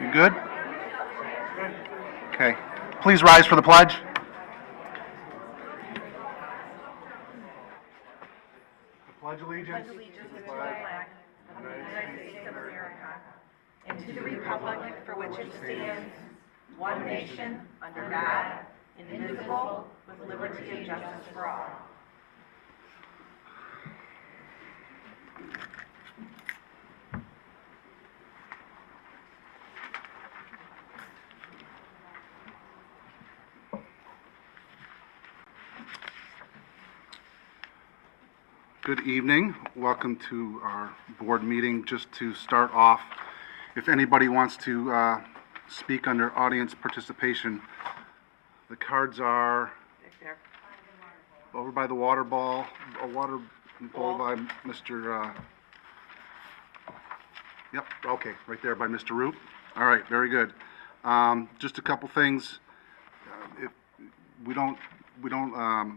You good? Okay. Please rise for the pledge. Pledge allegiance To the flag of the United States of America and to the republic for which it stands, one nation, under God, indivisible, with liberty and justice for all. Good evening. Welcome to our board meeting. Just to start off, if anybody wants to speak under audience participation, the cards are over by the water bowl by Mr. Yep, okay, right there by Mr. Roop. All right, very good. Just a couple things. If we don't,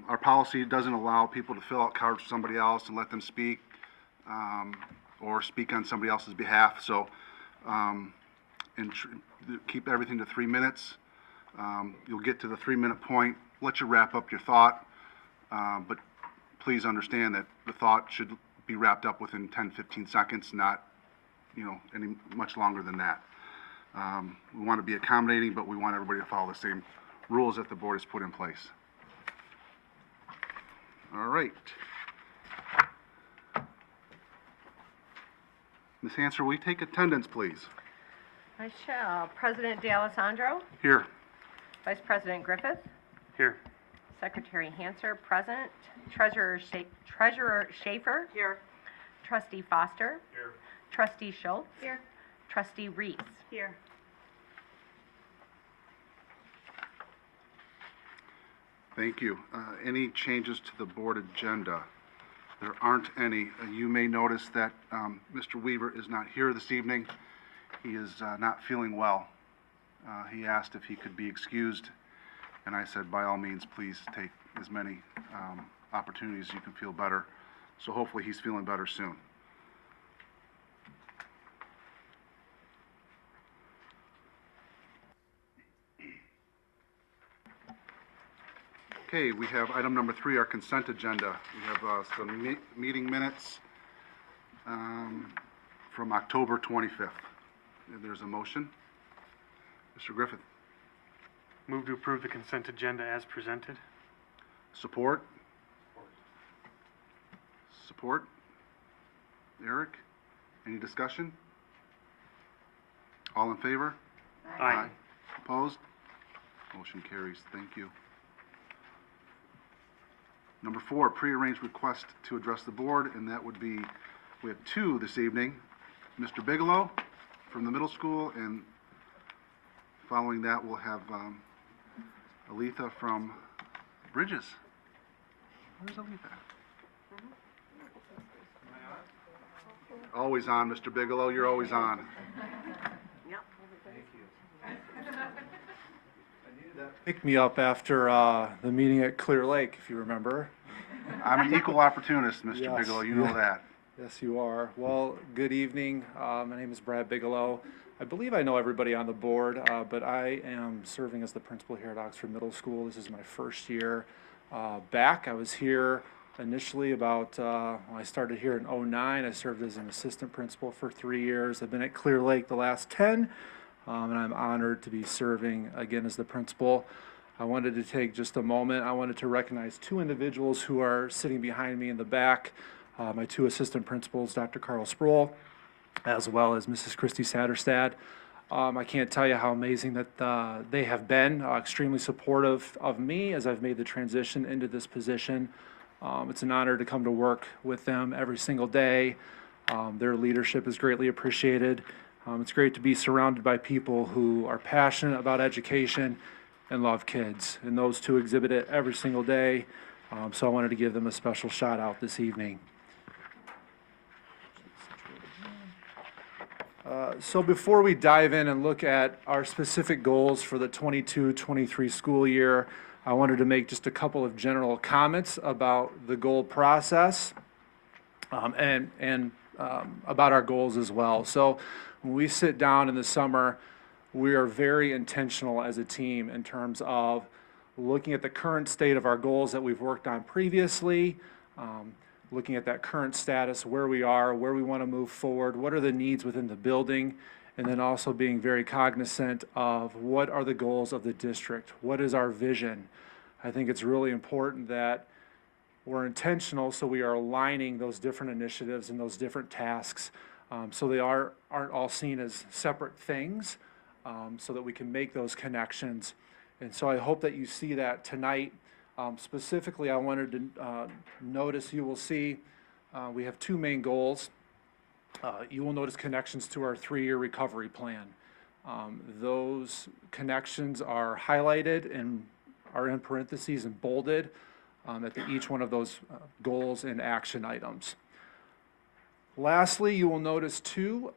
our policy doesn't allow people to fill out cards for somebody else and let them speak, or speak on somebody else's behalf. So, keep everything to 3 minutes. You'll get to the 3-minute point, let you wrap up your thought, but please understand that the thought should be wrapped up within 10-15 seconds, not, any much longer than that. We want to be accommodating, but we want everybody to follow the same rules that the board has put in place. All right. Ms. Hanser, will you take attendance, please? I shall. President D'Alessandro, Here. Vice President Griffith, Here. Secretary Hanser, present. Treasurer Schaefer. Here. Trustee Foster. Here. Trustee Schultz. Here. Trustee Reese. Here. Thank you. Any changes to the board agenda? There aren't any. You may notice that Mr. Weaver is not here this evening. He is not feeling well. He asked if he could be excused, and I said, by all means, please take as many opportunities you can feel better. So hopefully he's feeling better soon. Okay, we have item number 3, our consent agenda. We have some meeting minutes from October 25th. There's a motion. Mr. Griffith. Move to approve the consent agenda as presented. Support? Support? Eric? Any discussion? All in favor? Aye. Opposed? Motion carries. Thank you. Number 4, prearranged request to address the board, and that would be, we have 2 this evening. Mr. Bigelow from the middle school, and following that we'll have Aletha from Bridges. Where's Aletha? Always on, Mr. Bigelow, you're always on. Picked me up after the meeting at Clear Lake, if you remember. I'm an equal opportunist, Mr. Yes. Bigelow, you know that. Yes, you are. Well, good evening. My name is Brad Bigelow. I believe I know everybody on the board, but I am serving as the principal here at Oxford Middle School. This is my first year back. I was here initially about, when I started here in '09. I served as an assistant principal for 3 years. I've been at Clear Lake the last 10. And I'm honored to be serving again as the principal. I wanted to take just a moment. I wanted to recognize 2 individuals who are sitting behind me in the back. My 2 assistant principals, Dr. Carl Sproul, as well as Mrs. Christy Satterstad. I can't tell you how amazing that they have been, extremely supportive of me as I've made the transition into this position. It's an honor to come to work with them every single day. Their leadership is greatly appreciated. It's great to be surrounded by people who are passionate about education and love kids, and those 2 exhibit it every single day, so I wanted to give them a special shout out this evening. So before we dive in and look at our specific goals for the 22-23 school year, I wanted to make just a couple of general comments about the goal process and about our goals as well. So when we sit down in the summer, we are very intentional as a team in terms of looking at the current state of our goals that we've worked on previously, looking at that current status, where we are, where we want to move forward, what are the needs within the building, and then also being very cognizant of what are the goals of the district, what is our vision. I think it's really important that we're intentional, so we are aligning those different initiatives and those different tasks, so they aren't all seen as separate things, so that we can make those connections. And so I hope that you see that tonight. Specifically, I wanted to notice, you will see we have two main goals. You will notice connections to our 3-year recovery plan. Those connections are highlighted and are in parentheses and bolded at each one of those goals and action items. Lastly, you will notice too,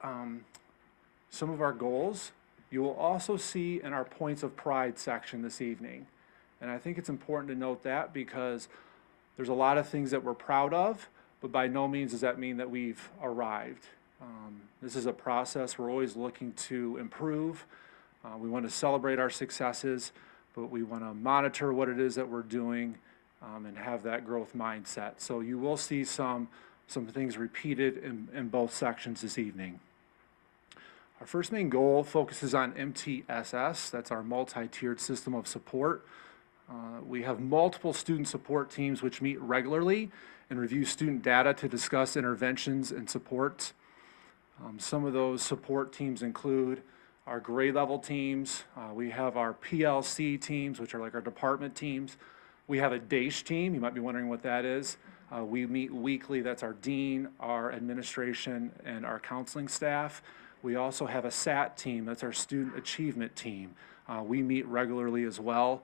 some of our goals. You will also see in our points of pride section this evening. And I think it's important to note that because there's a lot of things that we're proud of, but by no means does that mean that we've arrived. This is a process we're always looking to improve. We want to celebrate our successes, but we want to monitor what it is that we're doing and have that growth mindset. So you will see some things repeated in both sections this evening. Our first main goal focuses on MTSS. That's our multi-tiered system of support. We have multiple student support teams which meet regularly and review student data to discuss interventions and supports. Some of those support teams include our grade level teams. We have our PLC teams, which are like our department teams. We have a DAISH team. You might be wondering what that is. We meet weekly. That's our dean, our administration, and our counseling staff. We also have a SAT team. That's our student achievement team. We meet regularly as well.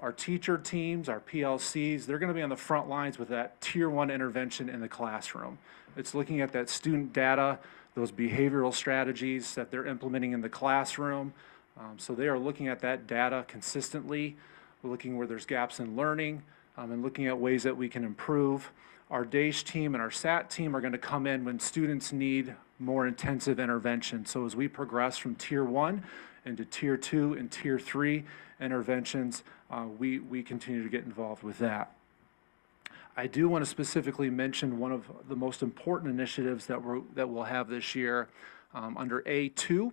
Our teacher teams, our PLCs, they're going to be on the front lines with that Tier 1 intervention in the classroom. It's looking at that student data, those behavioral strategies that they're implementing in the classroom. So they are looking at that data consistently. We're looking where there's gaps in learning and looking at ways that we can improve. Our DAISH team and our SAT team are going to come in when students need more intensive intervention. So as we progress from Tier 1 into Tier 2 and Tier 3 interventions, we continue to get involved with that. I do want to specifically mention one of the most important initiatives that we'll have this year under A2.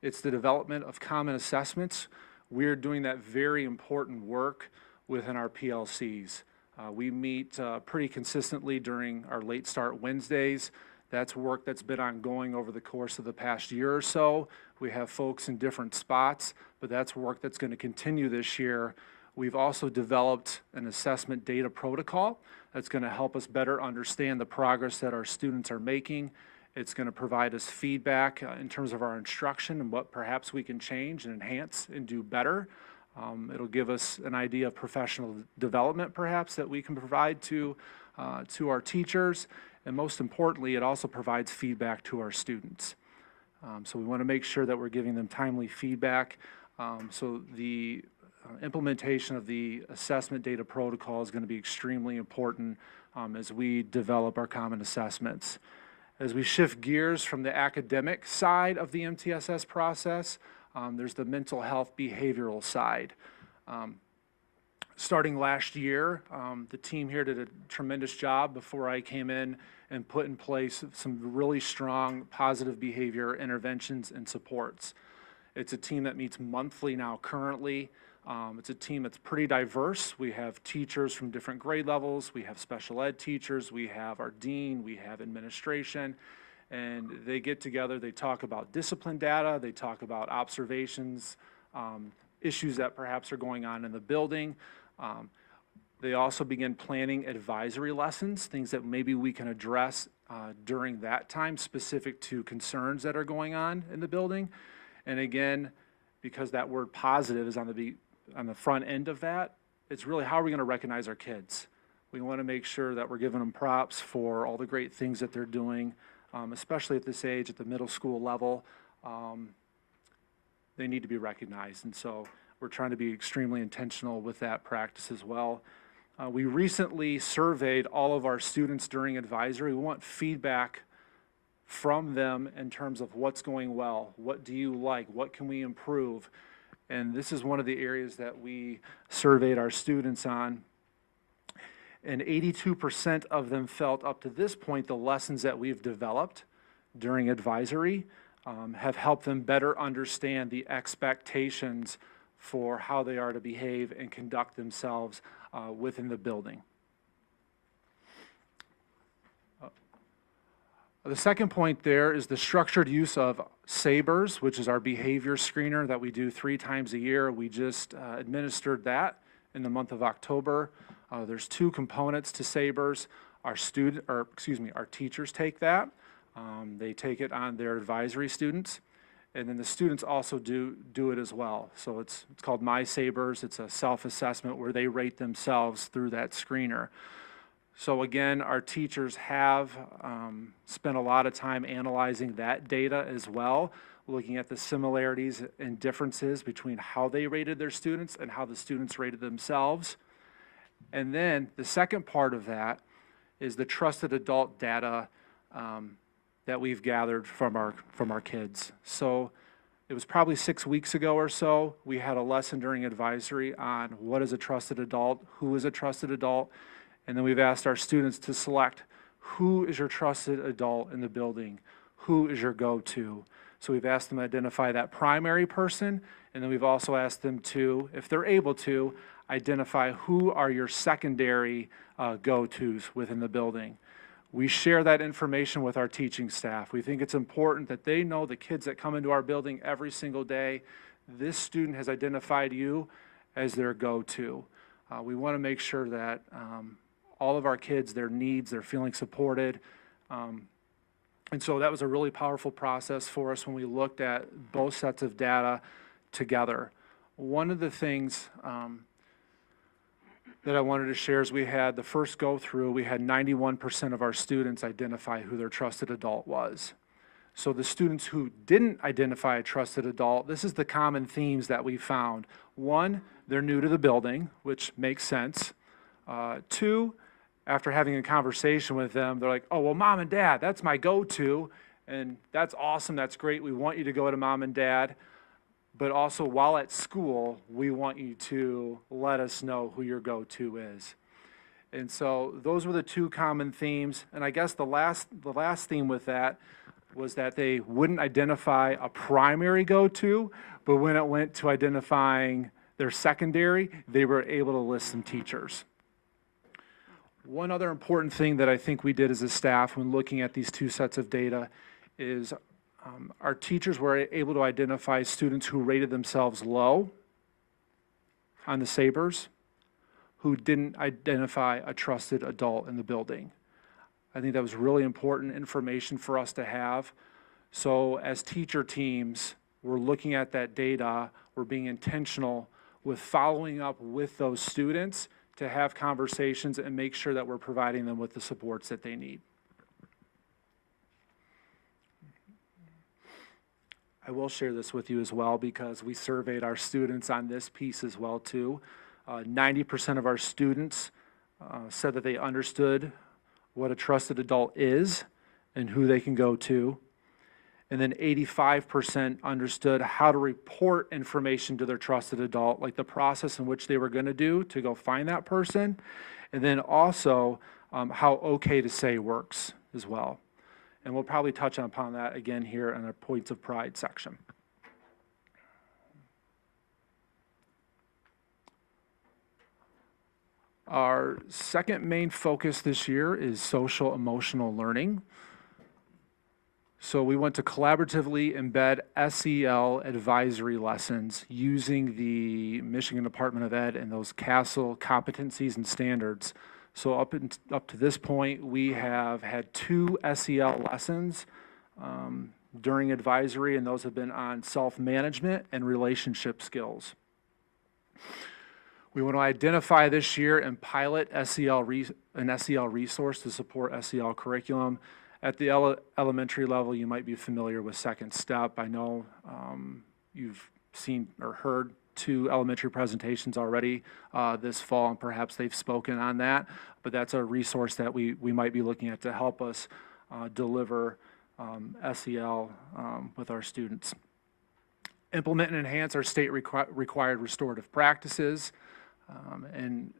It's the development of common assessments. We're doing that very important work within our PLCs. We meet pretty consistently during our late start Wednesdays. That's work that's been ongoing over the course of the past year or so. We have folks in different spots, but that's work that's going to continue this year. We've also developed an assessment data protocol that's going to help us better understand the progress that our students are making. It's going to provide us feedback in terms of our instruction and what perhaps we can change and enhance and do better. It'll give us an idea of professional development perhaps that we can provide to our teachers. And most importantly, it also provides feedback to our students. So we want to make sure that we're giving them timely feedback. So the implementation of the assessment data protocol is going to be extremely important as we develop our common assessments. As we shift gears from the academic side of the MTSS process, there's the mental health behavioral side. Starting last year, the team here did a tremendous job before I came in and put in place some really strong positive behavior interventions and supports. It's a team that meets monthly now currently. It's a team that's pretty diverse. We have teachers from different grade levels. We have special ed teachers. We have our dean. We have administration. And they get together. They talk about discipline data. They talk about observations, issues that perhaps are going on in the building. They also begin planning advisory lessons, things that maybe we can address during that time specific to concerns that are going on in the building. And again, because that word positive is on the front end of that, it's really how are we going to recognize our kids? We want to make sure that we're giving them props for all the great things that they're doing, especially at this age, at the middle school level. They need to be recognized, and so we're trying to be extremely intentional with that practice as well. We recently surveyed all of our students during advisory. We want feedback from them in terms of what's going well, what do you like, what can we improve. And this is one of the areas that we surveyed our students on. And 82% of them felt up to this point the lessons that we've developed during advisory have helped them better understand the expectations for how they are to behave and conduct themselves within the building. The second point there is the structured use of SABRS, which is our behavior screener that we do 3 times a year. We just administered that in the month of October. There's 2 components to SABRS. Our teachers take that. They take it on their advisory students, and then the students also do it as well. So it's called My SABRS. It's a self-assessment where they rate themselves through that screener. So again, our teachers have spent a lot of time analyzing that data as well, looking at the similarities and differences between how they rated their students and how the students rated themselves. And then the second part of that is the trusted adult data that we've gathered from our kids. So it was probably 6 weeks ago or so, we had a lesson during advisory on what is a trusted adult, who is a trusted adult, and then we've asked our students to select who is your trusted adult in the building, who is your go-to. So we've asked them to identify that primary person, and then we've also asked them to, if they're able to, identify who are your secondary go-tos within the building. We share that information with our teaching staff. We think it's important that they know the kids that come into our building every single day, this student has identified you as their go-to. We want to make sure that all of our kids, their needs, they're feeling supported. And so that was a really powerful process for us when we looked at both sets of data together. One of the things that I wanted to share is we had the first go through, we had 91% of our students identify who their trusted adult was. So the students who didn't identify a trusted adult, this is the common themes that we found. 1, they're new to the building, which makes sense. 2, after having a conversation with them, they're like, oh, well, mom and dad, that's my go-to, and that's awesome, that's great, we want you to go to mom and dad, but also while at school, we want you to let us know who your go-to is. And so those were the 2 common themes, and I guess the last theme with that was that they wouldn't identify a primary go-to, but when it went to identifying their secondary, they were able to list some teachers. One other important thing that I think we did as a staff when looking at these 2 sets of data is our teachers were able to identify students who rated themselves low on the SABRS, who didn't identify a trusted adult in the building. I think that was really important information for us to have. So as teacher teams, we're looking at that data, we're being intentional with following up with those students to have conversations and make sure that we're providing them with the supports that they need. I will share this with you as well because we surveyed our students on this piece as well too. 90% of our students said that they understood what a trusted adult is and who they can go to. And then 85% understood how to report information to their trusted adult, like the process in which they were going to do to go find that person. And then also how okay to say works as well. And we'll probably touch upon that again here in our points of pride section. Our second main focus this year is social emotional learning. So we want to collaboratively embed SEL advisory lessons using the Michigan Department of Ed and those CASEL competencies and standards. So up to this point, we have had 2 SEL lessons during advisory, and those have been on self-management and relationship skills. We want to identify this year and pilot an SEL resource to support SEL curriculum. At the elementary level, you might be familiar with Second Step. I know you've seen or heard 2 elementary presentations already this fall, and perhaps they've spoken on that, but that's a resource that we might be looking at to help us deliver SEL with our students. Implement and enhance our state required restorative practices, and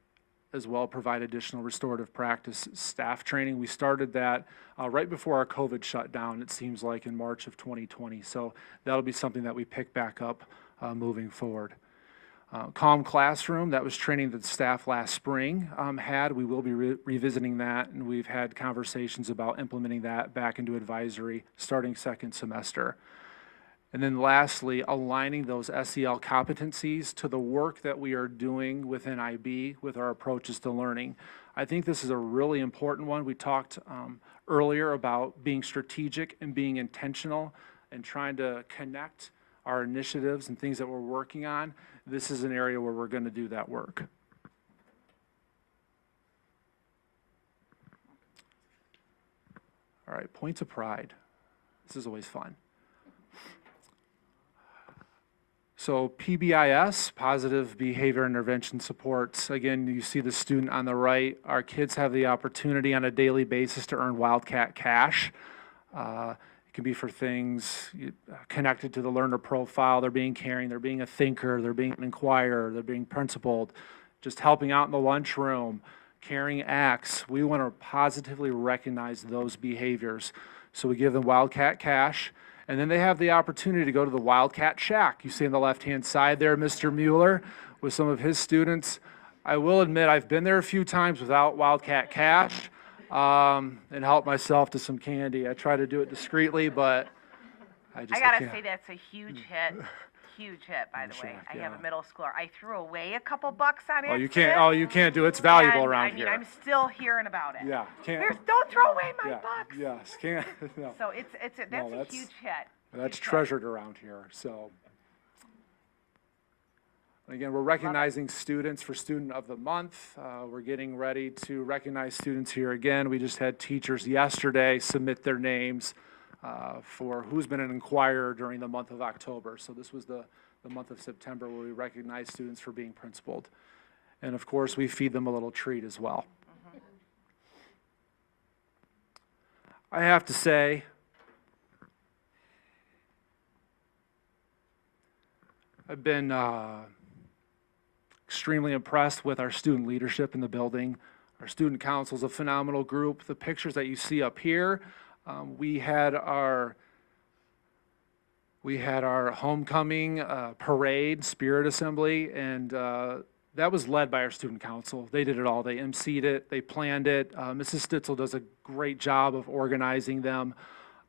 as well provide additional restorative practice staff training. We started that right before our COVID shutdown, it seems like in March of 2020. So that'll be something that we pick back up moving forward. Calm Classroom, that was training that the staff last spring had. We will be revisiting that, and we've had conversations about implementing that back into advisory starting second semester. And then lastly, aligning those SEL competencies to the work that we are doing within IB with our approaches to learning. I think this is a really important one. We talked earlier about being strategic and being intentional and trying to connect our initiatives and things that we're working on. This is an area where we're going to do that work. All right, points of pride. This is always fun. So PBIS, Positive Behavior Intervention Supports. Again, you see the student on the right. Our kids have the opportunity on a daily basis to earn Wildcat Cash. It can be for things connected to the learner profile. They're being caring, they're being a thinker, they're being an inquirer, they're being principled, just helping out in the lunchroom, caring acts. We want to positively recognize those behaviors. So we give them Wildcat Cash. And then they have the opportunity to go to the Wildcat Shack. You see on the left-hand side there, Mr. Mueller with some of his students. I will admit I've been there a few times without Wildcat Cash and helped myself to some candy. I try to do it discreetly, but I gotta say that's a huge hit. Huge hit, by the way. Shack, I have yeah. a middle schooler. I threw away a couple bucks on it. You can't do it. It's valuable around here. I'm still hearing about it. Yeah, can't. Don't throw away my bucks. Yes, can't. No. So that's a huge hit. That's treasured around here. So again, we're recognizing students for Student of the Month. We're getting ready to recognize students here again. We just had teachers yesterday submit their names for who's been an inquirer during the month of October. So this was the month of September where we recognize students for being principled. And of course, we feed them a little treat as well. I have to say, I've been extremely impressed with our student leadership in the building. Our student council is a phenomenal group. The pictures that you see up here, we had our homecoming parade, spirit assembly, and that was led by our student council. They did it all. They emceed it, they planned it. Mrs. Stitzel does a great job of organizing them.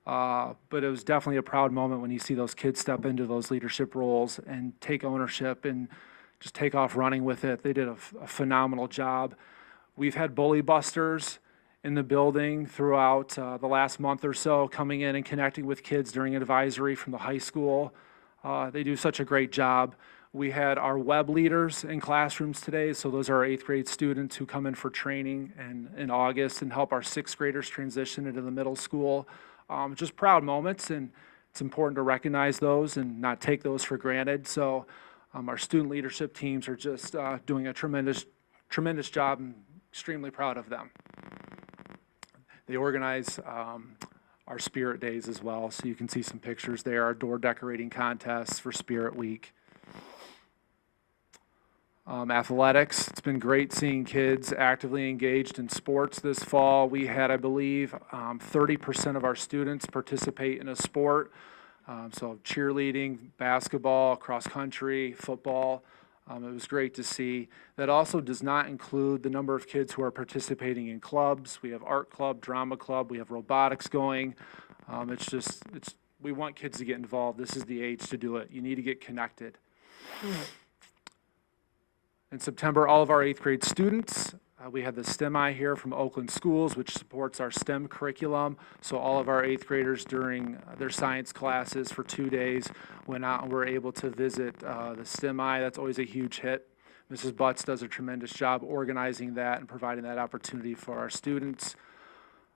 But it was definitely a proud moment when you see those kids step into those leadership roles and take ownership and just take off running with it. They did a phenomenal job. We've had bully busters in the building throughout the last month or so, coming in and connecting with kids during advisory from the high school. They do such a great job. We had our web leaders in classrooms today, so those are our 8th grade students who come in for training in August and help our 6th graders transition into the middle school. Just proud moments, and it's important to recognize those and not take those for granted. So our student leadership teams are just doing a tremendous job, and extremely proud of them. They organize our Spirit Days as well, so you can see some pictures there, our door decorating contests for Spirit Week. Athletics, it's been great seeing kids actively engaged in sports this fall. We had, I believe, 30% of our students participate in a sport. So cheerleading, basketball, cross country, football. It was great to see. That also does not include the number of kids who are participating in clubs. We have art club, drama club, we have robotics going. We want kids to get involved. This is the age to do it. You need to get connected. In September, all of our 8th grade students, we had the STEMI here from Oakland Schools, which supports our STEM curriculum. So all of our 8th graders during their science classes for 2 days went out and were able to visit the STEMI. That's always a huge hit. Mrs. Butts does a tremendous job organizing that and providing that opportunity for our students.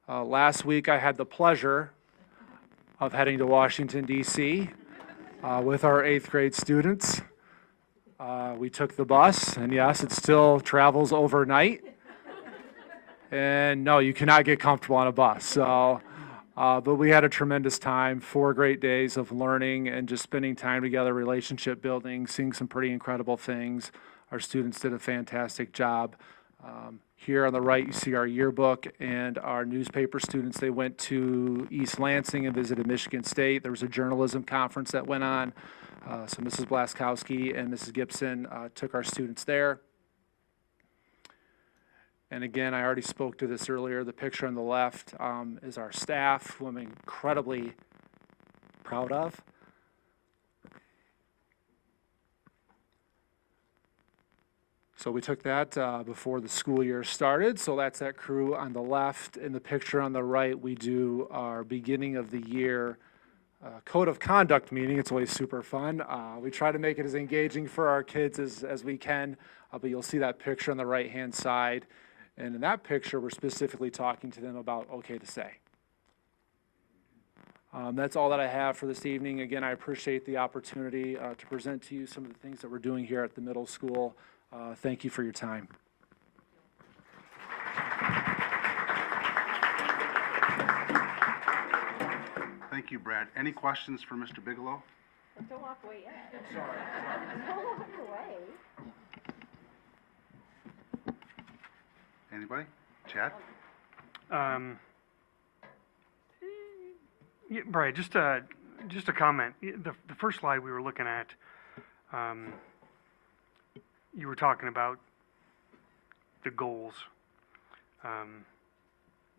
Last week, I had the pleasure of heading to Washington, D.C. With our 8th grade students. We took the bus, and yes, it still travels overnight. And no, you cannot get comfortable on a bus. So But we had a tremendous time, 4 great days of learning and just spending time together, relationship building, seeing some pretty incredible things. Our students did a fantastic job. Here on the right, you see our yearbook and our newspaper students. They went to East Lansing and visited Michigan State. There was a journalism conference that went on. So Mrs. Blaskowski and Mrs. Gibson took our students there. And again, I already spoke to this earlier. The picture on the left is our staff, who I'm incredibly proud of. So we took that before the school year started. So that's that crew on the left. In the picture on the right, we do our beginning of the year code of conduct meeting. It's always super fun. We try to make it as engaging for our kids as we can, but you'll see that picture on the right-hand side. And in that picture, we're specifically talking to them about okay to say. That's all that I have for this evening. Again, I appreciate the opportunity to present to you some of the things that we're doing here at the middle school. Thank you for your time. Thank you, Brad. Any questions for Mr. Bigelow? Don't walk away yet. Sorry. Don't walk away. Anybody? Chad? Yeah, Brad, just a comment. The first slide we were looking at, you were talking about the goals.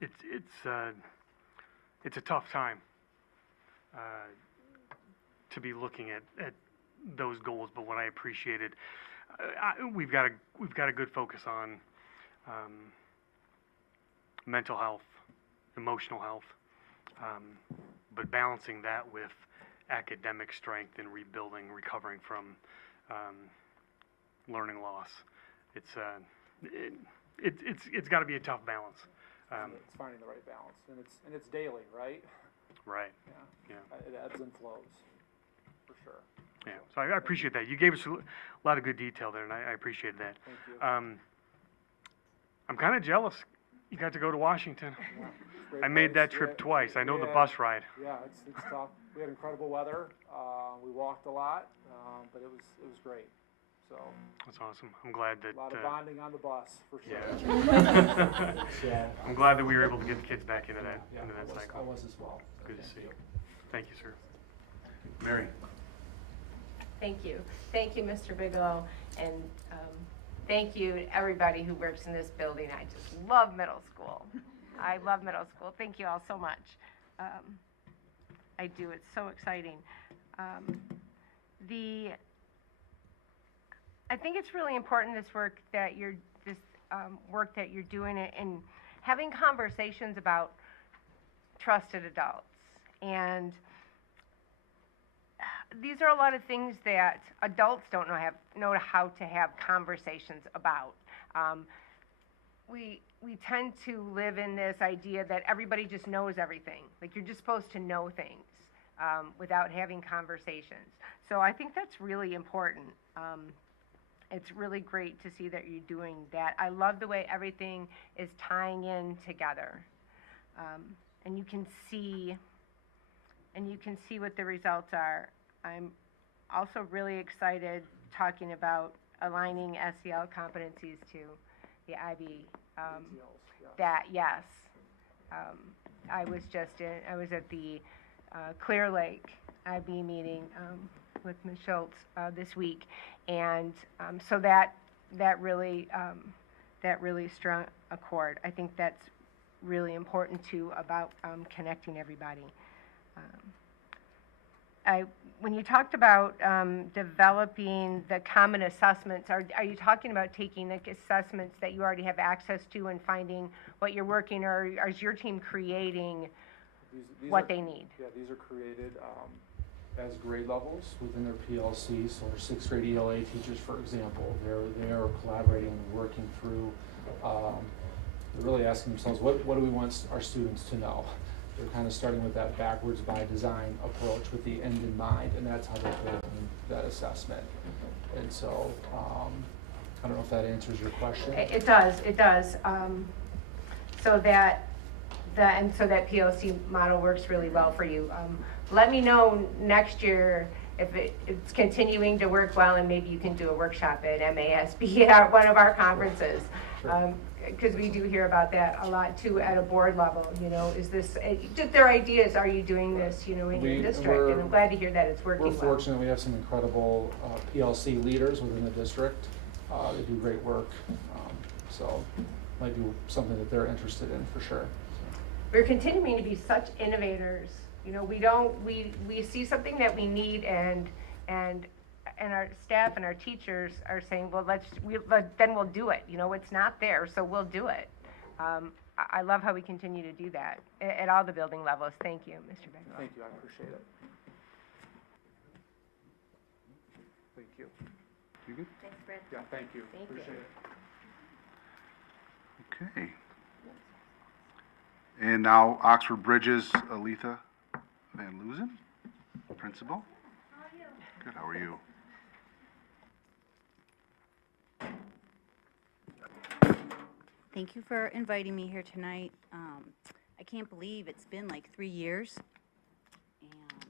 It's a tough time to be looking at those goals, but what I appreciated, we've got a good focus on mental health, emotional health, but balancing that with academic strength and rebuilding, recovering from learning loss. It's got to be a tough balance. It's finding the right balance, and it's daily, right? Right. Yeah. It ebbs and flows, for sure. Yeah. So I appreciate that. You gave us a lot of good detail there, and I appreciate that. Thank you. I'm kind of jealous. You got to go to Washington. Yeah, it's a great I made place. that trip Yeah, twice. I know the yeah. bus ride. Yeah, it's tough. We had incredible weather. We walked a lot, but it was great. So That's awesome. I'm glad that. a lot of bonding on the bus, for sure. Yeah. I'm glad that we were able to get the kids back into that I cycle. was as well. Good to see. Thank you, sir. Mary? Thank you. Thank you, Mr. Bigelow, and thank you to everybody who works in this building. I just love middle school. I love middle school. Thank you all so much. I do. It's so exciting. I think it's really important, this work that you're doing, and having conversations about trusted adults. And these are a lot of things that adults don't know how to have conversations about. We tend to live in this idea that everybody just knows everything. Like, you're just supposed to know things without having conversations. So I think that's really important. It's really great to see that you're doing that. I love the way everything is tying in together. And you can see what the results are. I'm also really excited talking about aligning SEL competencies to the IB. I was at the Clear Lake IB meeting with Ms. Schultz this week, and so that really struck a chord. I think that's really important too, about connecting everybody. When you talked about developing the common assessments, are you talking about taking the assessments that you already have access to and finding what you're working, or is your team creating what they need? Yeah, these are created as grade levels within their PLC. So our 6th grade ELA teachers, for example, they're collaborating and working through, they're really asking themselves, what do we want our students to know? They're kind of starting with that backwards by design approach with the end in mind, and that's how they're building that assessment. And so, I don't know if that answers your question. It does. So that and so that PLC model works really well for you. Let me know next year if it's continuing to work well, and maybe you can do a workshop at MASB at one of our conferences. Because we do hear about that a lot too at a board level, you know, is this, just their ideas, are you doing this, you know, in your district? And I'm glad to hear that it's working We're well. fortunate, we have some incredible PLC leaders within the district. They do great work, so might be something that they're interested in for sure. We're continuing to be such innovators. You know, we see something that we need, and our staff and our teachers are saying, well, then we'll do it. You know, it's not there, so we'll do it. I love how we continue to do that at all the building levels. Thank you, Mr. Beck. Thank you, I appreciate it. Thank you. You good? Thanks, Brett. Yeah, thank you. Thank you. Appreciate it. Okay. And now Oxford Bridges, Aletha Van Loozen, principal. How are you? Good, how are you? Thank you for inviting me here tonight. I can't believe it's been like 3 years. And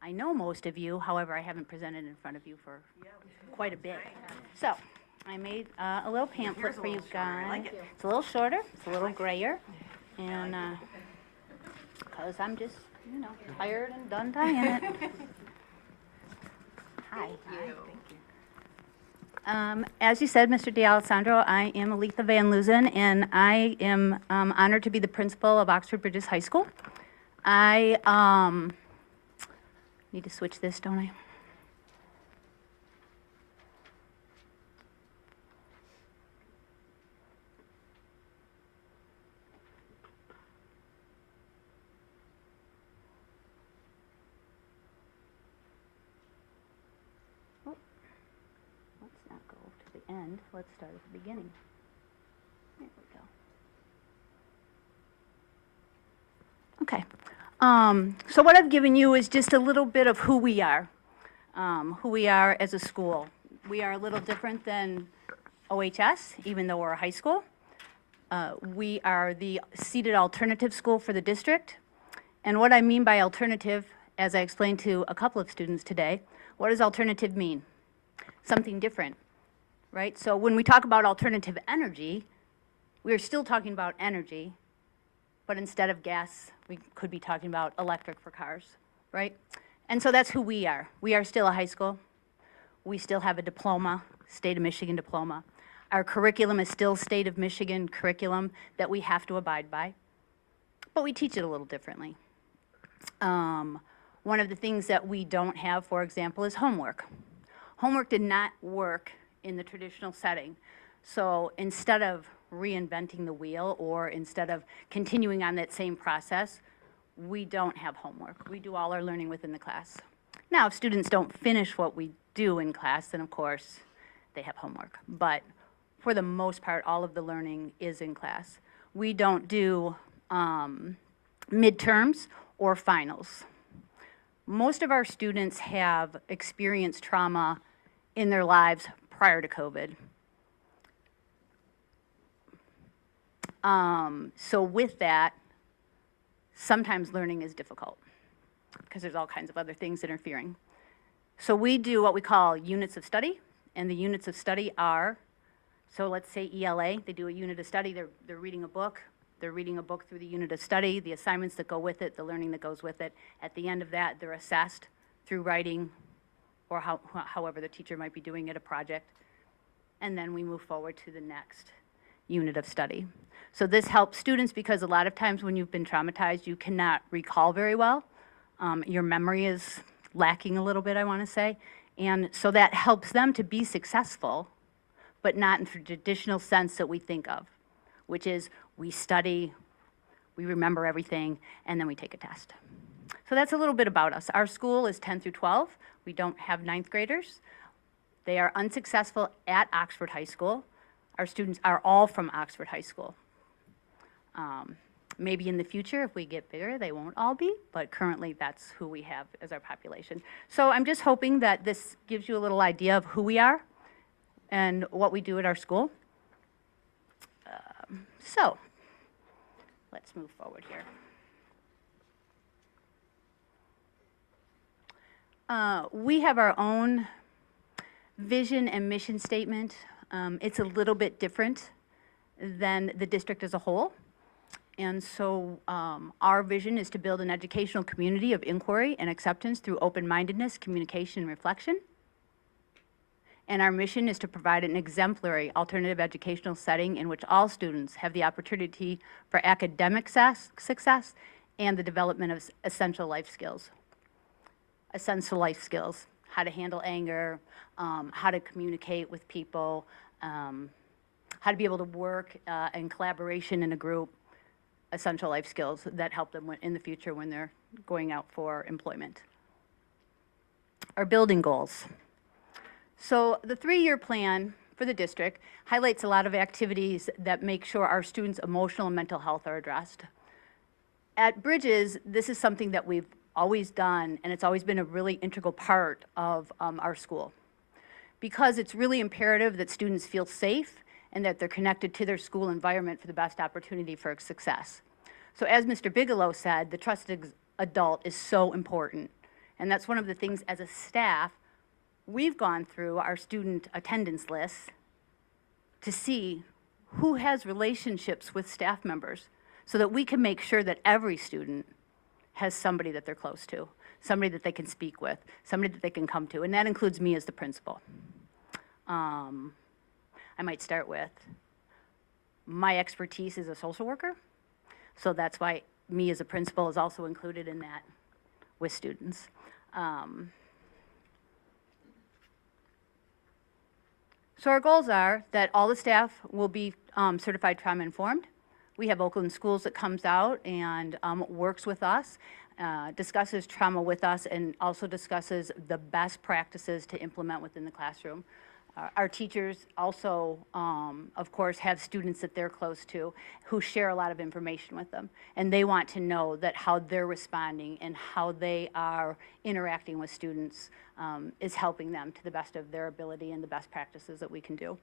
I know most of you, however, I haven't presented in front of you for quite a bit. So I made a little pamphlet for you guys. It's a little shorter, it's a little grayer, and because I'm just, you know, tired and done tying it. Hi. As you said, Mr. D'Alessandro, I am Aletha Van Loozen, and I am honored to be the principal of Oxford Bridges High School. I need to switch this, don't I? Let's not go to the end. Let's start at the beginning. There we go. Okay. So what I've given you is just a little bit of who we are as a school. We are a little different than OHS, even though we're a high school. We are the seated alternative school for the district. And what I mean by alternative, as I explained to a couple of students today, what does alternative mean? Something different, right? So when we talk about alternative energy, we're still talking about energy, but instead of gas, we could be talking about electric for cars, right? And so that's who we are. We are still a high school. We still have a diploma, State of Michigan diploma. Our curriculum is still State of Michigan curriculum that we have to abide by, but we teach it a little differently. One of the things that we don't have, for example, is homework. Homework did not work in the traditional setting. So instead of reinventing the wheel, or instead of continuing on that same process, we don't have homework. We do all our learning within the class. Now, if students don't finish what we do in class, then of course they have homework. But for the most part, all of the learning is in class. We don't do midterms or finals. Most of our students have experienced trauma in their lives prior to COVID. So with that, sometimes learning is difficult because there's all kinds of other things interfering. So we do what we call units of study, and the units of study are, so let's say ELA, they do a unit of study, they're reading a book. They're reading a book through the unit of study, the assignments that go with it, the learning that goes with it. At the end of that, they're assessed through writing or however the teacher might be doing it, a project. And then we move forward to the next unit of study. So this helps students because a lot of times when you've been traumatized, you cannot recall very well. Your memory is lacking a little bit, I want to say. And so that helps them to be successful, but not in the traditional sense that we think of, which is we study, we remember everything, and then we take a test. So that's a little bit about us. Our school is 10 through 12. We don't have 9th graders. They are unsuccessful at Oxford High School. Our students are all from Oxford High School. Maybe in the future, if we get bigger, they won't all be, but currently that's who we have as our population. So I'm just hoping that this gives you a little idea of who we are and what we do at our school. So let's move forward here. We have our own vision and mission statement. It's a little bit different than the district as a whole. And so our vision is to build an educational community of inquiry and acceptance through open-mindedness, communication, and reflection. And our mission is to provide an exemplary alternative educational setting in which all students have the opportunity for academic success and the development of essential life skills. Essential life skills, how to handle anger, how to communicate with people, how to be able to work in collaboration in a group, essential life skills that help them in the future when they're going out for employment. Our building goals. So the 3-year plan for the district highlights a lot of activities that make sure our students' emotional and mental health are addressed. At Bridges, this is something that we've always done, and it's always been a really integral part of our school. Because it's really imperative that students feel safe and that they're connected to their school environment for the best opportunity for success. So as Mr. Bigelow said, the trusted adult is so important. And that's one of the things as a staff, we've gone through our student attendance lists to see who has relationships with staff members so that we can make sure that every student has somebody that they're close to, somebody that they can speak with, somebody that they can come to, and that includes me as the principal. I might start with, my expertise is a social worker, so that's why me as a principal is also included in that with students. So our goals are that all the staff will be certified trauma informed. We have Oakland Schools that comes out and works with us, discusses trauma with us, and also discusses the best practices to implement within the classroom. Our teachers also, of course, have students that they're close to who share a lot of information with them. And they want to know that how they're responding and how they are interacting with students is helping them to the best of their ability and the best practices that we can do.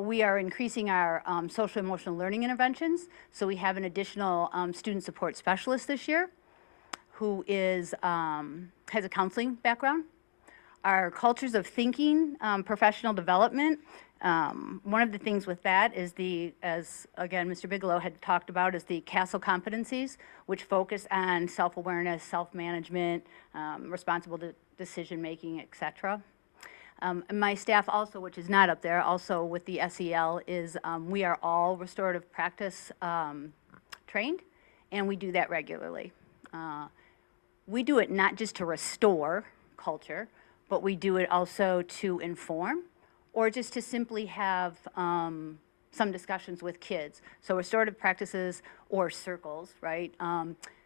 We are increasing our social emotional learning interventions. So we have an additional student support specialist this year who is, has a counseling background. Our cultures of thinking, professional development, one of the things with that is as again, Mr. Bigelow had talked about, is the CASEL competencies, which focus on self-awareness, self-management, responsible decision-making, et cetera. My staff also, which is not up there, also with the SEL, is we are all restorative practice trained, and we do that regularly. We do it not just to restore culture, but we do it also to inform, or just to simply have some discussions with kids. So restorative practices or circles, right,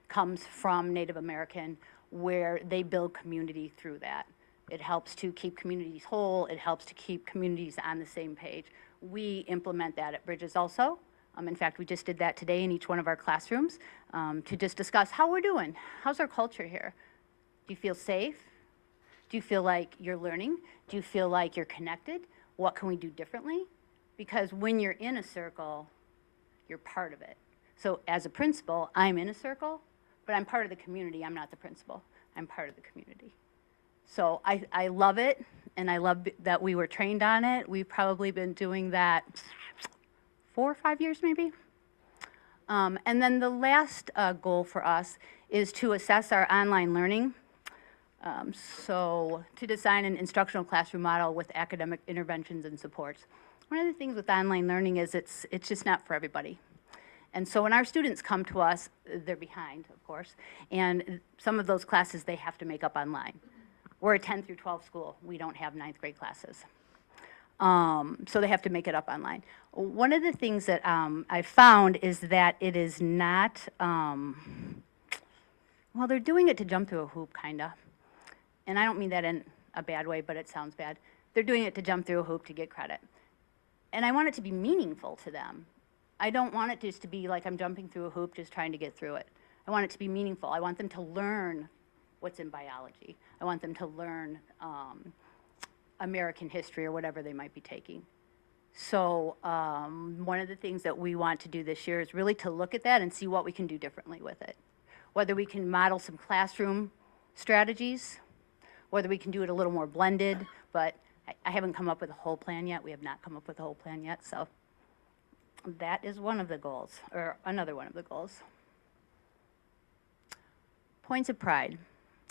comes from Native American, where they build community through that. It helps to keep communities whole. It helps to keep communities on the same page. We implement that at Bridges also. In fact, we just did that today in each one of our classrooms to just discuss how we're doing. How's our culture here? Do you feel safe? Do you feel like you're learning? Do you feel like you're connected? What can we do differently? Because when you're in a circle, you're part of it. So as a principal, I'm in a circle, but I'm part of the community. I'm not the principal. I'm part of the community. So I love it, and I love that we were trained on it. We've probably been doing that 4 or 5 years maybe. And then the last goal for us is to assess our online learning. So to design an instructional classroom model with academic interventions and supports. One of the things with online learning is it's just not for everybody. And so when our students come to us, they're behind, of course, and some of those classes they have to make up online. We're a 10 through 12 school. We don't have 9th grade classes. So they have to make it up online. One of the things that I found is that it is not, well, they're doing it to jump through a hoop, kinda. And I don't mean that in a bad way, but it sounds bad. They're doing it to jump through a hoop to get credit. And I want it to be meaningful to them. I don't want it just to be like I'm jumping through a hoop just trying to get through it. I want it to be meaningful. I want them to learn what's in biology. I want them to learn American history or whatever they might be taking. So one of the things that we want to do this year is really to look at that and see what we can do differently with it. Whether we can model some classroom strategies, whether we can do it a little more blended, but I haven't come up with a whole plan yet. We have not come up with a whole plan yet, so that is one of the goals, or another one of the goals. Points of pride.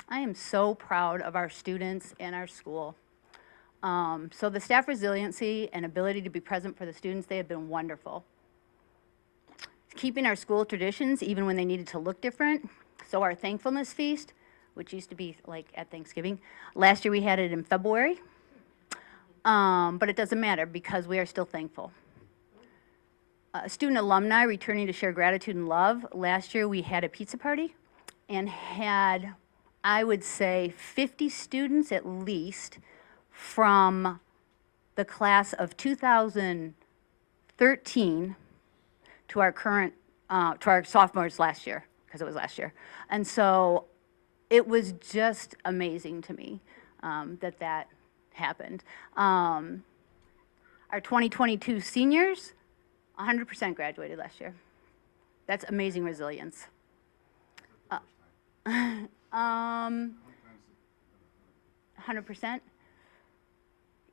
I am so proud of our students and our school. So the staff resiliency and ability to be present for the students, they have been wonderful. Keeping our school traditions even when they needed to look different. So our thankfulness feast, which used to be like at Thanksgiving, last year we had it in February. But it doesn't matter because we are still thankful. Student alumni returning to share gratitude and love. Last year we had a pizza party and had, I would say, 50 students at least from the class of 2013 to our current, to our sophomores last year, because it was last year. And so it was just amazing to me that happened. Our 2022 seniors, 100% graduated last year. That's amazing resilience. 100%.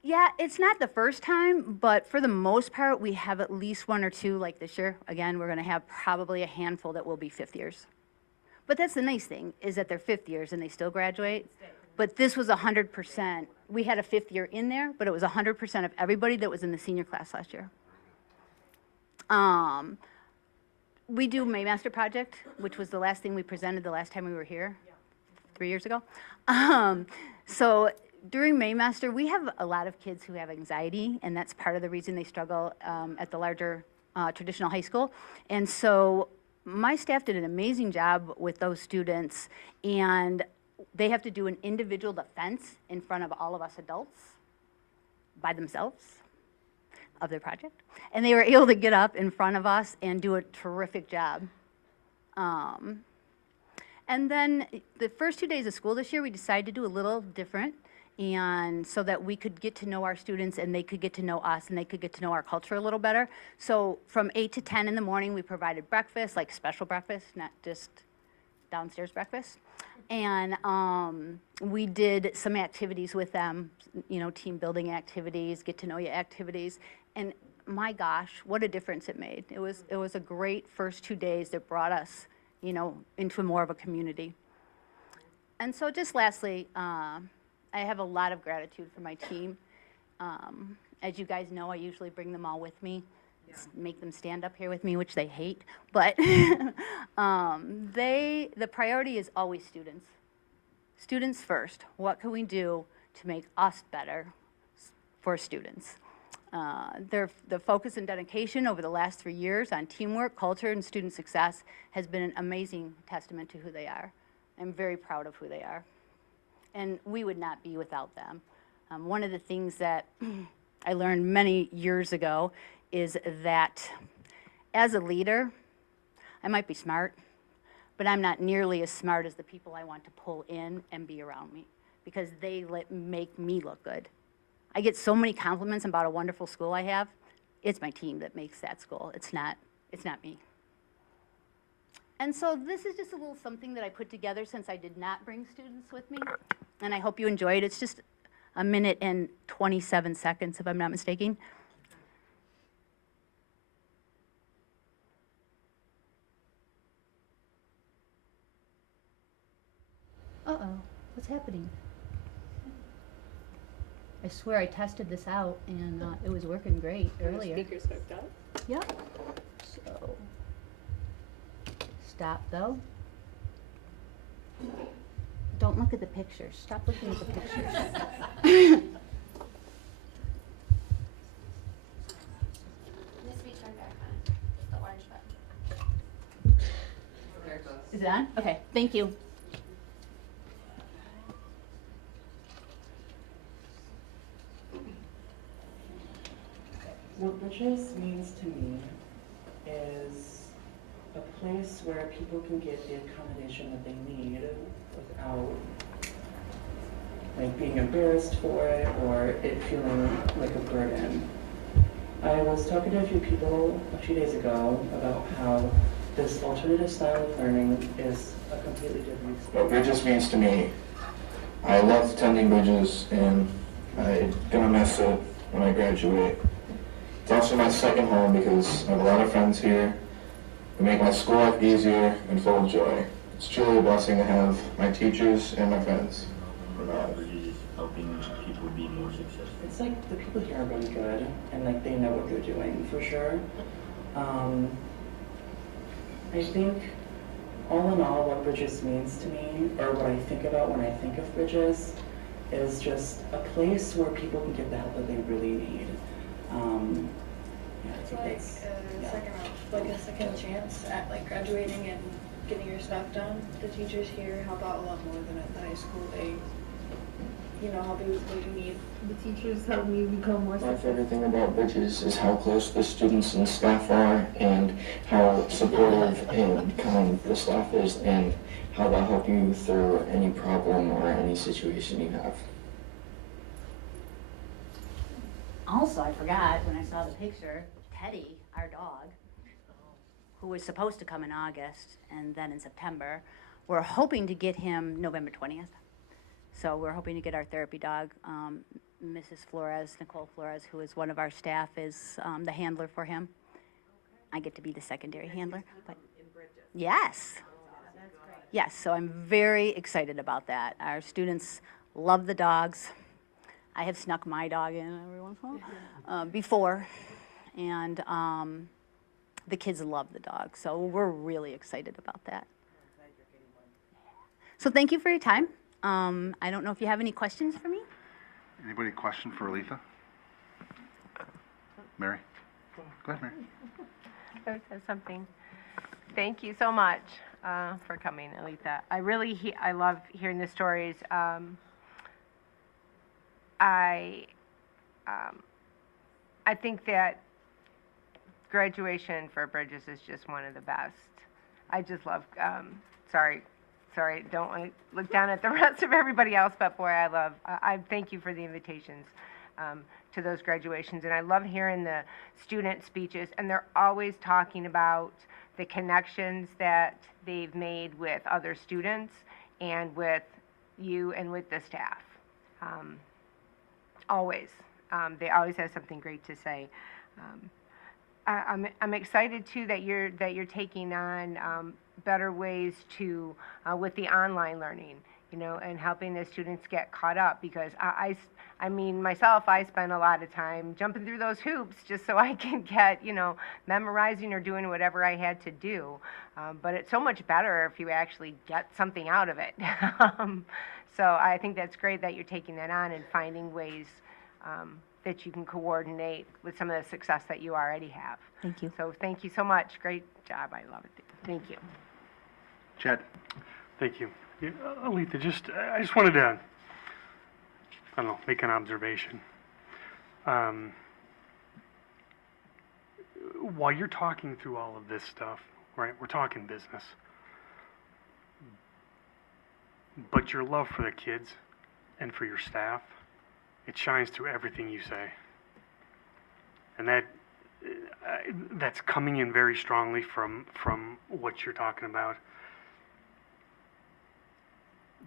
Yeah, it's not the first time, but for the most part, we have at least one or two, like this year. Again, we're gonna have probably a handful that will be fifth years. But that's the nice thing, is that they're fifth years and they still graduate. But this was 100%. We had a fifth year in there, but it was 100% of everybody that was in the senior class last year. We do Maymaster Project, which was the last thing we presented the last time we were here, 3 years ago. So during Maymaster, we have a lot of kids who have anxiety, and that's part of the reason they struggle at the larger traditional high school. And so my staff did an amazing job with those students, and they have to do an individual defense in front of all of us adults by themselves of their project. And they were able to get up in front of us and do a terrific job. And then the first 2 days of school this year, we decided to do a little different, and so that we could get to know our students and they could get to know us and they could get to know our culture a little better. So from 8 to 10 in the morning, we provided breakfast, like special breakfast, not just downstairs breakfast. And we did some activities with them, you know, team building activities, get to know you activities. And my gosh, what a difference it made. It was a great first 2 days that brought us, you know, into more of a community. And so just lastly, I have a lot of gratitude for my team. As you guys know, I usually bring them all with me, make them stand up here with me, which they hate. But the priority is always students. Students first. What can we do to make us better for students? The focus and dedication over the last 3 years on teamwork, culture, and student success has been an amazing testament to who they are. I'm very proud of who they are. And we would not be without them. One of the things that I learned many years ago is that as a leader, I might be smart, but I'm not nearly as smart as the people I want to pull in and be around me, because they make me look good. I get so many compliments about a wonderful school I have. It's my team that makes that school. It's not me. And so this is just a little something that I put together since I did not bring students with me, and I hope you enjoy it. It's just a minute and 27 seconds, if I'm not mistaken. Uh-oh, what's happening? I swear I tested this out and it was working great earlier. Speakers hooked up? Yep. So, stop though. Don't look at the pictures. Stop looking at the pictures. This we turn back on, the orange button. Is it on? Okay, thank you. What Bridges means to me is a place where people can get the accommodation that they need without like being embarrassed for it or it feeling like a burden. I was talking to a few people a few days ago about how this alternative style of learning is a completely different What experience. Bridges means to me, I love attending Bridges and I'm gonna miss it when I graduate. It's also my second home because I have a lot of friends here who make my school life easier and full of joy. It's truly a blessing to have my teachers and my friends. Bridges helping people be more successful. It's like the people here are really good and like they know what they're doing for sure. I think all in all what Bridges means to me, or what I think about when I think of Bridges, is just a place where people can get the help that they really need. Yeah, I It's think like that's, a yeah. second chance at like graduating and getting your stuff done. The teachers here help out a lot more than at the high school. They, help you with what you need. The teachers help me become more My successful. favorite thing about Bridges is how close the students and staff are and how supportive and kind the staff is and how they'll help you through any problem or any situation you have. Also, I forgot when I saw the picture, Teddy, our dog, who was supposed to come in August and then in September, we're hoping to get him November 20th. So we're hoping to get our therapy dog, Mrs. Flores, Nicole Flores, who is one of our staff, is the handler for him. I get to be the secondary handler, but yes. Yes, so I'm very excited about that. Our students love the dogs. I have snuck my dog in every once in a while before, and the kids love the dog, so we're really excited about that. So thank you for your time. I don't know if you have any questions for me? Anybody question for Aletha? Mary? Go ahead, Mary. I would say something. Thank you so much for coming, Aletha. I love hearing the stories. I think that graduation for Bridges is just one of the best. I just love, sorry, don't want to look down at the rest of everybody else, but boy, I thank you for the invitations to those graduations. And I love hearing the student speeches, and they're always talking about the connections that they've made with other students and with you and with the staff. Always. They always have something great to say. I'm excited too that you're taking on better ways to with the online learning, and helping the students get caught up, because I mean myself, I spend a lot of time jumping through those hoops just so I can get, memorizing or doing whatever I had to do. But it's so much better if you actually get something out of it. So I think that's great that you're taking that on and finding ways that you can coordinate with some of the success that you already have. Thank you. So thank you so much. Great job. I love it. Thank you. Chad? Thank you. Yeah, Aletha, I just wanted to, I don't know, make an observation. While you're talking through all of this stuff, right, we're talking business, but your love for the kids and for your staff, it shines through everything you say. And that's coming in very strongly from what you're talking about.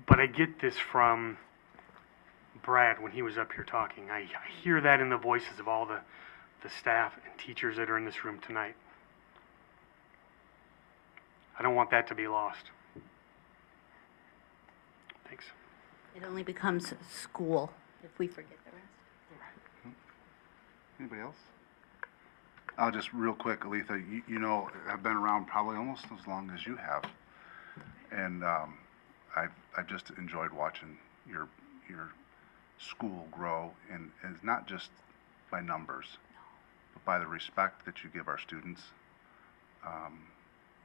But I get this from Brad when he was up here talking. I hear that in the voices of all the staff and teachers that are in this room tonight. I don't want that to be lost. Thanks. It only becomes school if we forget the rest. Anybody else? I'll just real quick, Aletha, I've been around probably almost as long as you have. And I've just enjoyed watching your school grow, and it's not just by numbers, but by the respect that you give our students,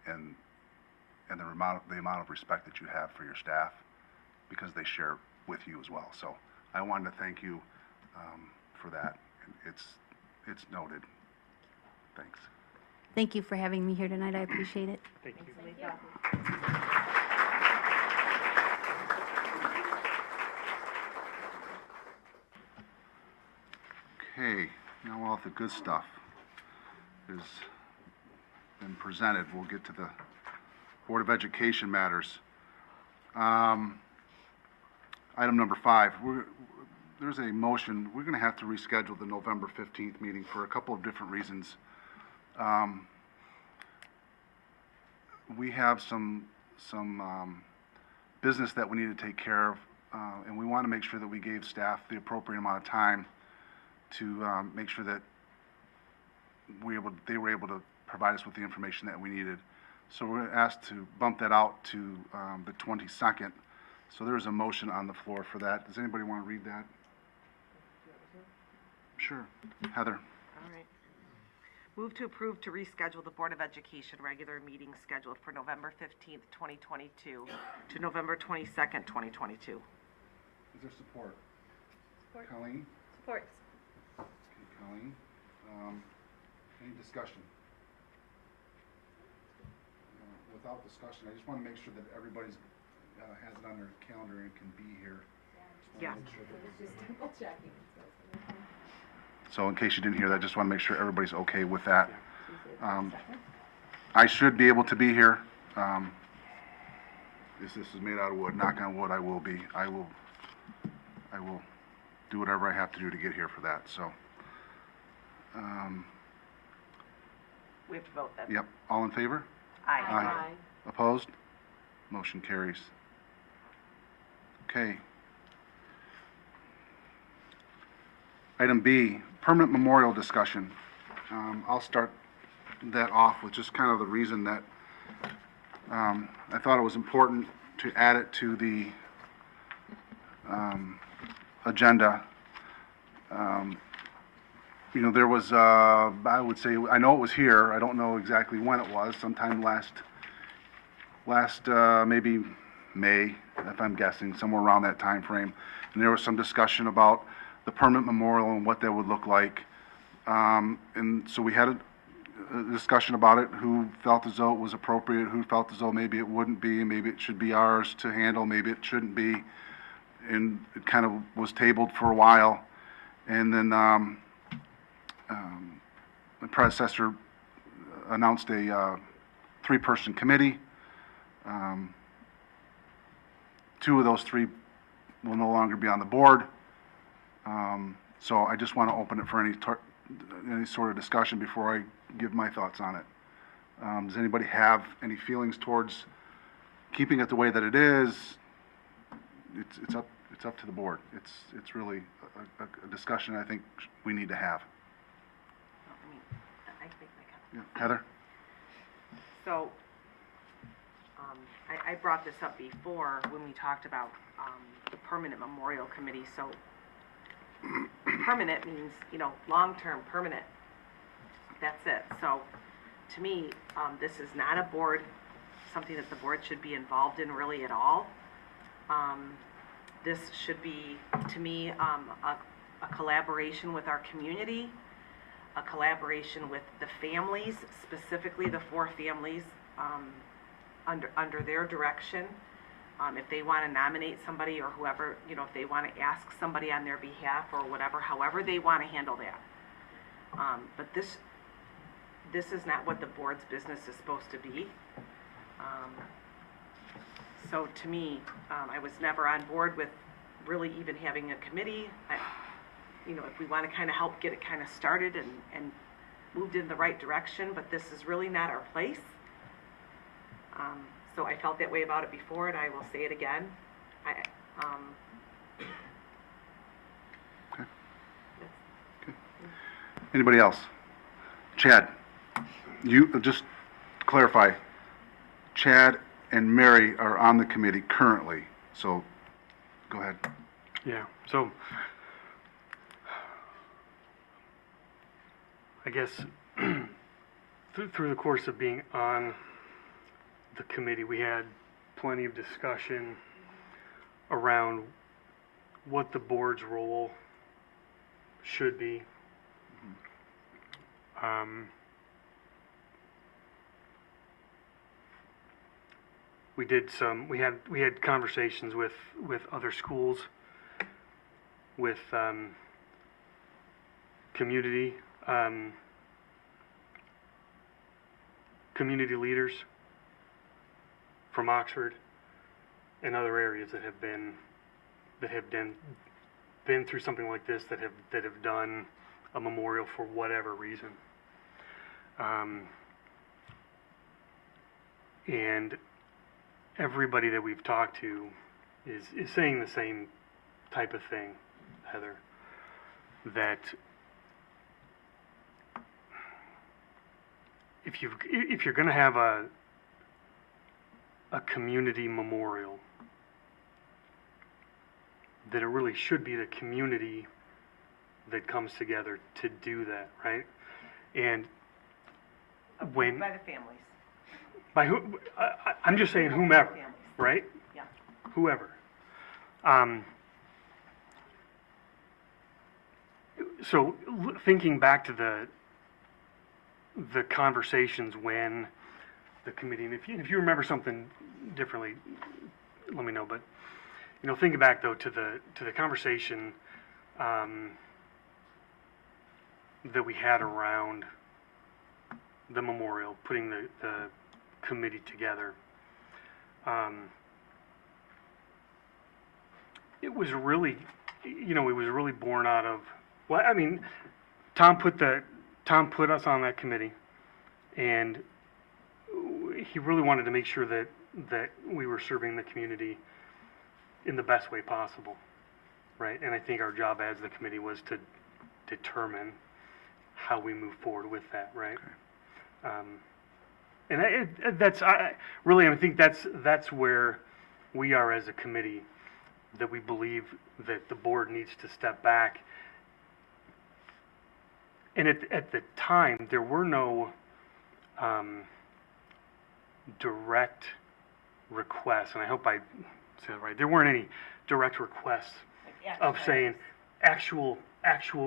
and the amount of respect that you have for your staff, because they share with you as well. So I wanted to thank you for that. It's noted. Thanks. Thank you for having me here tonight. I appreciate it. Thank you. Okay, now we'll have the good stuff. has been presented. We'll get to the Board of Education matters. Item number 5, there's a motion, we're gonna have to reschedule the November 15th meeting for a couple of different reasons. We have some business that we need to take care of, and we want to make sure that we gave staff the appropriate amount of time to make sure that they were able to provide us with the information that we needed. So we're asked to bump that out to the 22nd. So there is a motion on the floor for that. Does anybody want to read that? Sure. Heather. All right. Move to approve to reschedule the Board of Education regular meeting scheduled for November 15th, 2022 to November 22nd, 2022. Is there support? Support. Colleen? Support. Okay, Colleen. Any discussion? Without discussion, I just want to make sure that everybody's has it on their calendar and can be here. Yeah. So in case you didn't hear that, just want to make sure everybody's okay with that. I should be able to be here. This is made out of wood. Knock on wood, I will be. I will do whatever I have to do to get here for that. So, We have to vote then. yep. All in favor? Aye. Opposed? Motion carries. Okay. Item B, permanent memorial discussion. I'll start that off with just kind of the reason that I thought it was important to add it to the agenda. You know, there was, I would say, I know it was here, I don't know exactly when it was, sometime last maybe May, if I'm guessing, somewhere around that time frame. And there was some discussion about the permanent memorial and what that would look like. And so we had a discussion about it, who felt as though it was appropriate, who felt as though maybe it wouldn't be, maybe it should be ours to handle, maybe it shouldn't be. And it kind of was tabled for a while. And then the predecessor announced a 3-person committee. 2 of those 3 will no longer be on the board. So I just want to open it for any sort of discussion before I give my thoughts on it. Does anybody have any feelings towards keeping it the way that it is? It's up to the board. It's really a discussion I think we need to have. I think my comment. Yeah. Heather? So, I brought this up before when we talked about the Permanent Memorial Committee. So, permanent means, you know, long-term, permanent. That's it. So, to me, this is not a board, something that the board should be involved in really at all. This should be, to me, a collaboration with our community, a collaboration with the families, specifically the 4 families under their direction. If they want to nominate somebody or whoever, you know, if they want to ask somebody on their behalf or whatever, however they want to handle that. But this is not what the board's business is supposed to be. So to me, I was never on board with really even having a committee. You know, if we want to kind of help get it kind of started and moved in the right direction, but this is really not our place. So I felt that way about it before, and I will say it again. Okay. Anybody else? Chad, you, just clarify, Chad and Mary are on the committee currently, so go ahead. Yeah, so I guess through the course of being on the committee, we had plenty of discussion around what the board's role should be. We had conversations with other schools, with community, community leaders from Oxford and other areas that have been through something like this, that have done a memorial for whatever reason. And everybody that we've talked to is saying the same type of thing, Heather, that if you're going to have a community memorial, that it really should be the community that comes together to do that, right? And when By the families. by who, I'm just saying whomever, Families. right? Yeah. Whoever. So thinking back to the conversations when the committee, and if you remember something differently, let me know. But you know, thinking back though to the conversation that we had around the memorial, putting the committee together. It was really, you know, it was really born out of, well, I mean, Tom put us on that committee, and he really wanted to make sure that we were serving the community in the best way possible, right? And I think our job as the committee was to determine how we move forward with that, right? And I think that's where we are as a committee, that we believe that the board needs to step back. And at the time, there were no direct requests, and I hope I said it right. There weren't any direct requests of saying actual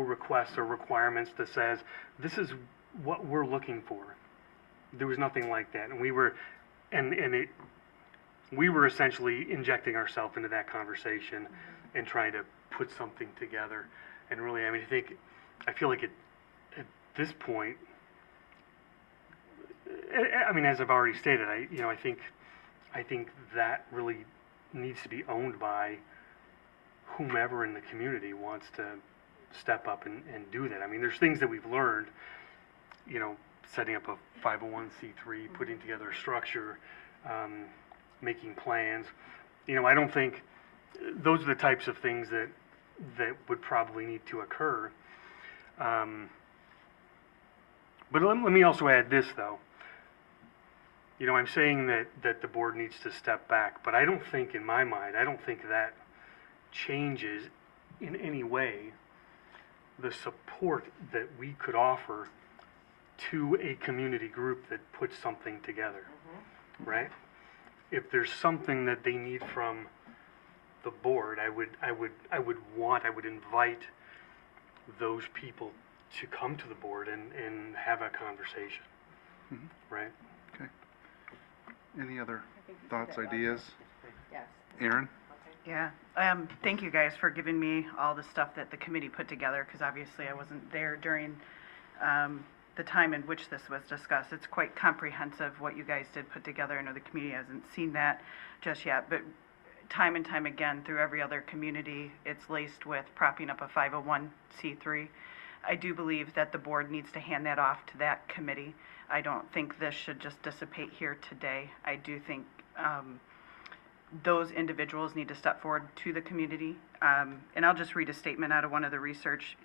requests or requirements that says this is what we're looking for. There was nothing like that, and we were essentially injecting ourselves into that conversation and trying to put something together. And really, I mean, I feel like at this point, I mean, as I've already stated, I think that really needs to be owned by whomever in the community wants to step up and do that. I mean, there's things that we've learned, you know, setting up a 501c3, putting together a structure, making plans. You know, I don't think those are the types of things that would probably need to occur. But let me also add this, though. You know, I'm saying that the board needs to step back, but I don't think, in my mind, I don't think that changes in any way the support that we could offer to a community group that puts something together, right? If there's something that they need from the board, I would invite those people to come to the board and have a conversation, right? Okay. Any other thoughts, ideas? Yes. Aaron? Yeah, thank you guys for giving me all the stuff that the committee put together, because obviously I wasn't there during the time in which this was discussed. It's quite comprehensive what you guys did put together. I know the community hasn't seen that just yet, but time and time again through every other community, it's laced with propping up a 501c3. I do believe that the board needs to hand that off to that committee. I don't think this should just dissipate here today. I do think those individuals need to step forward to the community. And I'll just read a statement out of one of the research,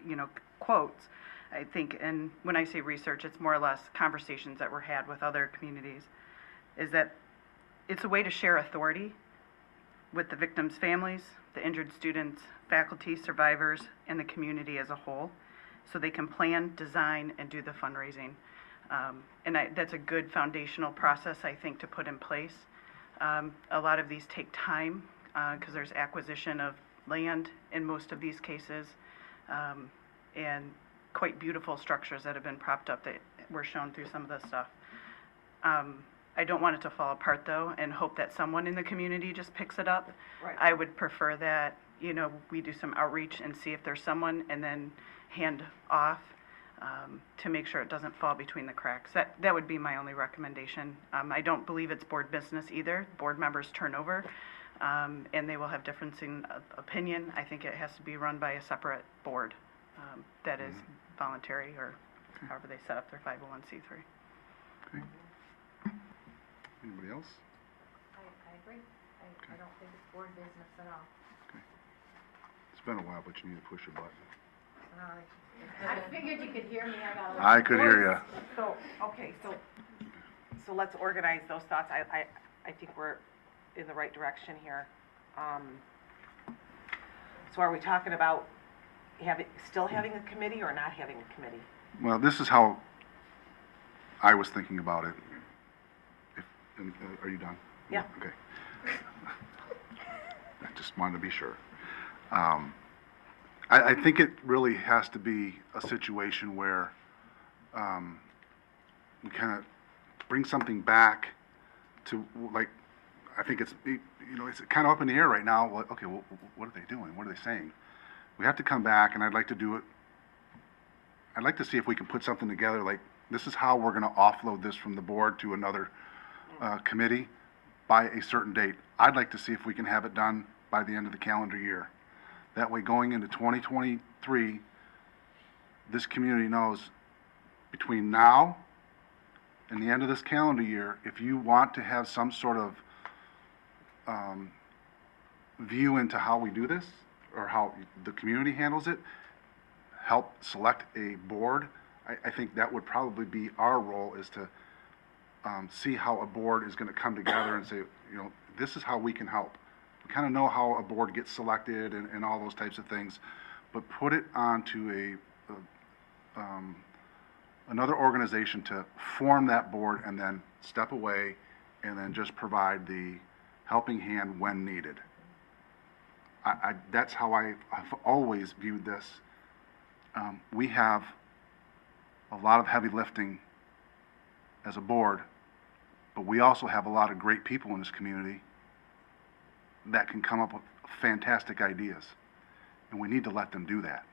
quotes. I think, and when I say research, it's more or less conversations that were had with other communities, is that it's a way to share authority with the victims' families, the injured students, faculty, survivors, and the community as a whole, so they can plan, design, and do the fundraising. And that's a good foundational process, I think, to put in place. A lot of these take time because there's acquisition of land in most of these cases, and quite beautiful structures that have been propped up that were shown through some of this stuff. I don't want it to fall apart, though, and hope that someone in the community just picks it up. Right. I would prefer that, we do some outreach and see if there's someone, and then hand off to make sure it doesn't fall between the cracks. That would be my only recommendation. I don't believe it's board business either. Board members turn over, and they will have differencing opinion. I think it has to be run by a separate board that is voluntary, or however they set up their 501c3. Okay. Anybody else? I agree. I don't think it's board business at all. It's been a while, but you need to push a button. I figured you could hear me. I could hear you. So, okay, so let's organize those thoughts. I think we're in the right direction here. So are we talking about still having a committee or not having a committee? Well, this is how I was thinking about it. Are you done? Yeah. Okay. I just wanted to be sure. I think it really has to be a situation where we kind of bring something back to, like, I think it's kind of up in the air right now. Well, okay, well, what are they doing? What are they saying? We have to come back, and I'd like to do it. I'd like to see if we can put something together, like, this is how we're going to offload this from the board to another committee by a certain date. I'd like to see if we can have it done by the end of the calendar year. That way, going into 2023, this community knows between now and the end of this calendar year, if you want to have some sort of view into how we do this, or how the community handles it, help select a board, I think that would probably be our role, is to see how a board is going to come together and say, this is how we can help. We kind of know how a board gets selected and all those types of things, but put it onto another organization to form that board and then step away and then just provide the helping hand when needed. That's how I've always viewed this. We have a lot of heavy lifting as a board, but we also have a lot of great people in this community that can come up with fantastic ideas. And we need to let them do that.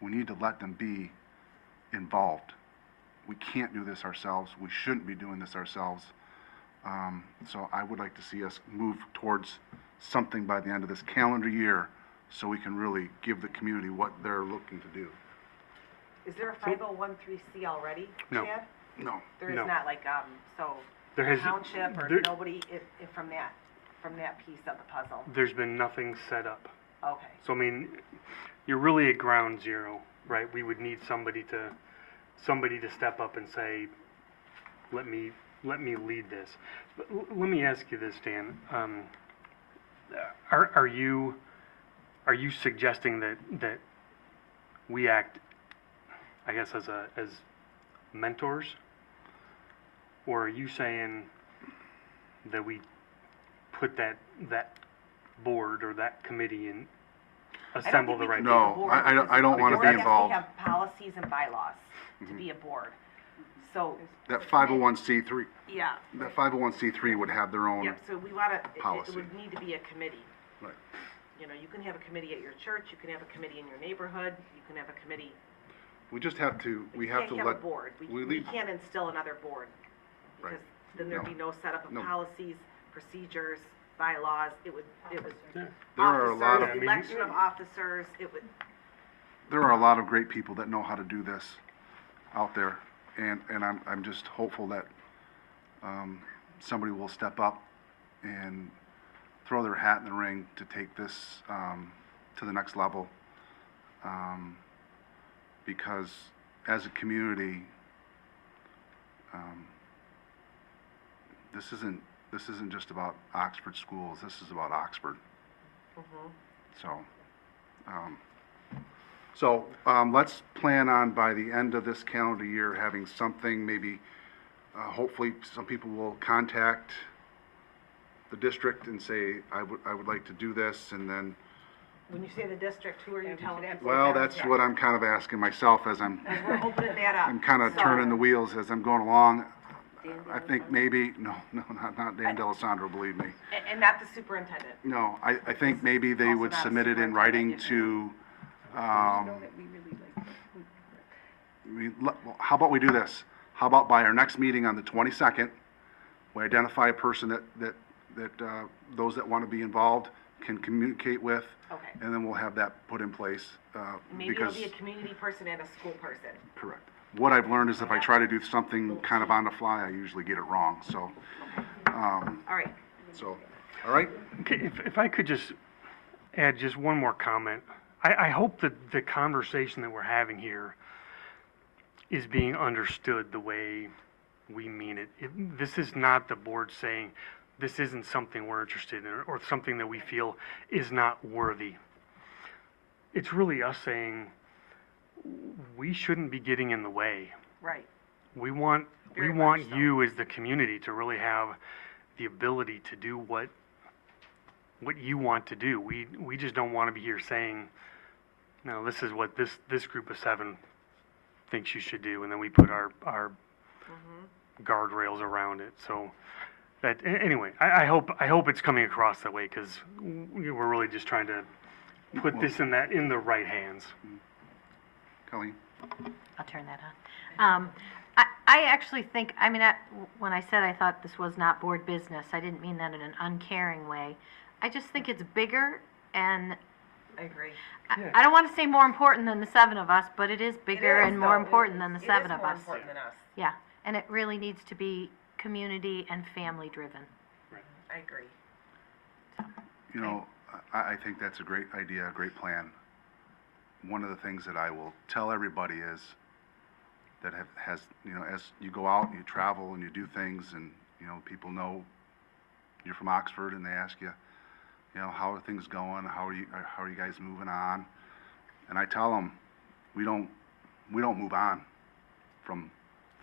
We need to let them be involved. We can't do this ourselves. We shouldn't be doing this ourselves. So I would like to see us move towards something by the end of this calendar year so we can really give the community what they're looking to do. Is there a 501c already, No. Chad? No. There is No. not, like, so There has- township or there- nobody from that piece of the puzzle? There's been nothing set up. Okay. So, I mean, you're really at ground zero, right? We would need somebody to step up and say, let me lead this. But let me ask you this, Dan. Are you suggesting that we act, I guess, as mentors? Or are you saying that we put that board or that committee and assemble the right? No, I don't want to be involved. We have policies and bylaws to be a board. So. That 501c3, Yeah. that 501c3 would have their own. Yep, so we want to, policy. it would need to be a committee. Right. You can have a committee at your church, you can have a committee in your neighborhood, you can have a committee. We just have to, we have to can't let. have a board. We leave- can't instill another board. Right. Because then there'd be no setup of No. policies, procedures, bylaws. It was There are a lot of, officers, election of officers, it would, there are a lot of great people that know how to do this out there. And I'm just hopeful that somebody will step up and throw their hat in the ring to take this to the next level. Because as a community, this isn't just about Oxford schools, this is about Oxford. So, let's plan on by the end of this calendar year having something, maybe, hopefully some people will contact the district and say, I would like to do this, and then, when you say the district, who are you telling? well, that's what I'm kind of asking myself as I'm, We're opening that up. I'm kind of So- turning the wheels as I'm going along. I think maybe, no, not Dan D'Alessandro, believe me. And not the superintendent. No, I think maybe they would Also not a submit it in writing to, how about we do this? How about by our next meeting on the 22nd, we identify a person that those that want to be involved can communicate with, Okay. and then we'll have that put in place, Maybe it'll because, be a community person and a school person. correct. What I've learned is if I try to do something kind of on the fly, I usually get it wrong, so, All right. all right? Okay, if I could just add just one more comment. I hope that the conversation that we're having here is being understood the way we mean it. This is not the board saying, this isn't something we're interested in, or something that we feel is not worthy. It's really us saying, we shouldn't be getting in the way. Right. We want Very want much so. you as the community to really have the ability to do what you want to do. We just don't want to be here saying, no, this is what this group of 7 thinks you should do, and then we put our guardrails around it. So that anyway, I hope it's coming across that way, because we're really just trying to put this in the right hands. Colleen? I'll turn that on. I actually think, when I said I thought this was not board business, I didn't mean that in an uncaring way. I just think it's bigger, and I agree. I don't want to say more important than the 7 of us, but it is bigger is, and more though. important than the It 7 is of more us. important than us. Yeah, and it really needs to be community and family driven. I agree. You know, I think that's a great idea, a great plan. One of the things that I will tell everybody is that has, you know, as you go out and you travel and you do things, and, you know, people know you're from Oxford, and they ask you, you know, how are things going? How are you guys moving on? And I tell them, we don't move on from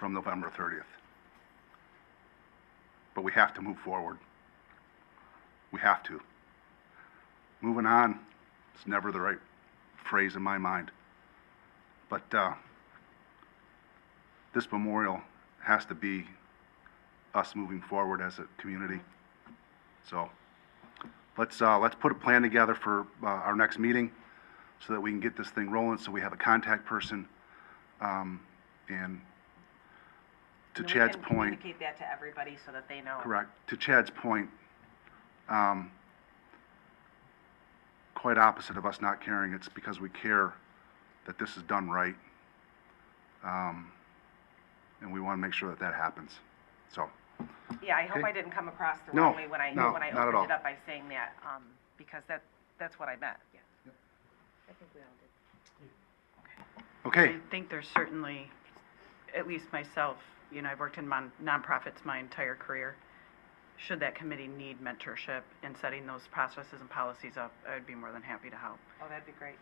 November 30th. But we have to move forward. We have to. Moving on is never the right phrase in my mind. But this memorial has to be us moving forward as a community. So let's put a plan together for our next meeting, so that we can get this thing rolling, so we have a contact person. And to And Chad's we can point, communicate that to everybody so that they know. correct, to Chad's point, quite opposite of us not caring, it's because we care that this is done right. And we want to make sure that happens, so. Yeah, I hope Okay. I didn't come across the No, wrong way when I no, not at opened all. it up by saying that, because that's what I meant. Yeah. I think we all did. Okay, I think there's certainly, at least myself, you know, I've worked in nonprofits my entire career. Should that committee need mentorship in setting those processes and policies up, I would be more than happy to help. Oh, that'd be great.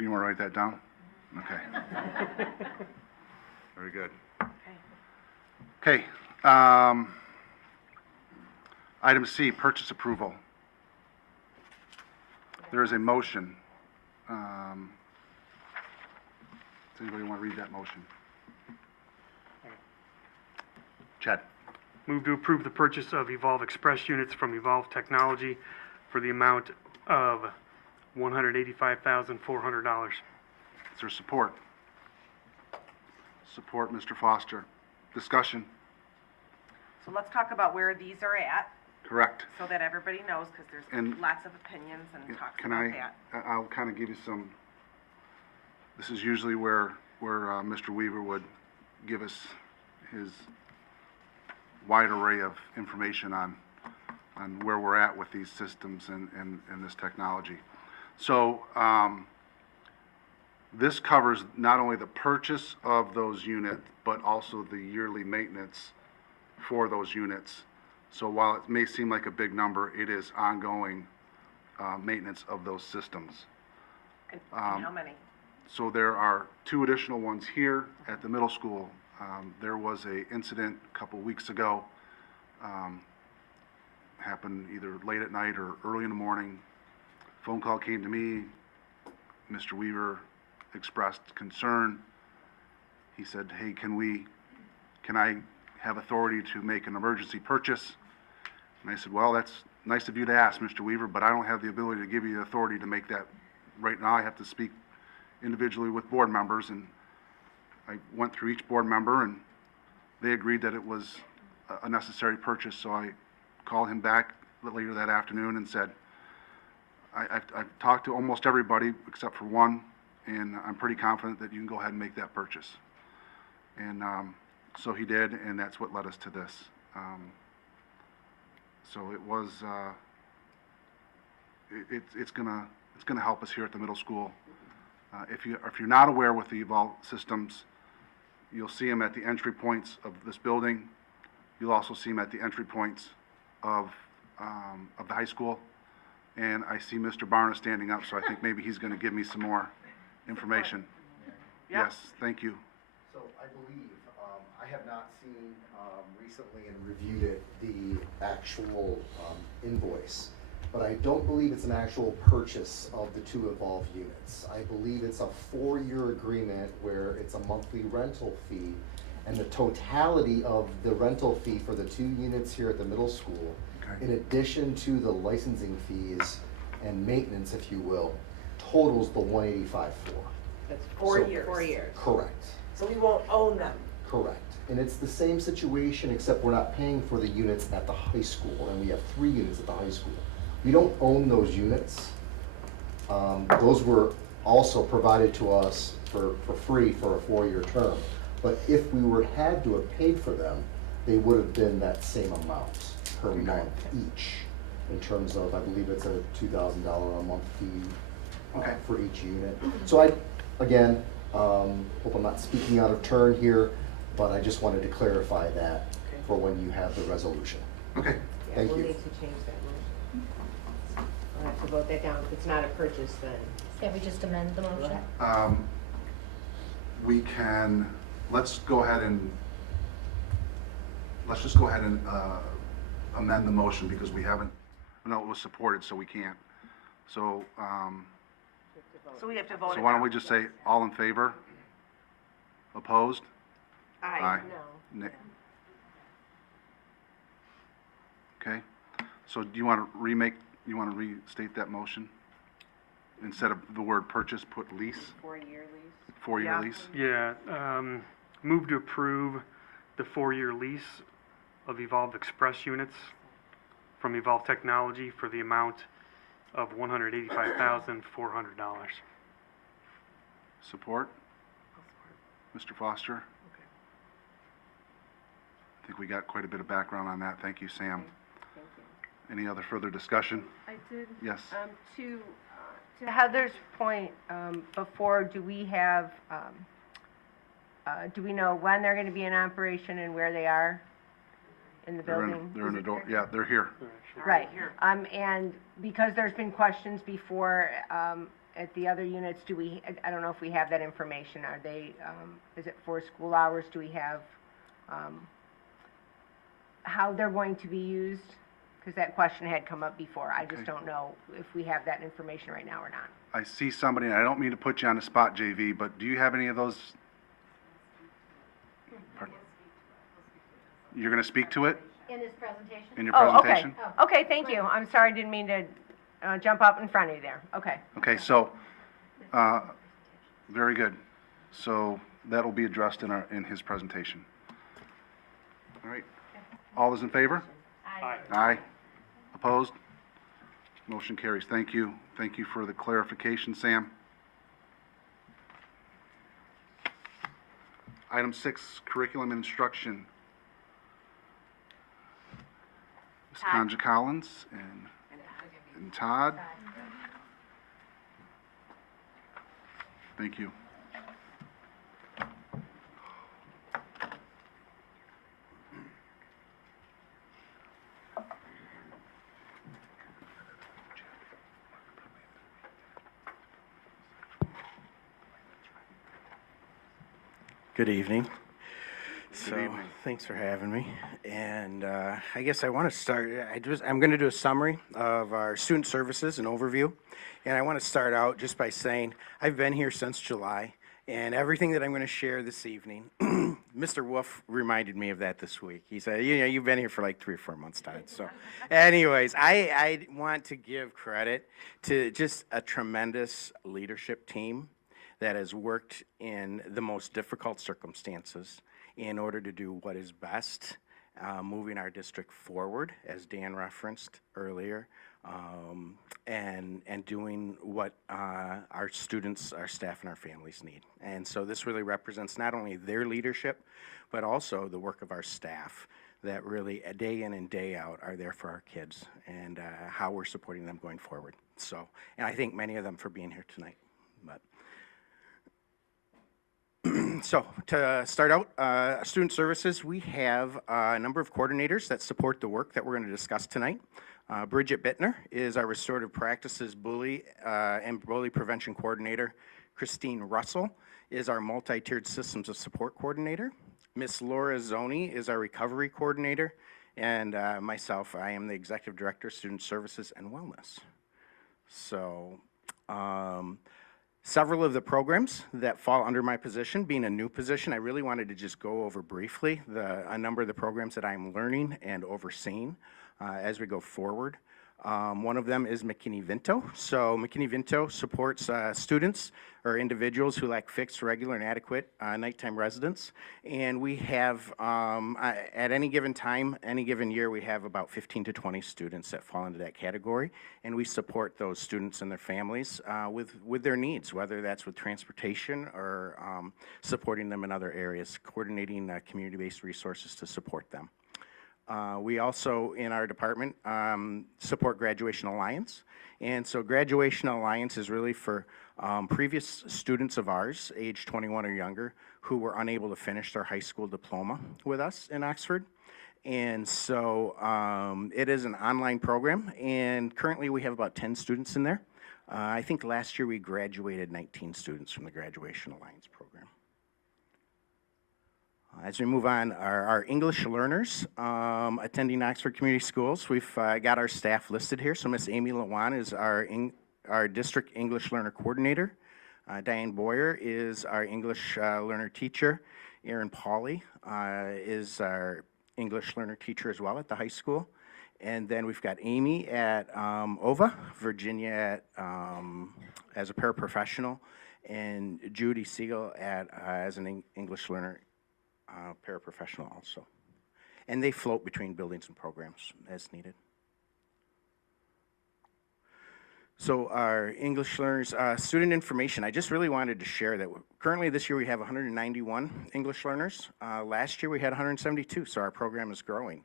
you want to write that down? Okay. Very good. Okay, item C, purchase approval. There is a motion. Does anybody want to read that motion? Chad? Move to approve the purchase of Evolve Express units from Evolve Technology for the amount of $185,400. Is there support? Support, Mr. Foster. Discussion? So let's talk about where these are at, Correct. so that everybody knows, because there's And- lots of opinions and talks Can about I, that. I'll kind of give you some, this is usually where Mr. Weaver would give us his wide array of information on where we're at with these systems and this technology. So, this covers not only the purchase of those units, but also the yearly maintenance for those units. So while it may seem like a big number, it is ongoing maintenance of those systems. And how many? So there are 2 additional ones here at the middle school. There was a incident a couple weeks ago, happened either late at night or early in the morning. Phone call came to me. Mr. Weaver expressed concern. He said, hey, can I have authority to make an emergency purchase? And I said, well, that's nice of you to ask, Mr. Weaver, but I don't have the ability to give you the authority to make that right now. I have to speak individually with board members, and I went through each board member, and they agreed that it was a necessary purchase, so I called him back later that afternoon and said, I've talked to almost everybody except for one, and I'm pretty confident that you can go ahead and make that purchase. And so he did, and that's what led us to this. So it was, it's gonna help us here at the middle school. If you're not aware with the Evolve systems, you'll see them at the entry points of this building. You'll also see them at the entry points of the high school. And I see Mr. Barna standing up, so I think maybe he's gonna give me some more information. Yeah. Yes, thank you. So I believe, I have not seen recently and reviewed it, the actual invoice, but I don't believe it's an actual purchase of the 2 Evolve units. I believe it's a 4-year agreement where it's a monthly rental fee, and the totality of the rental fee for the 2 units here at the middle school, in addition to the licensing fees and maintenance, if you will, totals the 185.4. That's 4 years. 4 years. Correct. So we won't own them. Correct. And it's the same situation, except we're not paying for the units at the high school, and we have 3 units at the high school. We don't own those units. Those were also provided to us for free for a 4-year term. But if we had to have paid for them, they would have been that same amount per month each, in terms of, I believe it's a $2,000 a month fee for each unit. So again, hope I'm not speaking out of turn here, but I just wanted to clarify that for when you have the resolution. Okay. Thank We'll you. need to change that motion. We'll have to vote that down. If it's not a purchase, then. Can we just amend the motion? We can, let's just go ahead and amend the motion, because we haven't, no, it was supported, so we can't. So, So we have to vote it so why don't down. we just say, all in favor? Opposed? Aye. Nay. Okay, so do you want to restate that motion? Instead of the word purchase, put lease? 4-year lease. 4-year Yeah. lease? Yeah, move to approve the 4-year lease of Evolve Express units from Evolve Technology for the amount of $185,400. Support? Mr. Foster? I think we got quite a bit of background on that. Thank you, Sam. Thank you. Any other further discussion? I did. Yes. To Heather's point, before, do we have, do we know when they're gonna be in operation and where they are in the building? They're in the door, yeah, they're here. Right, and because there's been questions before, at the other units, I don't know if we have that information, are they, is it for school hours, do we have, how they're going to be used? Because that question had come up before, I just Okay. don't know if we have that information right now or not. I see somebody, and I don't mean to put you on the spot, JV, but do you have any of those? Pardon? You're gonna speak to it In his presentation? in your Oh, okay, presentation? okay, thank you, I'm sorry, didn't mean to, jump up in front of you there, okay. Okay, so, very good. So that'll be addressed in his presentation. All right. All those in favor? Aye. Aye. Opposed? Motion carries. Thank you. Thank you for the clarification, Sam. Item 6, curriculum and instruction. Ms. Conja Collins and Todd. Thank you. Good evening. So, evening. thanks for having me. And I guess I want to start, I'm going to do a summary of our student services and overview. And I want to start out just by saying I've been here since July, and everything that I'm going to share this evening, Mr. Wolf reminded me of that this week. He said, you know, you've been here for like 3 or 4 months, Todd. So anyways, I want to give credit to just a tremendous leadership team that has worked in the most difficult circumstances in order to do what is best, moving our district forward, as Dan referenced earlier, and doing what our students, our staff, and our families need. And so this really represents not only their leadership, but also the work of our staff that really, day in and day out, are there for our kids and how we're supporting them going forward. So, and I thank many of them for being here tonight. But so to start out, student services, we have a number of coordinators that support the work that we're going to discuss tonight. Bridget Bittner is our restorative practices bully and bully prevention coordinator. Christine Russell is our multi-tiered systems of support coordinator. Miss Laura Zoni is our recovery coordinator. And myself, I am the executive director of student services and wellness. So several of the programs that fall under my position, being a new position, I really wanted to just go over briefly a number of the programs that I'm learning and overseeing as we go forward. One of them is McKinney-Vento. So McKinney-Vento supports students or individuals who lack fixed, regular, and adequate nighttime residence. And we have, at any given time, any given year, we have about 15 to 20 students that fall into that category. And we support those students and their families with their needs, whether that's with transportation or supporting them in other areas, coordinating community-based resources to support them. We also, in our department, support Graduation Alliance. And so Graduation Alliance is really for previous students of ours, age 21 or younger, who were unable to finish their high school diploma with us in Oxford. And so it is an online program, and currently we have about 10 students in there. I think last year we graduated 19 students from the Graduation Alliance program. As we move on, our English learners attending Oxford Community Schools, we've got our staff listed here. So Miss Amy Lewan is our district English learner coordinator. Diane Boyer is our English learner teacher. Erin Pauley is our English learner teacher as well at the high school. And then we've got Amy at OVA, Virginia as a paraprofessional, and Judy Siegel as an English learner paraprofessional also. And they float between buildings and programs as needed. So our English learners, student information, I just really wanted to share that currently this year we have 191 English learners. Last year we had 172, so our program is growing.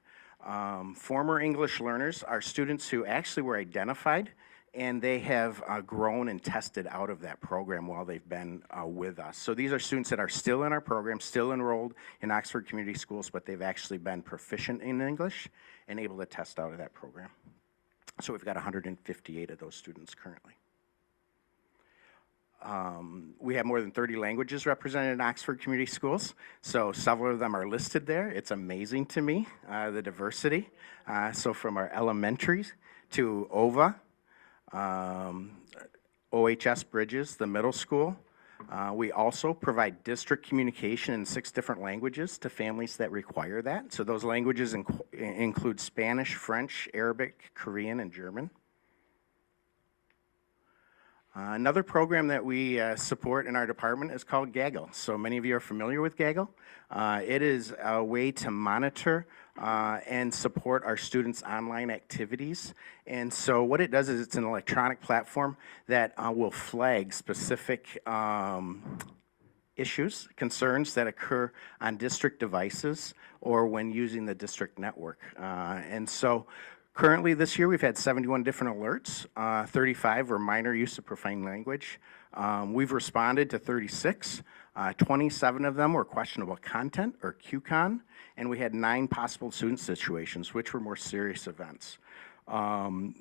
Former English learners are students who actually were identified and they have grown and tested out of that program while they've been with us. So these are students that are still in our program, still enrolled in Oxford Community Schools, but they've actually been proficient in English and able to test out of that program. So we've got 158 of those students currently. We have more than 30 languages represented in Oxford Community Schools, so several of them are listed there. It's amazing to me, the diversity. So from our elementaries to OVA, OHS Bridges, the middle school. We also provide district communication in 6 different languages to families that require that. So those languages include Spanish, French, Arabic, Korean, and German. Another program that we support in our department is called Gaggle. So many of you are familiar with Gaggle. It is a way to monitor and support our students' online activities. And so what it does is it's an electronic platform that will flag specific issues, concerns that occur on district devices or when using the district network. And so currently this year we've had 71 different alerts, 35 were minor use of profane language. We've responded to 36. 27 of them were questionable content or QCon, and we had 9 possible student situations, which were more serious events.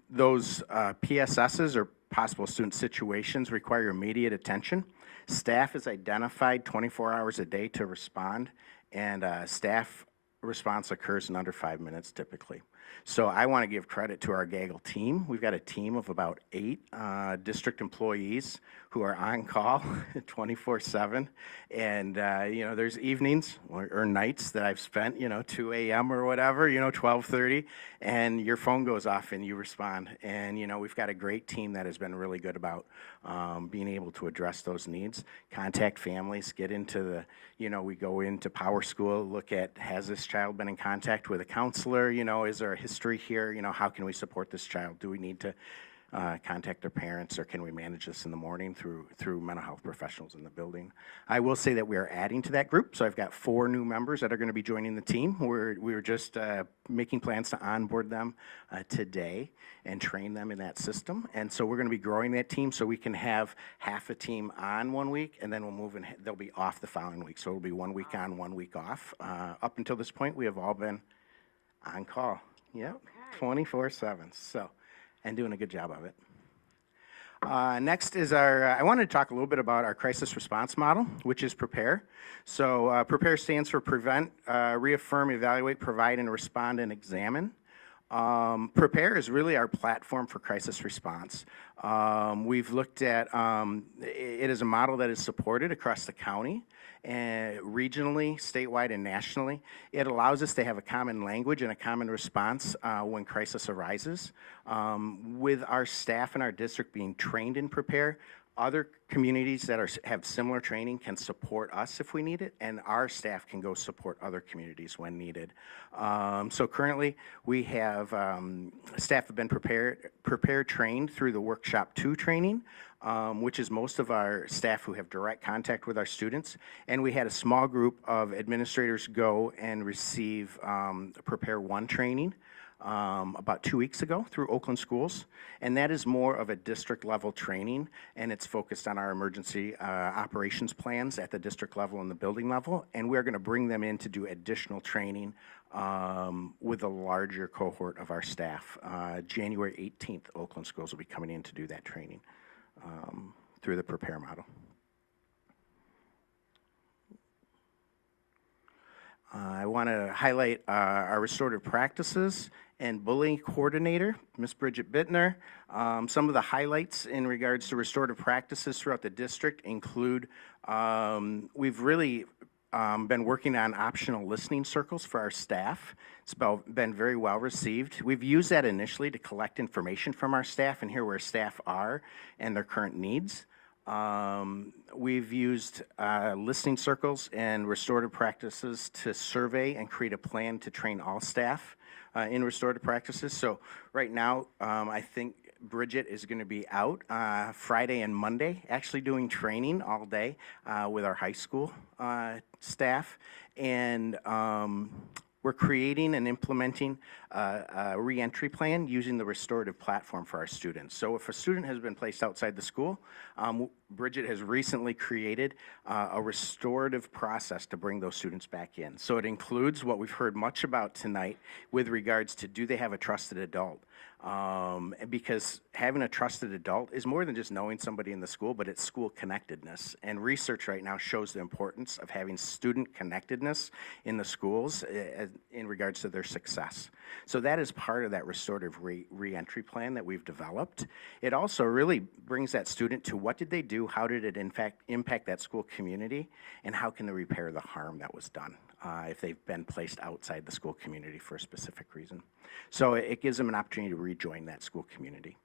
Those PSSs or possible student situations require immediate attention. Staff is identified 24 hours a day to respond, and staff response occurs in under 5 minutes typically. So I want to give credit to our Gaggle team. We've got a team of about 8 district employees who are on call 24/7. And, you know, there's evenings or nights that I've spent, you know, 2 a.m. or whatever, you know, 12:30, and your phone goes off and you respond. And, you know, we've got a great team that has been really good about being able to address those needs, contact families, get into the, you know, we go into Power School, look at, has this child been in contact with a counselor? You know, is there a history here? You know, how can we support this child? Do we need to contact their parents, or can we manage this in the morning through mental health professionals in the building? I will say that we are adding to that group, so I've got 4 new members that are going to be joining the team. We're just making plans to onboard them today and train them in that system, and so we're going to be growing that team so we can have half a team on 1 week, and then we'll move and they'll be off the following week, so it'll be 1 week on, 1 week off. Up until this point, we have all been on call. Yep, 24/7. So, and doing a good job of it. Next is I wanted to talk a little bit about our crisis response model, which is PREPARE. So PREPARE stands for Prevent, Reaffirm, Evaluate, Provide, and Respond and Examine. PREPARE is really our platform for crisis response. We've looked at, it is a model that is supported across the county, regionally, statewide, and nationally. It allows us to have a common language and a common response when crisis arises. With our staff in our district being trained in PREPARE, other communities that have similar training can support us if we need it, and our staff can go support other communities when needed. So currently, we have staff have been PREPARE trained through the Workshop 2 training, which is most of our staff who have direct contact with our students. And we had a small group of administrators go and receive PREPARE 1 training about 2 weeks ago through Oakland Schools. And that is more of a district level training, and it's focused on our emergency operations plans at the district level and the building level. And we're gonna bring them in to do additional training with a larger cohort of our staff. January 18th, Oakland Schools will be coming in to do that training through the PREPARE model. I want to highlight our restorative practices and bullying coordinator, Ms. Bridget Bittner. Some of the highlights in regards to restorative practices throughout the district include we've really been working on optional listening circles for our staff. It's been very well received. We've used that initially to collect information from our staff and hear where staff are and their current needs. We've used listening circles and restorative practices to survey and create a plan to train all staff in restorative practices. So right now, I think Bridget is going to be out Friday and Monday, actually doing training all day with our high school staff. And we're creating and implementing a reentry plan using the restorative platform for our students. So if a student has been placed outside the school, Bridget has recently created a restorative process to bring those students back in. So it includes what we've heard much about tonight with regards to, do they have a trusted adult? Because having a trusted adult is more than just knowing somebody in the school, but it's school connectedness. And research right now shows the importance of having student connectedness in the schools in regards to their success. So that is part of that restorative reentry plan that we've developed. It also really brings that student to what did they do, how did it in fact impact that school community, and how can they repair the harm that was done if they've been placed outside the school community for a specific reason. So it gives them an opportunity to rejoin that school community.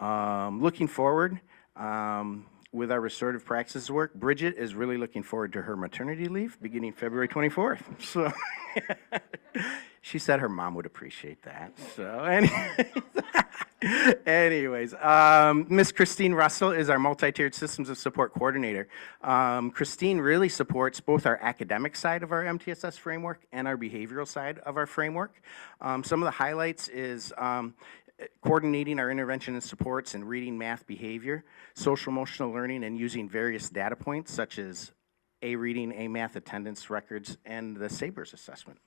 Looking forward, with our restorative practices work, Bridget is really looking forward to her maternity leave beginning February 24th. So she said her mom would appreciate that. So anyways, Miss Christine Russell is our multi-tiered systems of support coordinator. Christine really supports both our academic side of our MTSS framework and our behavioral side of our framework. Some of the highlights is coordinating our intervention and supports in reading, math, behavior, social emotional learning, and using various data points such as A-reading, A-math attendance records, and the SABRS assessment.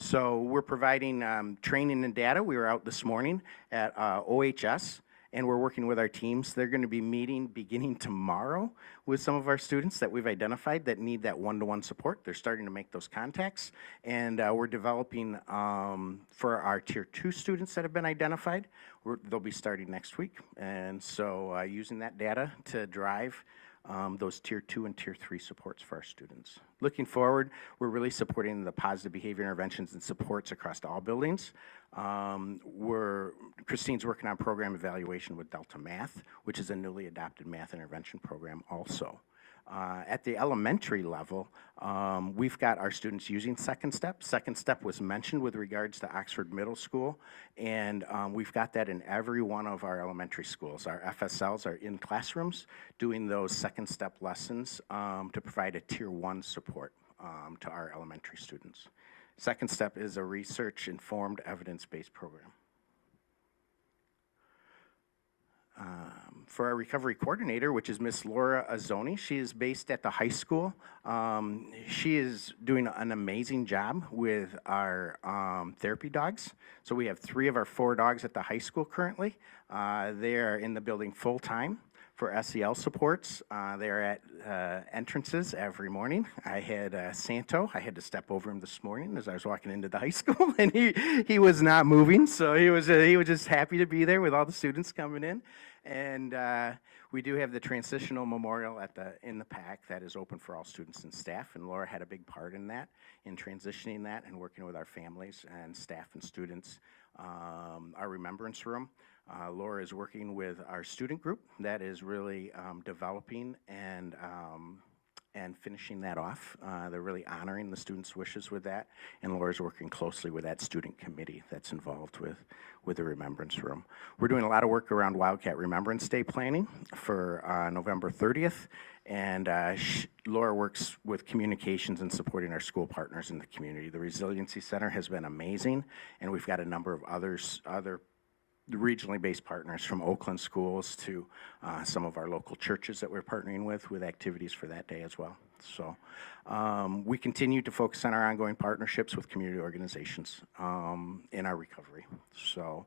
So we're providing training and data. We were out this morning at OHS, and we're working with our teams. They're going to be meeting beginning tomorrow with some of our students that we've identified that need that one-to-one support. They're starting to make those contacts, and we're developing for our Tier 2 students that have been identified. They'll be starting next week, and so using that data to drive those Tier 2 and Tier 3 supports for our students. Looking forward, we're really supporting the positive behavior interventions and supports across all buildings. Christine's working on program evaluation with Delta Math, which is a newly adopted math intervention program also. At the elementary level, we've got our students using Second Step. Second Step was mentioned with regards to Oxford Middle School, and we've got that in every one of our elementary schools. Our FSLs are in classrooms doing those Second Step lessons to provide a Tier 1 support to our elementary students. Second Step is a research-informed, evidence-based program. For our recovery coordinator, which is Miss Laura Azzoni, she is based at the high school. She is doing an amazing job with our therapy dogs. So we have 3 of our 4 dogs at the high school currently. They are in the building full-time for SEL supports. They are at entrances every morning. I had Santo. I had to step over him this morning as I was walking into the high school, and he was not moving, so he was just happy to be there with all the students coming in. And we do have the transitional memorial in the PAC that is open for all students and staff, and Laura had a big part in that, in transitioning that and working with our families and staff and students. Our remembrance room, Laura is working with our student group that is really developing and finishing that off. They're really honoring the students' wishes with that, and Laura's working closely with that student committee that's involved with the Remembrance Room. We're doing a lot of work around Wildcat Remembrance Day planning for November 30th, and Laura works with communications and supporting our school partners in the community. The Resiliency Center has been amazing, and we've got a number of other regionally based partners from Oakland schools to some of our local churches that we're partnering with activities for that day as well. So we continue to focus on our ongoing partnerships with community organizations in our recovery. So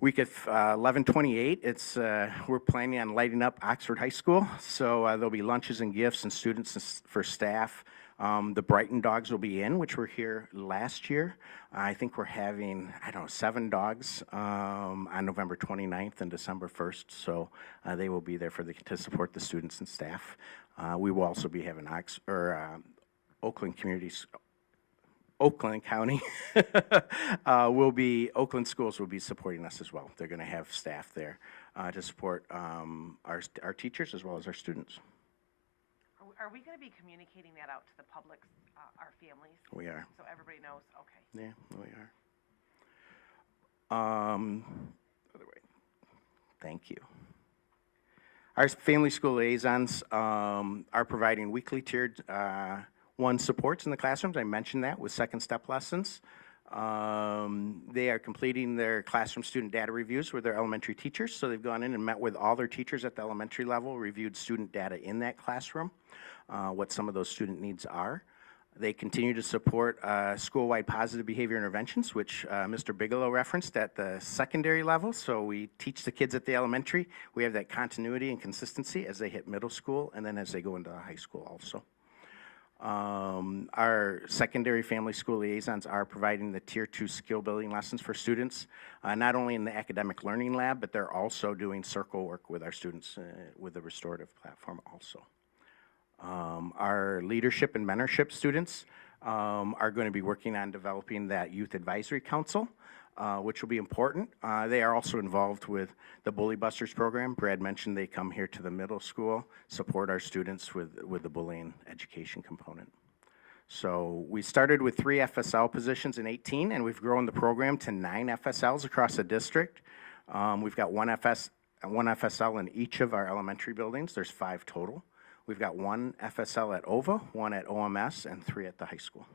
week of 11/28, we're planning on lighting up Oxford High School. So there'll be lunches and gifts and students for staff. The Brighton dogs will be in, which were here last year. I think we're having, 7 dogs on November 29th and December 1st. So they will be there to support the students and staff. We will also be having Oakland County Oakland schools will be supporting us as well. They're going to have staff there to support our teachers as well as our students. Are we going to be communicating that out to the public, our families? We are. So everybody knows, okay. Yeah, we are. Other way. Thank you. Our family school liaisons are providing weekly tiered 1 supports in the classrooms. I mentioned that with Second Step lessons. They are completing their classroom student data reviews with their elementary teachers. So they've gone in and met with all their teachers at the elementary level, reviewed student data in that classroom, what some of those student needs are. They continue to support school-wide positive behavior interventions, which Mr. Bigelow referenced at the secondary level. So we teach the kids at the elementary. We have that continuity and consistency as they hit middle school and then as they go into high school also. Our secondary family school liaisons are providing the Tier 2 skill building lessons for students, not only in the academic learning lab, but they're also doing circle work with our students with the restorative platform also. Our leadership and mentorship students are going to be working on developing that youth advisory council, which will be important. They are also involved with the Bully Busters program. Brad mentioned they come here to the middle school, support our students with the bullying education component. So we started with 3 FSL positions in 18, and we've grown the program to 9 FSLs across the district. We've got one FSL in each of our elementary buildings. There's 5 total. We've got 1 FSL at OVA, 1 at OMS, and 3 at the high school.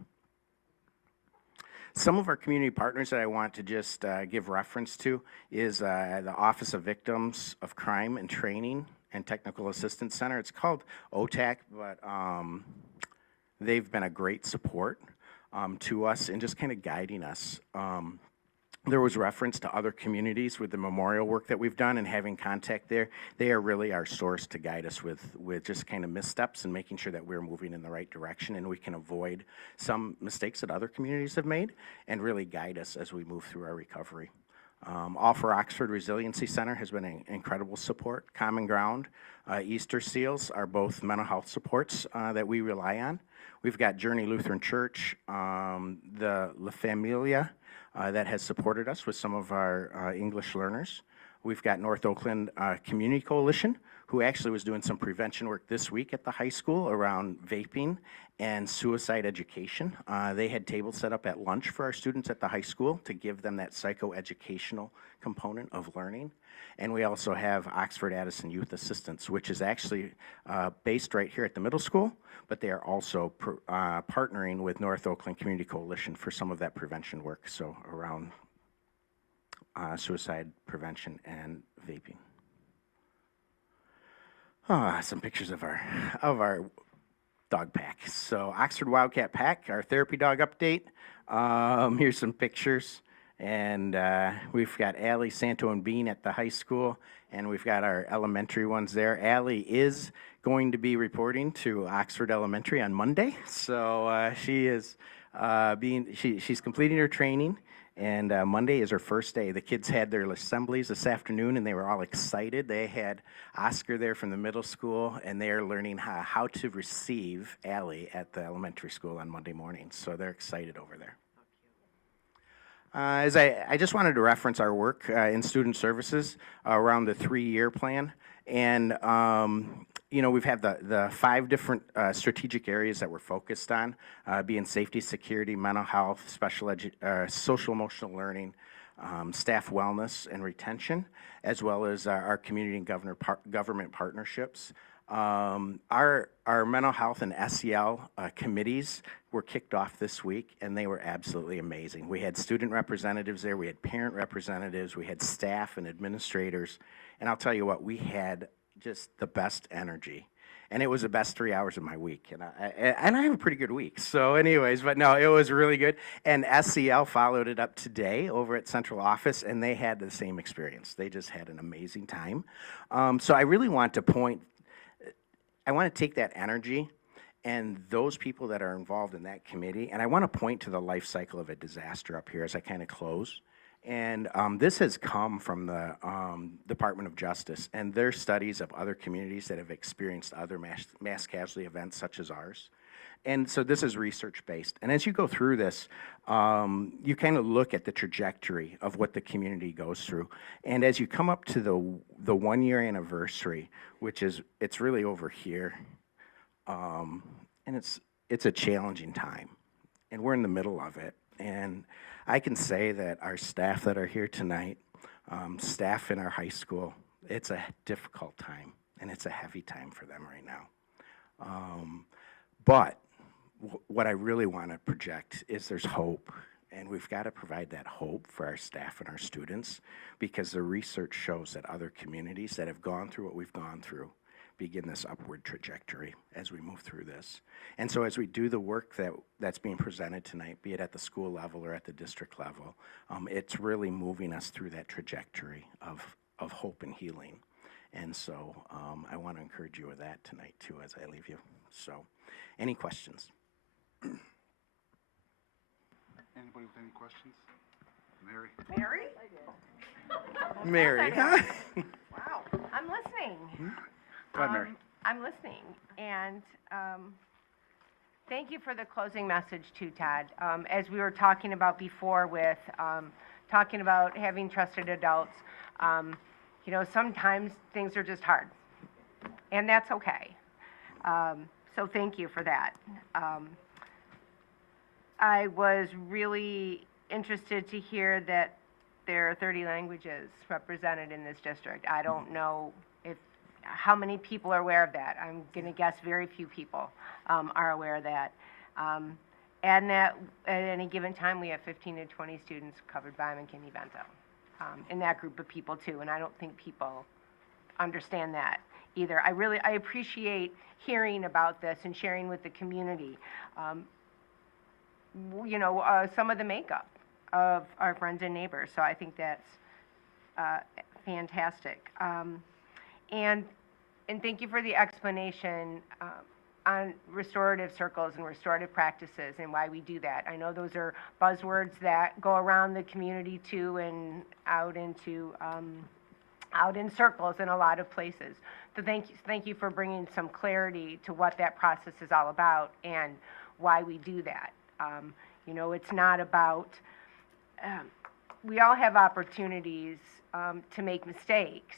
Some of our community partners that I want to just give reference to is the Office of Victims of Crime and Training and Technical Assistance Center. It's called OTAC, but they've been a great support to us and just kind of guiding us there was reference to other communities with the memorial work that we've done and having contact there. They are really our source to guide us with just kind of missteps and making sure that we're moving in the right direction and we can avoid some mistakes that other communities have made and really guide us as we move through our recovery. All for Oxford Resiliency Center has been an incredible support. Common Ground, Easter Seals are both mental health supports that we rely on. We've got Journey Lutheran Church, the La Familia, that has supported us with some of our English learners. We've got North Oakland Community Coalition, who actually was doing some prevention work this week at the high school around vaping and suicide education. They had tables set up at lunch for our students at the high school to give them that psychoeducational component of learning. And we also have Oxford Addison Youth Assistance, which is actually based right here at the middle school, but they are also partnering with North Oakland Community Coalition for some of that prevention work, so around suicide prevention and vaping. Some pictures of our dog pack. So Oxford Wildcat Pack, our therapy dog update. Here's some pictures. And we've got Allie, Santo, and Bean at the high school, and we've got our elementary ones there. Allie is going to be reporting to Oxford Elementary on Monday, so she is she's completing her training, and Monday is her first day. The kids had their assemblies this afternoon, and they were all excited. They had Oscar there from the middle school, and they are learning how to receive Allie at the elementary school on Monday morning, so they're excited over there. I just wanted to reference our work in student services around the 3-year plan. And, you know, we've had the 5 different strategic areas that we're focused on, being safety, security, mental health, social emotional learning, staff wellness and retention, as well as our community and government partnerships. Our mental health and SEL committees were kicked off this week, and they were absolutely amazing. We had student representatives there, we had parent representatives, we had staff and administrators, and I'll tell you what, we had just the best energy. And it was the best 3 hours of my week, and I have a pretty good week. So anyways, but no, it was really good. And SEL followed it up today over at central office, and they had the same experience. They just had an amazing time. So I really want to I want to take that energy and those people that are involved in that committee, and I want to point to the life cycle of a disaster up here as I kind of close. And this has come from the Department of Justice and their studies of other communities that have experienced other mass casualty events such as ours. And so this is research-based. And as you go through this, you kind of look at the trajectory of what the community goes through. And as you come up to the 1-year anniversary, which is, it's really over here, and it's a challenging time. And we're in the middle of it. And I can say that our staff that are here tonight, staff in our high school, it's a difficult time, and it's a heavy time for them right now. But what I really want to project is there's hope, and we've got to provide that hope for our staff and our students, because the research shows that other communities that have gone through what we've gone through begin this upward trajectory as we move through this. And so as we do the work that's being presented tonight, be it at the school level or at the district level, it's really moving us through that trajectory of hope and healing. And so I want to encourage you with that tonight too as I leave you. So any questions? Anybody with any questions? Mary? Mary? Mary. Wow, I'm listening. Go ahead, Mary. I'm listening, and thank you for the closing message too, Todd. As we were talking about before with talking about having trusted adults, you know, sometimes things are just hard, and that's okay. So thank you for that. I was really interested to hear that there are 30 languages represented in this district. I don't know how many people are aware of that. I'm going to guess very few people are aware of that. And that at any given time we have 15 to 20 students covered by McKinney-Vento in that group of people too. And I don't think people understand that either. I appreciate hearing about this and sharing with the community. You know, some of the makeup of our friends and neighbors. So I think that's fantastic. And thank you for the explanation on restorative circles and restorative practices and why we do that. I know those are buzzwords that go around the community too and out into out in circles in a lot of places. So thank you for bringing some clarity to what that process is all about and why we do that. You know, it's not about, we all have opportunities to make mistakes,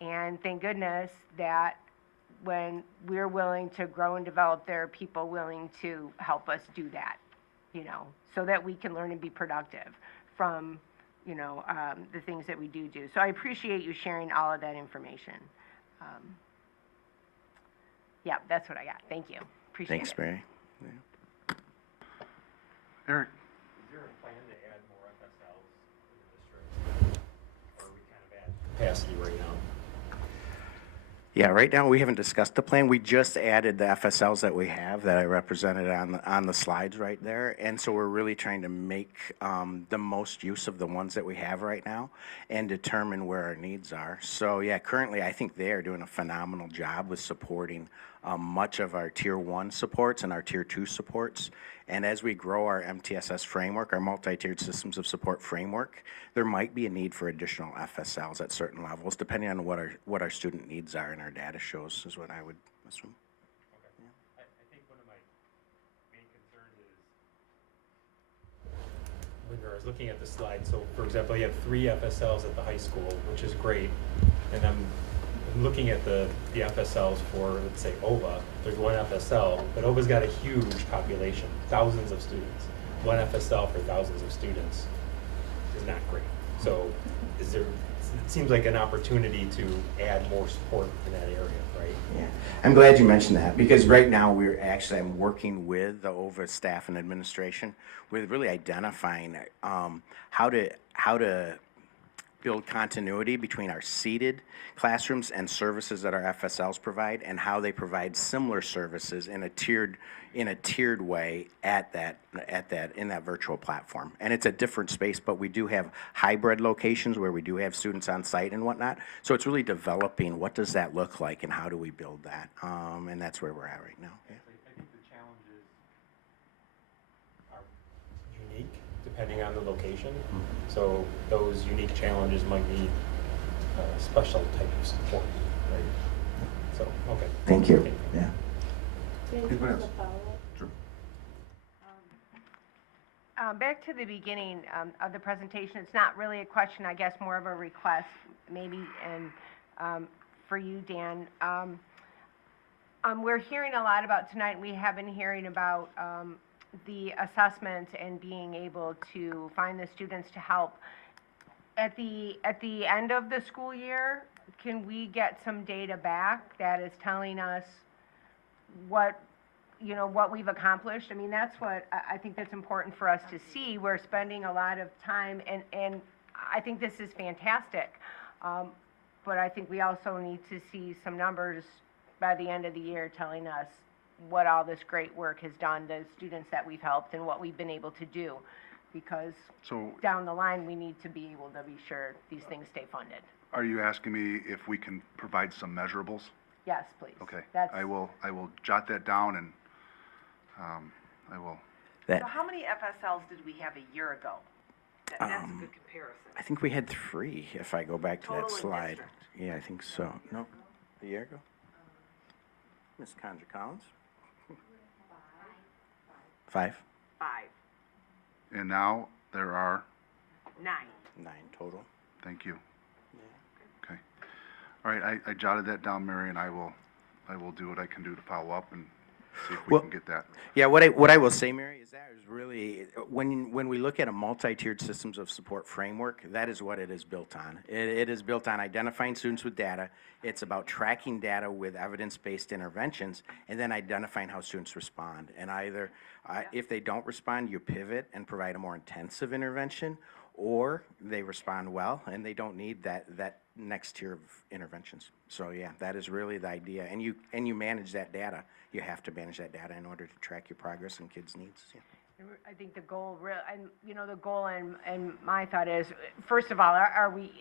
and thank goodness that when we're willing to grow and develop, there are people willing to help us do that, you know, so that we can learn and be productive from, you know, the things that we do. So I appreciate you sharing all of that information. Yeah, that's what I got. Thank you. Appreciate it. Thanks, Mary. Yeah. Eric? Is there a plan to add more FSLs in the district? Or are we kind of at capacity right now? Yeah, right now we haven't discussed the plan. We just added the FSLs that we have that I represented on the slides right there. And so we're really trying to make the most use of the ones that we have right now and determine where our needs are. So yeah, currently I think they are doing a phenomenal job with supporting much of our Tier 1 supports and our Tier 2 supports. And as we grow our MTSS framework, our multi-tiered systems of support framework, there might be a need for additional FSLs at certain levels, depending on what our student needs are and our data shows, is what I would assume. Okay. Yeah. I think one of my main concerns is when I was looking at the slide, so for example, you have 3 FSLs at the high school, which is great, and I'm looking at the FSLs for, let's say, OVA. There's 1 FSL, but OVA's got a huge population, thousands of students. 1 FSL for thousands of students is not great. So is there, it seems like an opportunity to add more support in that area, right? Yeah, I'm glad you mentioned that, because right now I'm working with the OVA staff and administration with really identifying how to build continuity between our seated classrooms and services that our FSLs provide, and how they provide similar services in a tiered way in that virtual platform. And it's a different space, but we do have hybrid locations where we do have students on site and whatnot. So it's really developing what does that look like and how do we build that, and that's where we're at right now. Yeah. I think the challenges are unique depending on the location. So those unique challenges might need a special type of support, right? So, okay. Thank you. Yeah. Anybody else? Sure. Back to the beginning of the presentation, it's not really a question, I guess more of a request, maybe, and for you, Dan. We're hearing a lot about tonight, we have been hearing about the assessment and being able to find the students to help. At the end of the school year, can we get some data back that is telling us what we've accomplished? I mean, that's what I think that's important for us to see. We're spending a lot of time, and I think this is fantastic. But I think we also need to see some numbers by the end of the year telling us what all this great work has done, the students that we've helped, and what we've been able to do. Because down the line, we need to be able to be sure these things stay funded. Are you asking me if we can provide some measurables? Yes, please. Okay. That's- I will jot that down, and I will. So how many FSLs did we have a year ago? That's a good comparison. I think we had 3, if I go back to that Total in slide. district. Yeah, I think so. No, a year ago? Ms. Condra Collins? 5? 5. And now there are? 9. 9 total. Thank you. Okay. All right, I jotted that down, Mary, and I will do what I can do to follow up and see if we can get that. Yeah, what I will say, Mary, is that is really, when we look at a multi-tiered systems of support framework, that is what it is built on. It is built on identifying students with data. It's about tracking data with evidence-based interventions, and then identifying how students respond. And either, if they don't respond, you pivot and provide a more intensive intervention, or they respond well and they don't need that next tier of interventions. So yeah, that is really the idea. And you manage that data. You have to manage that data in order to track your progress and kids' needs. Yeah. I think the goal, the goal and my thought is, first of all,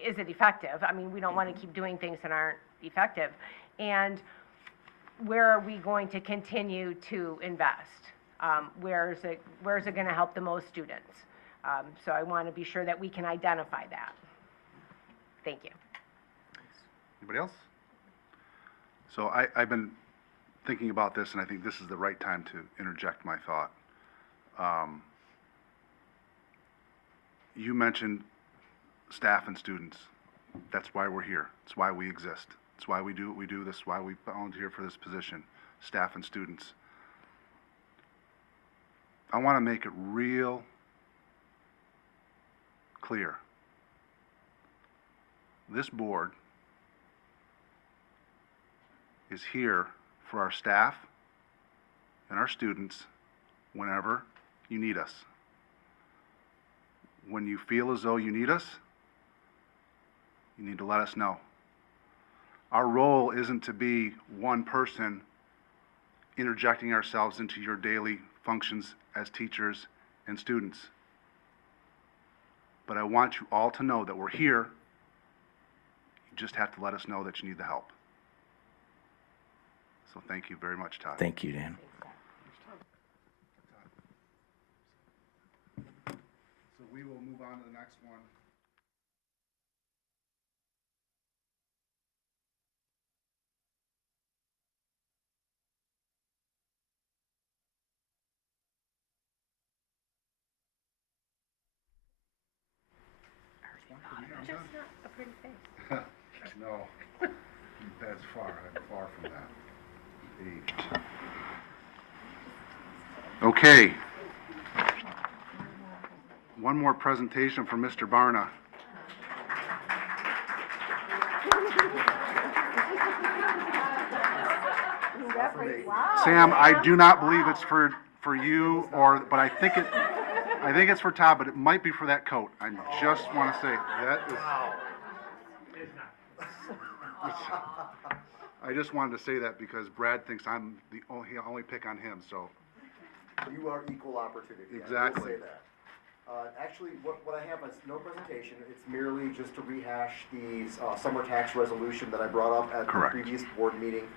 is it effective? I mean, we don't want to keep doing things that aren't effective. And where are we going to continue to invest? Where is it going to help the most students? So I want to be sure that we can identify that. Thank you. Anybody else? So I've been thinking about this, and I think this is the right time to interject my thought. You mentioned staff and students. That's why we're here. It's why we exist. It's why we do what we do. This is why we volunteer for this position, staff and students. I want to make it real clear. This board is here for our staff and our students whenever you need us. When you feel as though you need us, you need to let us know. Our role isn't to be one person interjecting ourselves into your daily functions as teachers and students. But I want you all to know that we're here. You just have to let us know that you need the help. So thank you very much, Todd. Thank you, Dan. So we will move on to the next one. Just not a pretty face. No, that's far. I'm far from that. 8. Okay. One more presentation from Mr. Barna. Sam, I do not believe it's for you, but I think it's for Todd, but it might be for that coat. I just want to say that is. I just wanted to say that because Brad thinks I'm I only pick on him, so. You are equal opportunity. Exactly. I will say that. Actually, what I have is no presentation. It's merely just to rehash the summer tax resolution that I brought up at Correct. the previous board meeting.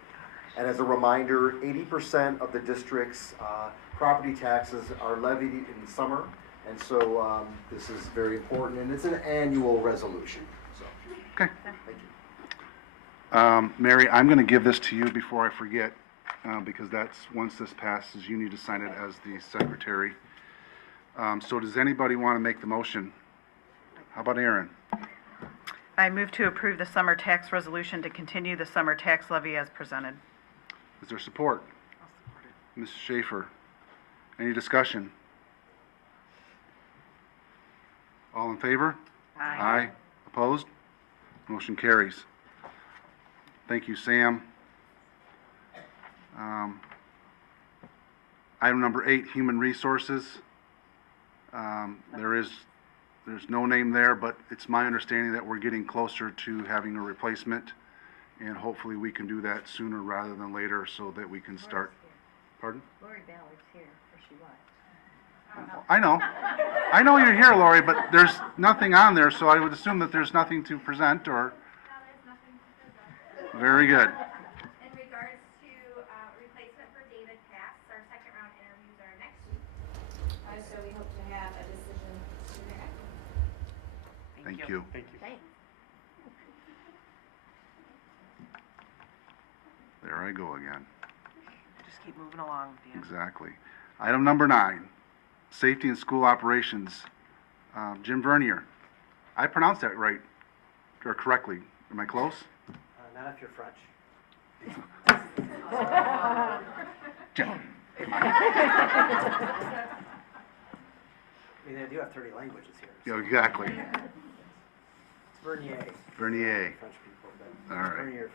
And as a reminder, 80% of the district's property taxes are levied in summer. And so this is very important, and it's an annual resolution. So, Okay. thank you. Mary, I'm going to give this to you before I forget, because once this passes, you need to sign it as the secretary. So does anybody want to make the motion? How about Aaron? I move to approve the summer tax resolution to continue the summer tax levy as presented. Is there support? Ms. Schaefer, any discussion? All in favor? Aye. Opposed? Motion carries. Thank you, Sam. Item number 8, Human Resources. There's no name there, but it's my understanding that we're getting closer to having a replacement, and hopefully we can do that sooner rather than later so that we can start. Pardon? Lori Ballard's here, or she was. I know you're here, Lori, but there's nothing on there, so I would assume that there's nothing to present, or? Very good. In regards to replacement for David Pass, our second round interviews are next week. So we hope to have a decision sooner after. Thank you. Thank you. Thanks. There I go again. Just keep moving along, Dan. Exactly. Item number 9, Safety and School Operations. Jim Vernier. I pronounced that right, or correctly. Am I close? Not if you're French. Jim. I mean, they do have 30 languages here. Yeah, exactly. It's Vernier. Vernier. French people, but All right. Vernier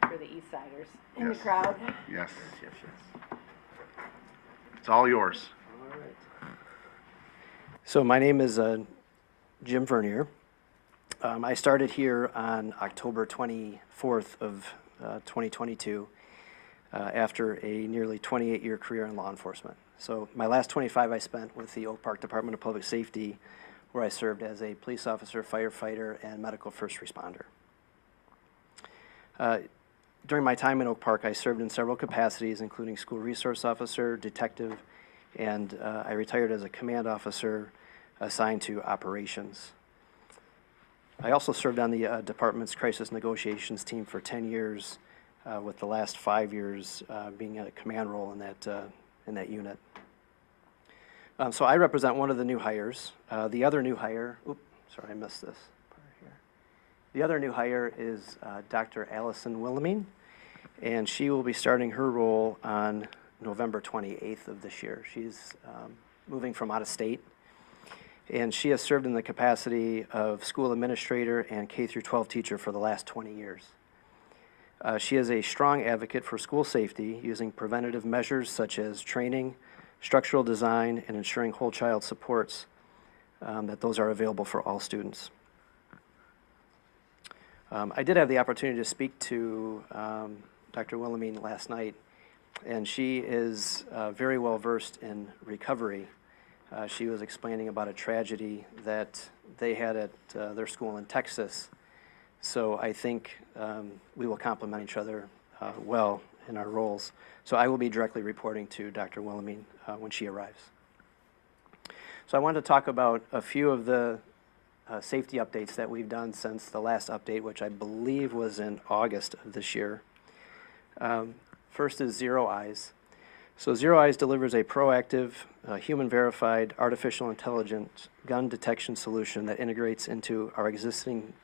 For the East Siders in the Yes. crowd. Yes. yes. It's all yours. All right. So my name is Jim Vernier. I started here on October 24th of 2022 after a nearly 28-year career in law enforcement. So my last 25 I spent with the Oak Park Department of Public Safety, where I served as a police officer, firefighter, and medical first responder. During my time in Oak Park, I served in several capacities, including school resource officer, detective, and I retired as a command officer assigned to operations. I also served on the department's crisis negotiations team for 10 years, with the last 5 years being in a command role in that unit. So I represent one of the new hires. The other new hire, sorry, I missed this part here. The other new hire is Dr. Allison Wilhelmine, and she will be starting her role on November 28th of this year. She's moving from out of state, and she has served in the capacity of school administrator and K-12 teacher for the last 20 years. She is a strong advocate for school safety, using preventative measures such as training, structural design, and ensuring whole child supports, that those are available for all students. I did have the opportunity to speak to Dr. Wilhelmine last night, and she is very well versed in recovery. She was explaining about a tragedy that they had at their school in Texas. So I think we will complement each other well in our roles. So I will be directly reporting to Dr. Wilhelmine when she arrives. So I wanted to talk about a few of the safety updates that we've done since the last update, which I believe was in August of this year. First is Zero Eyes. So Zero Eyes delivers a proactive, human-verified, artificial intelligence gun detection solution that integrates into our existing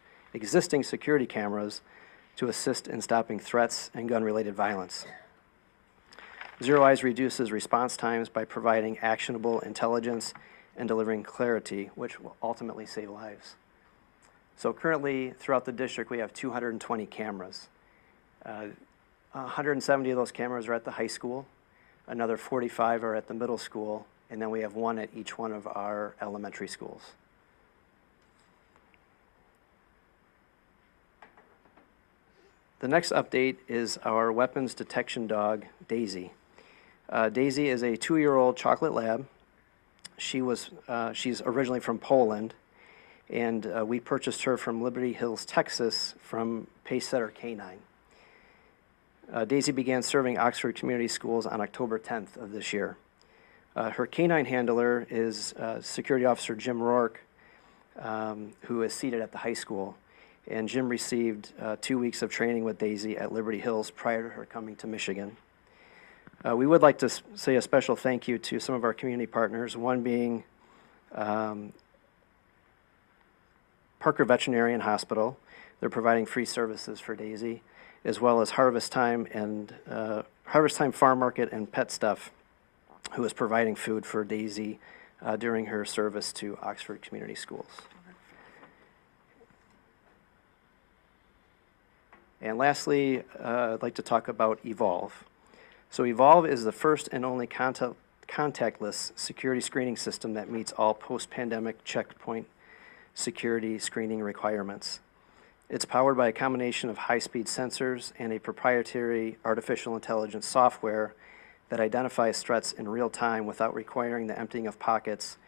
security cameras to assist in stopping threats and gun-related violence. Zero Eyes reduces response times by providing actionable intelligence and delivering clarity, which will ultimately save lives. So currently, throughout the district, we have 220 cameras. 170 of those cameras are at the high school, another 45 are at the middle school, and then we have one at each one of our elementary schools. The next update is our weapons detection dog, Daisy. Daisy is a 2-year-old chocolate lab. She's originally from Poland, and we purchased her from Liberty Hills, Texas, from Pacesetter Canine. Daisy began serving Oxford Community Schools on October 10th of this year. Her canine handler is Security Officer Jim Rourke, who is seated at the high school. And Jim received 2 weeks of training with Daisy at Liberty Hills prior to her coming to Michigan. We would like to say a special thank you to some of our community partners, one being Parker Veterinarian Hospital. They're providing free services for Daisy, as well as Harvest Time Farm Market and Pet Stuff, who is providing food for Daisy during her service to Oxford Community Schools. And lastly, I'd like to talk about Evolve. So Evolve is the first and only contactless security screening system that meets all post-pandemic checkpoint security screening requirements. It's powered by a combination of high-speed sensors and a proprietary artificial intelligence software that identifies threats in real time without requiring the emptying of pockets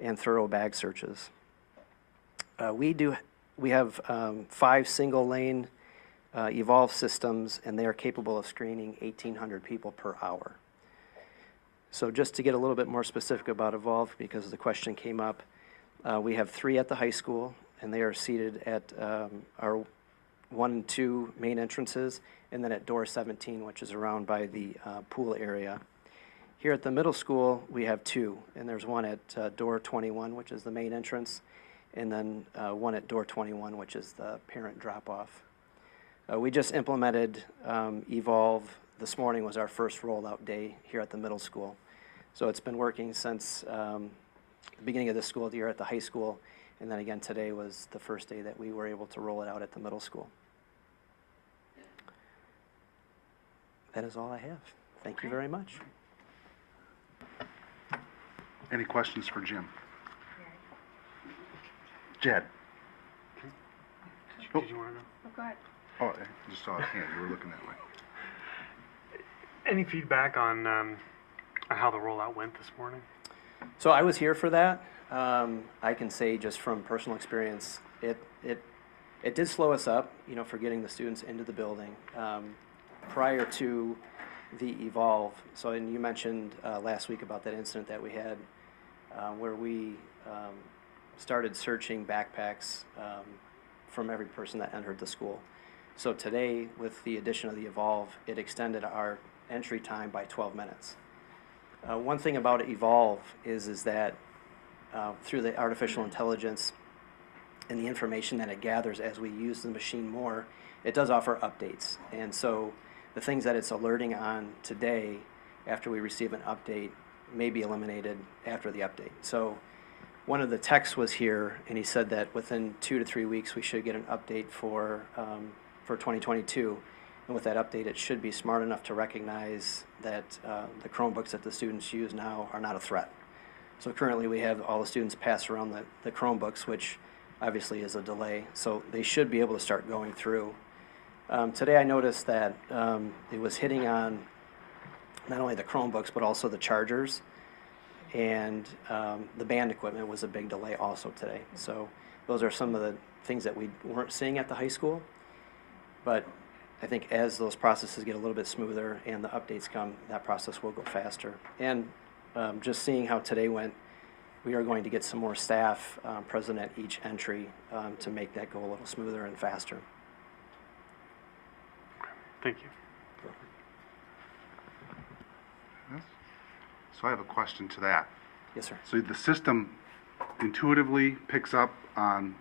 and thorough bag searches. We have 5 single-lane Evolve systems, and they are capable of screening 1,800 people per hour. So just to get a little bit more specific about Evolve, because the question came up, we have 3 at the high school, and they are seated at our 1 and 2 main entrances, and then at door 17, which is around by the pool area. Here at the middle school, we have 2, and there's one at door 21, which is the main entrance, and then one at door 21, which is the parent drop-off. We just implemented Evolve. This morning was our first rollout day here at the middle school. So it's been working since the beginning of the school year at the high school, and then again today was the first day that we were able to roll it out at the middle school. That is all I have. Thank you very much. Any questions for Jim? Jed? Did you want to know? Oh, go ahead. Oh, I just saw his hand. You were looking that way. Any feedback on on how the rollout went this morning? So I was here for that. I can say just from personal experience, it did slow us up, you know, for getting the students into the building. Prior to the Evolve, so, and you mentioned last week about that incident that we had where we started searching backpacks from every person that entered the school. So today, with the addition of the Evolve, it extended our entry time by 12 minutes. One thing about Evolve is that through the artificial intelligence and the information that it gathers as we use the machine more, it does offer updates. And so the things that it's alerting on today, after we receive an update, may be eliminated after the update. So one of the techs was here, and he said that within 2 to 3 weeks, we should get an update for 2022. And with that update, it should be smart enough to recognize that the Chromebooks that the students use now are not a threat. So currently, we have all the students pass around the Chromebooks, which obviously is a delay. So they should be able to start going through. Today, I noticed that it was hitting on not only the Chromebooks, but also the chargers. And the band equipment was a big delay also today. So those are some of the things that we weren't seeing at the high school. But I think as those processes get a little bit smoother and the updates come, that process will go faster. And just seeing how today went, we are going to get some more staff present at each entry to make that go a little smoother and faster. Thank you. So I have a question to that. Yes, sir. So the system intuitively picks up on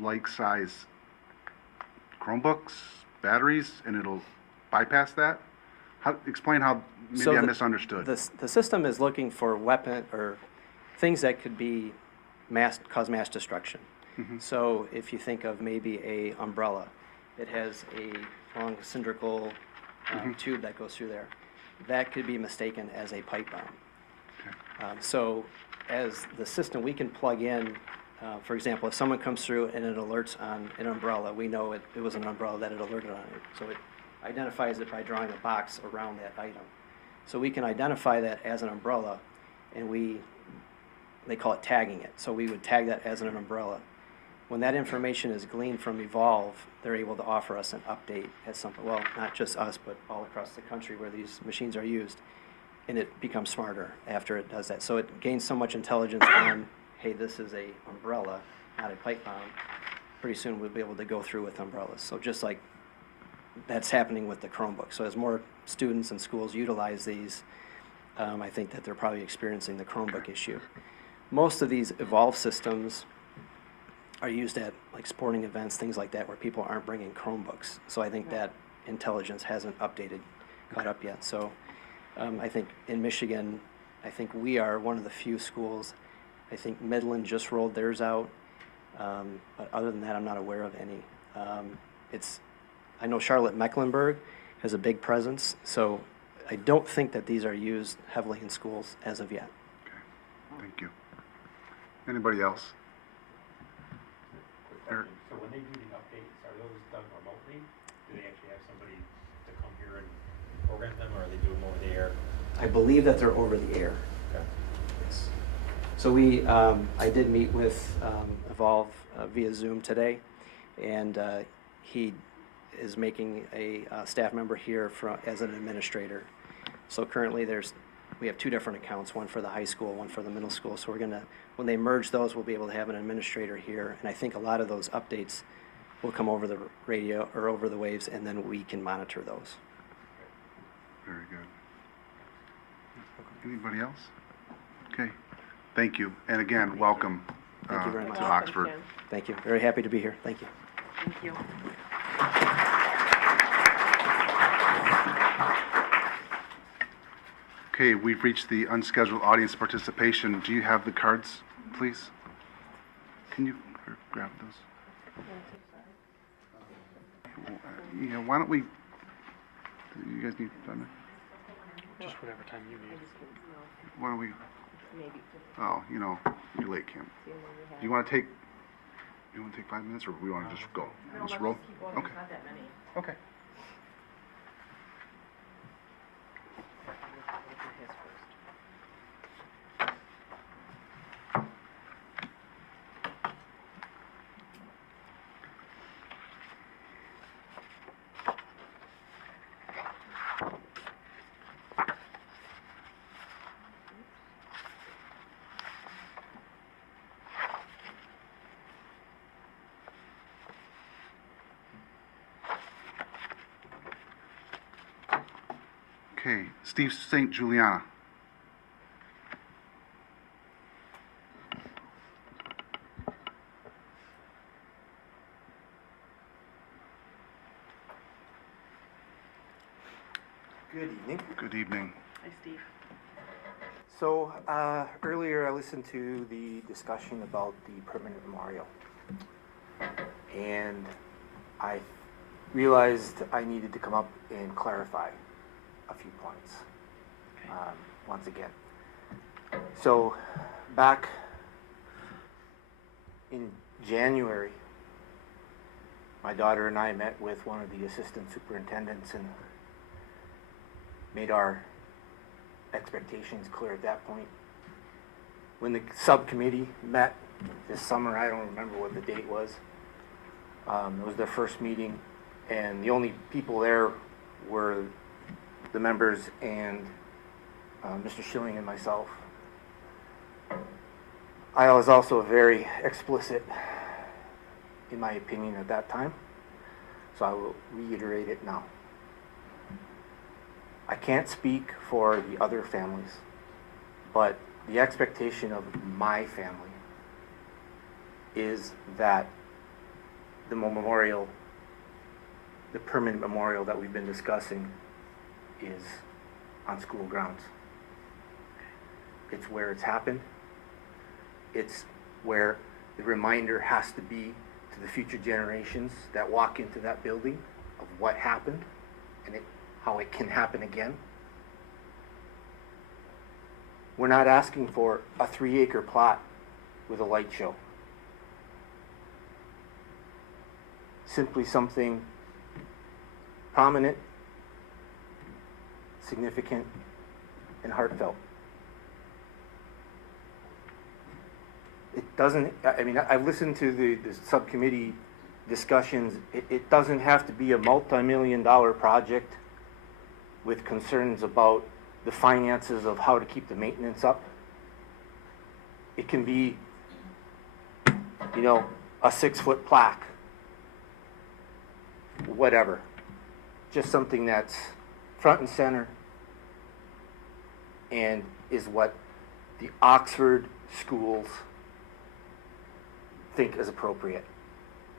like-size Chromebooks, batteries, and it'll bypass that? Explain how, maybe I misunderstood. The system is looking for weapon or things that could be cause mass destruction. Mhm. So if you think of maybe a umbrella, it has a long cylindrical tube that goes through there. That could be mistaken as a pipe bomb. So as the system, we can plug in, for example, if someone comes through and it alerts on an umbrella, we know it was an umbrella that it alerted on it. So it identifies it by drawing a box around that item. So we can identify that as an umbrella, and they call it tagging it. So we would tag that as an umbrella. When that information is gleaned from Evolve, they're able to offer us an update at some, well, not just us, but all across the country where these machines are used. And it becomes smarter after it does that. So it gains so much intelligence on, hey, this is a umbrella, not a pipe bomb. Pretty soon we'll be able to go through with umbrellas. So just like that's happening with the Chromebook. So as more students and schools utilize these, I think that they're probably experiencing the Chromebook issue. Most of these Evolve systems are used at like sporting events, things like that, where people aren't bringing Chromebooks. So I think that intelligence hasn't caught up yet. So I think in Michigan, I think we are one of the few schools. I think Midland just rolled theirs out, but other than that, I'm not aware of any. I know Charlotte-Mecklenburg has a big presence, so I don't think that these are used heavily in schools as of yet. Okay, thank you. Anybody else? Eric? So when they do the updates, are those done remotely? Do they actually have somebody to come here and program them, or are they doing them over the air? I believe that they're over the air. Okay. Yes. So I did meet with Evolve via Zoom today, and he is making a staff member here as an administrator. So currently we have 2 different accounts, one for the high school, one for the middle school. So when they merge those, we'll be able to have an administrator here. And I think a lot of those updates will come over the radio or over the waves, and then we can monitor those. Very good. Anybody else? Okay, thank you. And again, welcome Thank you very much. to Oxford. Thank you. Very happy to be here. Thank you. Thank you. Okay, we've reached the unscheduled audience participation. Do you have the cards, please? Can you grab those? Yeah, why don't we, you guys need 5 minutes? Just whatever time you need. Why don't we, oh, you're late, Kim. Do you want to take 5 minutes, or we want to just go? Just roll? Okay. Okay. Okay, Steve St. Juliana. Good evening. Good evening. Hi, Steve. So, earlier I listened to the discussion about the permanent memorial. And I realized I needed to come up and clarify a few points, once again. So, back in January, my daughter and I met with one of the assistant superintendents and made our expectations clear at that point. When the subcommittee met this summer, I don't remember what the date was. It was their first meeting, and the only people there were the members and Mr. Schilling and myself. I was also very explicit in my opinion at that time, so I will reiterate it now. I can't speak for the other families, but the expectation of my family is that the memorial, the permanent memorial that we've been discussing, is on school grounds. It's where it's happened. It's where the reminder has to be to the future generations that walk into that building of what happened and how it can happen again. We're not asking for a 3-acre plot with a light show. Simply something prominent, significant, and heartfelt. It doesn't, I mean, I've listened to the subcommittee discussions. It doesn't have to be a multi-million-dollar project with concerns about the finances of how to keep the maintenance up. It can be, you know, a 6-foot plaque, whatever. Just something that's front and center and is what the Oxford schools think is appropriate.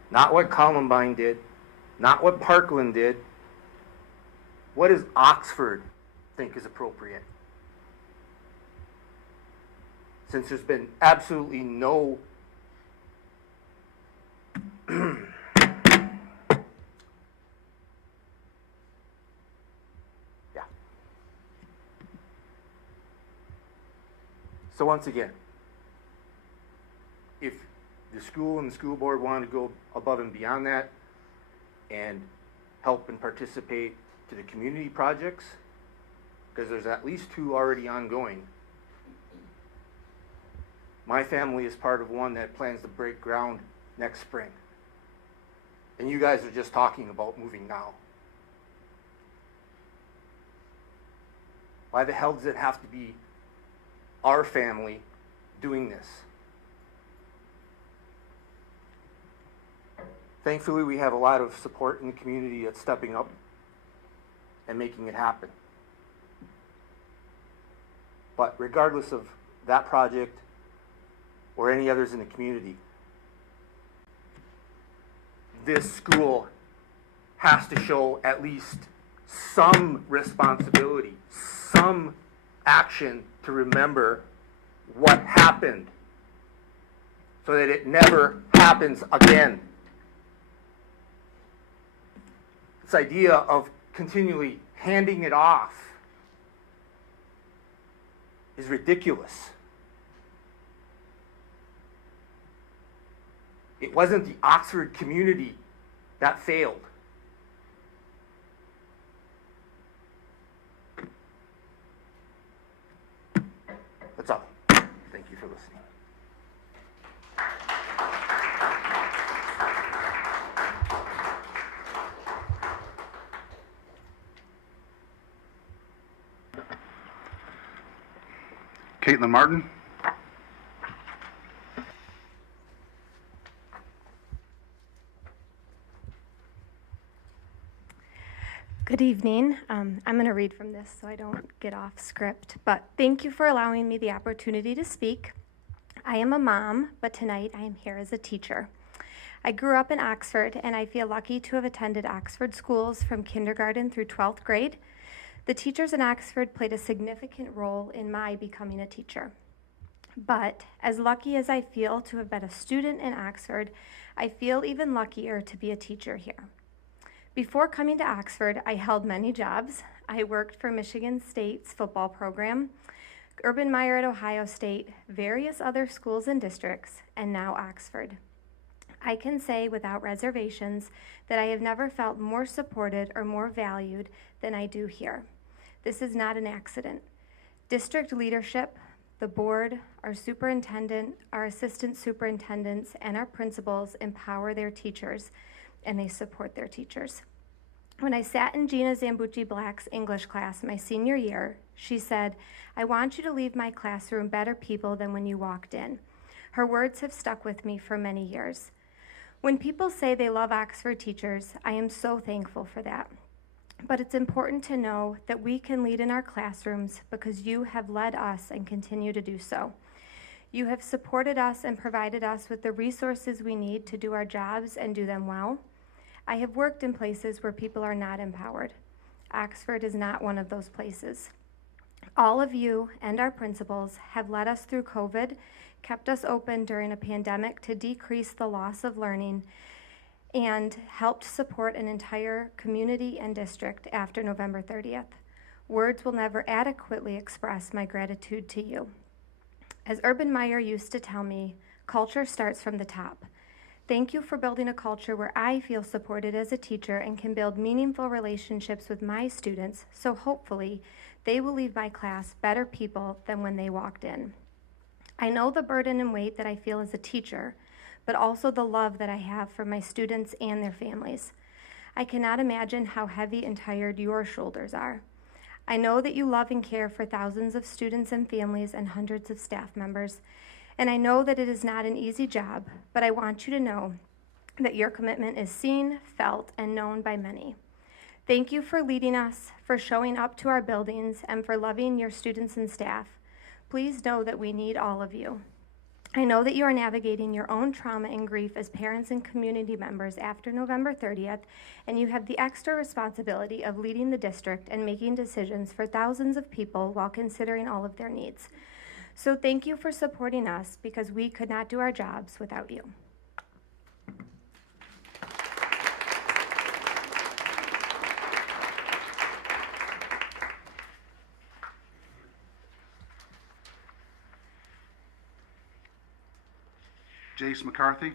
Not what Columbine did, not what Parkland did. What does Oxford think is appropriate? Since there's been absolutely no So once again, if the school and the school board wanted to go above and beyond that and help and participate to the community projects, because there's at least 2 already ongoing. My family is part of one that plans to break ground next spring. And you guys are just talking about moving now. Why the hell does it have to be our family doing this? Thankfully, we have a lot of support in the community that's stepping up and making it happen. But regardless of that project or any others in the community, this school has to show at least some responsibility, some action to remember what happened so that it never happens again. This idea of continually handing it off is ridiculous. It wasn't the Oxford community that failed. That's all. Thank you for listening. Caitlin Martin. Good evening. I'm going to read from this so I don't get off script, but thank you for allowing me the opportunity to speak. I am a mom, but tonight I am here as a teacher. I grew up in Oxford, and I feel lucky to have attended Oxford schools from kindergarten through 12th grade. The teachers in Oxford played a significant role in my becoming a teacher. But as lucky as I feel to have been a student in Oxford, I feel even luckier to be a teacher here. Before coming to Oxford, I held many jobs. I worked for Michigan State's football program, Urban Meyer at Ohio State, various other schools and districts, and now Oxford. I can say without reservations that I have never felt more supported or more valued than I do here. This is not an accident. District leadership, the board, our superintendent, our assistant superintendents, and our principals empower their teachers, and they support their teachers. When I sat in Gina Zambucci Black's English class my senior year, she said, "I want you to leave my classroom better people than when you walked in." Her words have stuck with me for many years. When people say they love Oxford teachers, I am so thankful for that. But it's important to know that we can lead in our classrooms because you have led us and continue to do so. You have supported us and provided us with the resources we need to do our jobs and do them well. I have worked in places where people are not empowered. Oxford is not one of those places. All of you and our principals have led us through COVID, kept us open during a pandemic to decrease the loss of learning, and helped support an entire community and district after November 30th. Words will never adequately express my gratitude to you. As Urban Meyer used to tell me, culture starts from the top. Thank you for building a culture where I feel supported as a teacher and can build meaningful relationships with my students, so hopefully they will leave my class better people than when they walked in. I know the burden and weight that I feel as a teacher, but also the love that I have for my students and their families. I cannot imagine how heavy and tired your shoulders are. I know that you love and care for thousands of students and families and hundreds of staff members, and I know that it is not an easy job, but I want you to know that your commitment is seen, felt, and known by many. Thank you for leading us, for showing up to our buildings, and for loving your students and staff. Please know that we need all of you. I know that you are navigating your own trauma and grief as parents and community members after November 30th, and you have the extra responsibility of leading the district and making decisions for thousands of people while considering all of their needs. So thank you for supporting us because we could not do our jobs without you. Jace McCarthy.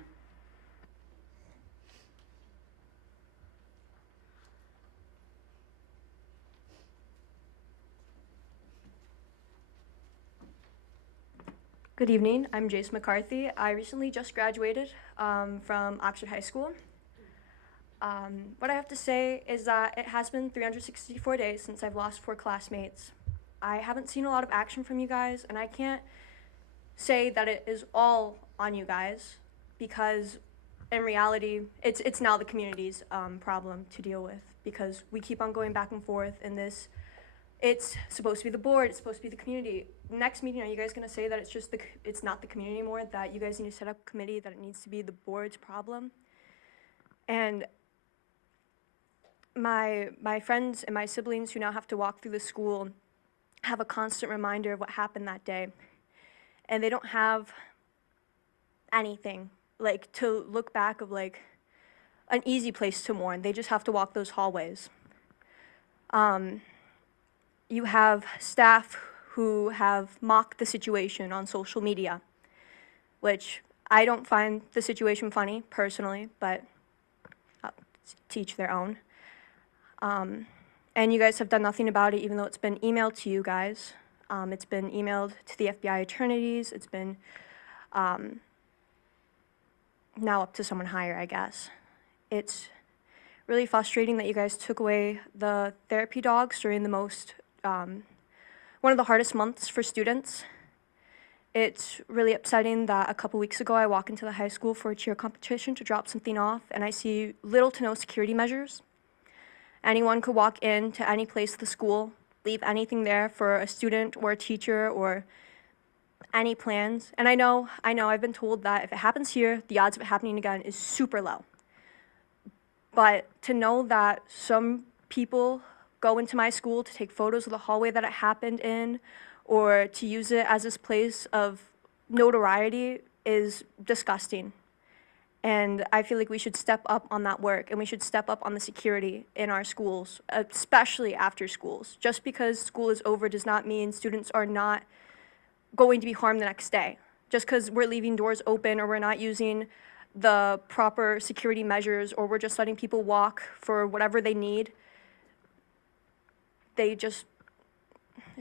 Good evening, I'm Jace McCarthy. I recently just graduated from Oxford High School. What I have to say is that it has been 364 days since I've lost 4 classmates. I haven't seen a lot of action from you guys, and I can't say that it is all on you guys, because in reality, it's now the community's problem to deal with, because we keep on going back and forth in this. It's supposed to be the board, it's supposed to be the community. Next meeting, are you guys gonna say that it's not the community anymore, that you guys need to set up a committee, that it needs to be the board's problem? And my friends and my siblings who now have to walk through the school have a constant reminder of what happened that day. And they don't have anything, like, to look back of, like, an easy place to mourn. They just have to walk those hallways. You have staff who have mocked the situation on social media, which I don't find the situation funny, personally, but to each their own. And you guys have done nothing about it, even though it's been emailed to you guys. It's been emailed to the FBI attorneys. It's been now up to someone higher, I guess. It's really frustrating that you guys took away the therapy dogs during the most, one of the hardest months for students. It's really upsetting that a couple weeks ago I walk into the high school for a cheer competition to drop something off, and I see little to no security measures. Anyone could walk into any place of the school, leave anything there for a student or a teacher or any plans. And I know, I've been told that if it happens here, the odds of it happening again is super low. But to know that some people go into my school to take photos of the hallway that it happened in, or to use it as this place of notoriety is disgusting. And I feel like we should step up on that work, and we should step up on the security in our schools, especially after schools. Just because school is over does not mean students are not going to be harmed the next day. Just because we're leaving doors open or we're not using the proper security measures or we're just letting people walk for whatever they need, it's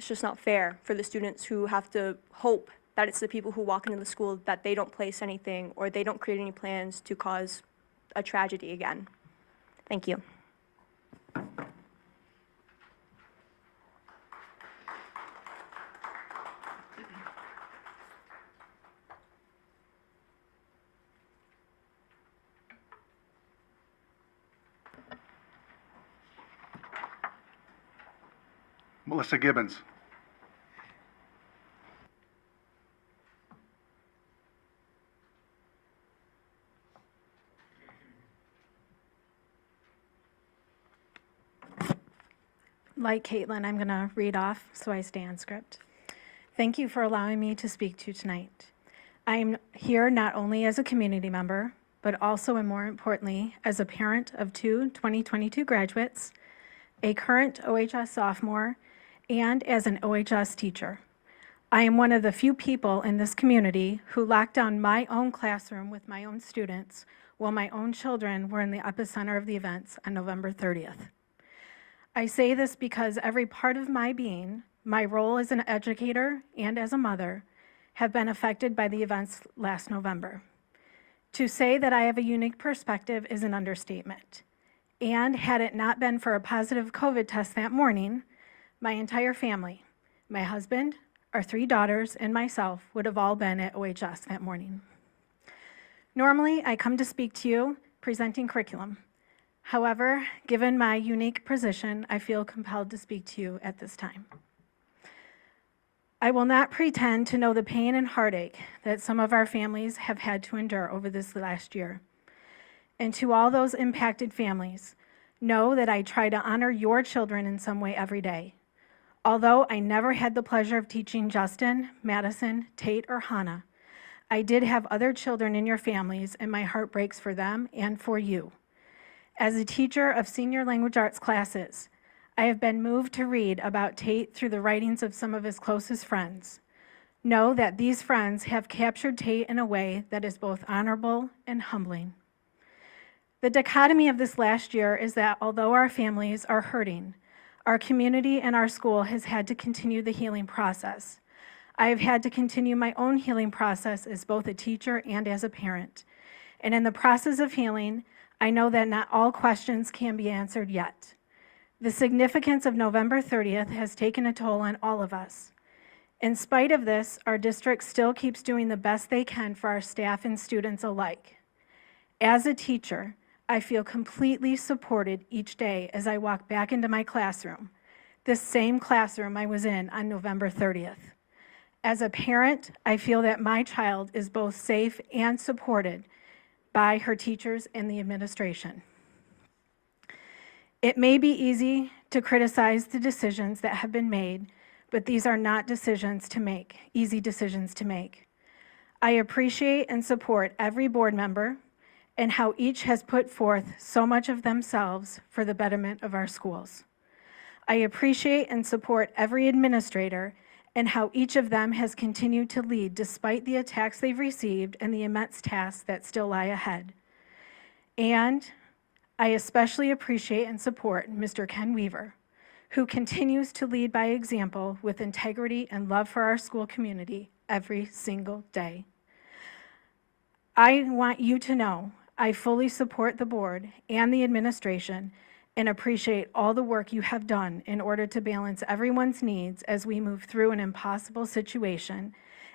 just not fair for the students who have to hope that it's the people who walk into the school that they don't place anything or they don't create any plans to cause a tragedy again. Thank you. Melissa Gibbons. Like Caitlin, I'm going to read off so I stay on script. Thank you for allowing me to speak to you tonight. I'm here not only as a community member, but also and more importantly, as a parent of two 2022 graduates, a current OHS sophomore, and as an OHS teacher. I am one of the few people in this community who locked down my own classroom with my own students while my own children were in the epicenter of the events on November 30th. I say this because every part of my being, my role as an educator and as a mother, have been affected by the events last November. To say that I have a unique perspective is an understatement. And had it not been for a positive COVID test that morning, my entire family, my husband, our 3 daughters, and myself would have all been at OHS that morning. Normally, I come to speak to you presenting curriculum. However, given my unique position, I feel compelled to speak to you at this time. I will not pretend to know the pain and heartache that some of our families have had to endure over this last year. And to all those impacted families, know that I try to honor your children in some way every day. Although I never had the pleasure of teaching Justin, Madison, Tate, or Hannah, I did have other children in your families, and my heart breaks for them and for you. As a teacher of senior language arts classes, I have been moved to read about Tate through the writings of some of his closest friends. Know that these friends have captured Tate in a way that is both honorable and humbling. The dichotomy of this last year is that although our families are hurting, our community and our school has had to continue the healing process. I have had to continue my own healing process as both a teacher and as a parent. And in the process of healing, I know that not all questions can be answered yet. The significance of November 30th has taken a toll on all of us. In spite of this, our district still keeps doing the best they can for our staff and students alike. As a teacher, I feel completely supported each day as I walk back into my classroom, this same classroom I was in on November 30th. As a parent, I feel that my child is both safe and supported by her teachers and the administration. It may be easy to criticize the decisions that have been made, but these are not decisions to make, easy decisions to make. I appreciate and support every board member and how each has put forth so much of themselves for the betterment of our schools. I appreciate and support every administrator and how each of them has continued to lead despite the attacks they've received and the immense tasks that still lie ahead. And I especially appreciate and support Mr. Ken Weaver, who continues to lead by example with integrity and love for our school community every single day. I want you to know I fully support the board and the administration and appreciate all the work you have done in order to balance everyone's needs as we move through an impossible situation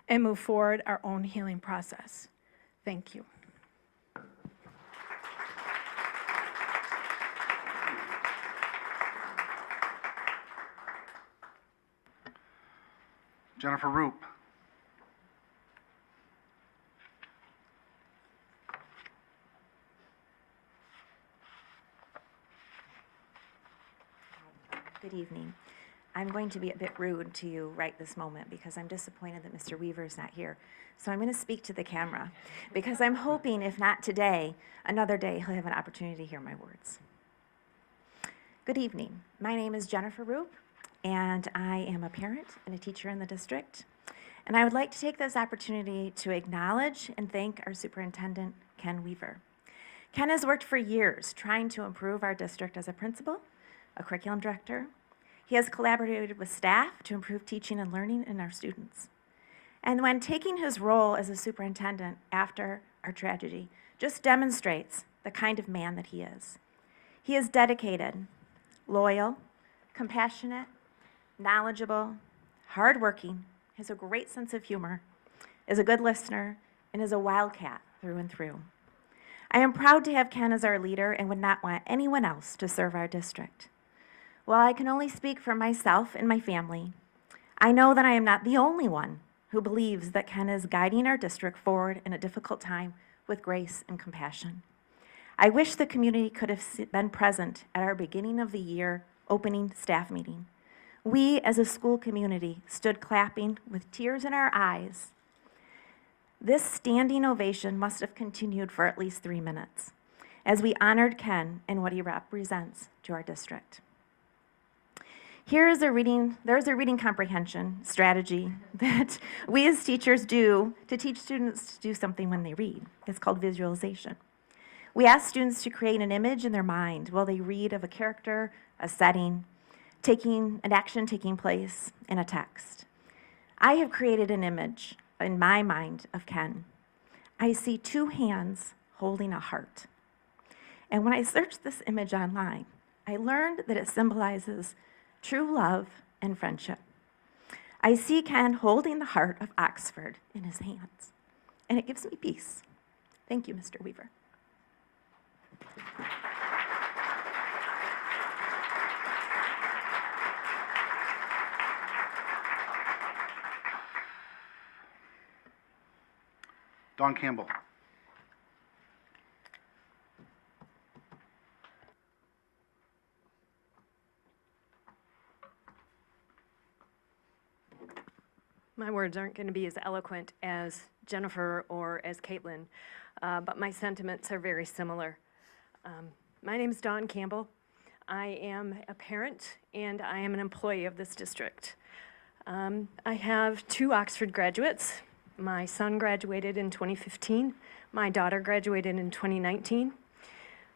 and move forward our own healing process. Thank you. Jennifer Roop. Good evening. I'm going to be a bit rude to you right this moment because I'm disappointed that Mr. Weaver is not here. So I'm going to speak to the camera because I'm hoping, if not today, another day he'll have an opportunity to hear my words. Good evening. My name is Jennifer Roop, and I am a parent and a teacher in the district. And I would like to take this opportunity to acknowledge and thank our superintendent, Ken Weaver. Ken has worked for years trying to improve our district as a principal, a curriculum director. He has collaborated with staff to improve teaching and learning in our students. And when taking his role as a superintendent after our tragedy, just demonstrates the kind of man that he is. He is dedicated, loyal, compassionate, knowledgeable, hardworking, has a great sense of humor, is a good listener, and is a wildcat through and through. I am proud to have Ken as our leader and would not want anyone else to serve our district. While I can only speak for myself and my family, I know that I am not the only one who believes that Ken is guiding our district forward in a difficult time with grace and compassion. I wish the community could have been present at our beginning of the year opening staff meeting. We as a school community stood clapping with tears in our eyes. This standing ovation must have continued for at least 3 minutes as we honored Ken and what he represents to our district. There's a reading comprehension strategy that we as teachers do to teach students to do something when they read. It's called visualization. We ask students to create an image in their mind while they read of a character, a setting, an action taking place in a text. I have created an image in my mind of Ken. I see 2 hands holding a heart. And when I searched this image online, I learned that it symbolizes true love and friendship. I see Ken holding the heart of Oxford in his hands, and it gives me peace. Thank you, Mr. Weaver. Dawn Campbell. My words aren't going to be as eloquent as Jennifer or as Caitlin, but my sentiments are very similar. My name is Dawn Campbell. I am a parent and I am an employee of this district. I have 2 Oxford graduates. My son graduated in 2015. My daughter graduated in 2019.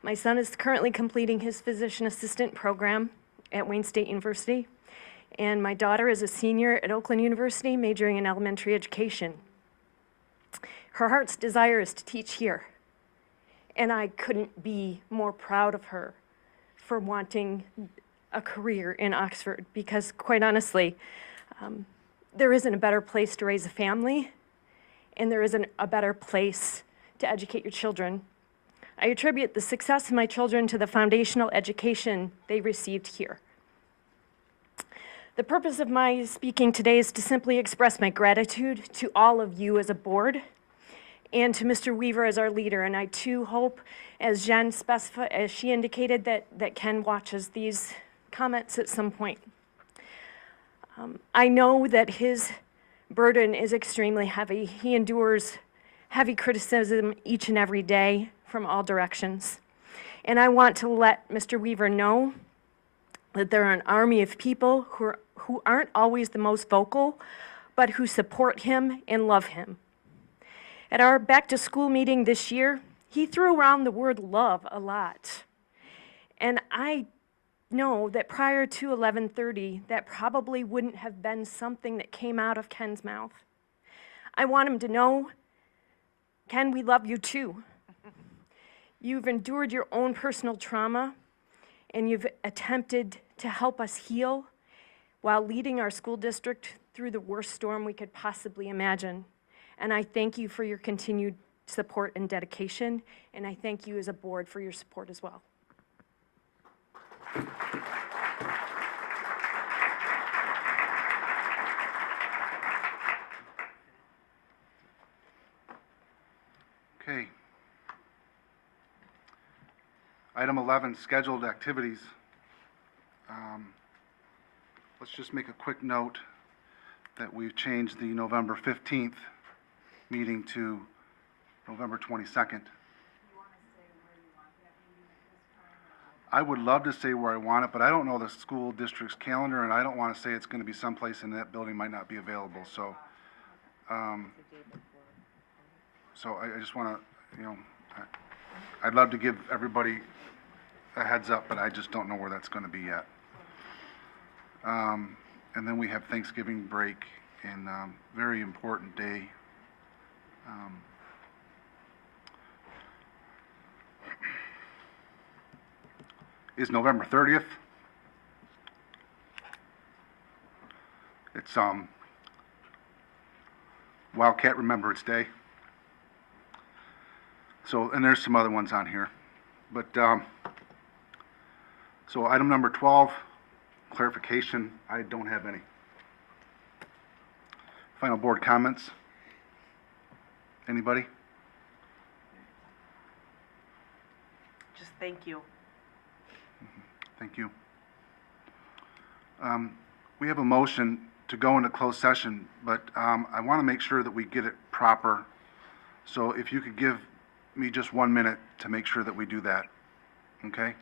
My son is currently completing his physician assistant program at Wayne State University. And my daughter is a senior at Oakland University, majoring in elementary education. Her heart's desire is to teach here. And I couldn't be more proud of her for wanting a career in Oxford because, quite honestly, there isn't a better place to raise a family, and there isn't a better place to educate your children. I attribute the success of my children to the foundational education they received here. The purpose of my speaking today is to simply express my gratitude to all of you as a board and to Mr. Weaver as our leader. And I too hope, as Jen specified, as she indicated, that Ken watches these comments at some point. I know that his burden is extremely heavy. He endures heavy criticism each and every day from all directions. And I want to let Mr. Weaver know that there are an army of people who aren't always the most vocal, but who support him and love him. At our back to school meeting this year, he threw around the word love a lot. And I know that prior to 11:30, that probably wouldn't have been something that came out of Ken's mouth. I want him to know, Ken, we love you too. You've endured your own personal trauma, and you've attempted to help us heal while leading our school district through the worst storm we could possibly imagine. And I thank you for your continued support and dedication, and I thank you as a board for your support as well. Okay. Item 11, scheduled activities. Let's just make a quick note that we've changed the November 15th meeting to November 22nd. I would love to say where I want it, but I don't know the school district's calendar, and I don't want to say it's going to be someplace and that building might not be available, so. So I just want to, I'd love to give everybody a heads up, but I just don't know where that's going to be yet. And then we have Thanksgiving break and very important day. Is November 30th. It's Wildcat Remembrance Day. So, and there's some other ones on here. But, so item number 12, clarification, I don't have any. Final board comments? Anybody? Just thank you. Thank you. We have a motion to go into closed session, but I want to make sure that we get it proper. So if you could give me just 1 minute to make sure that we do that, okay?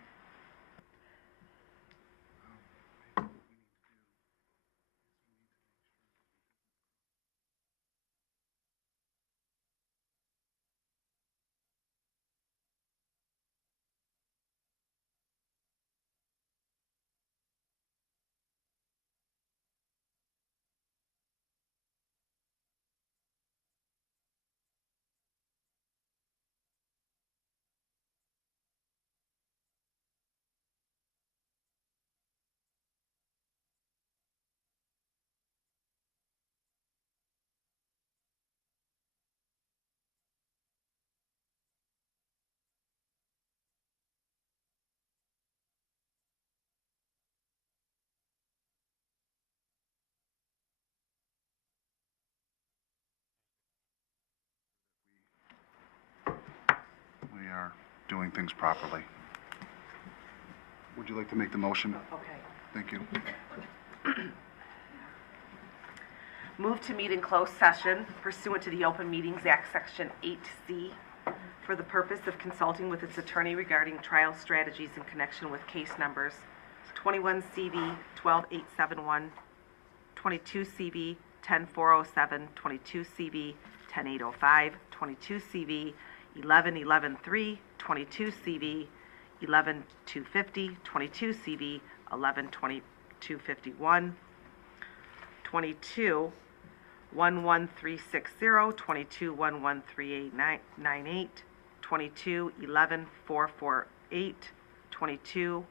We are doing things properly. Would you like to make the motion? Okay. Thank you. Move to meet in closed session pursuant to the Open Meetings Act, Section 8C, for the purpose of consulting with its attorney regarding trial strategies in connection with case numbers 21 CV 12871, 22 CV 10407, 22 CV 10805, 22 CV 11113, 22 CV 11250, 22 CV 112251, 22 11360, 22 11398, 22 11448, 22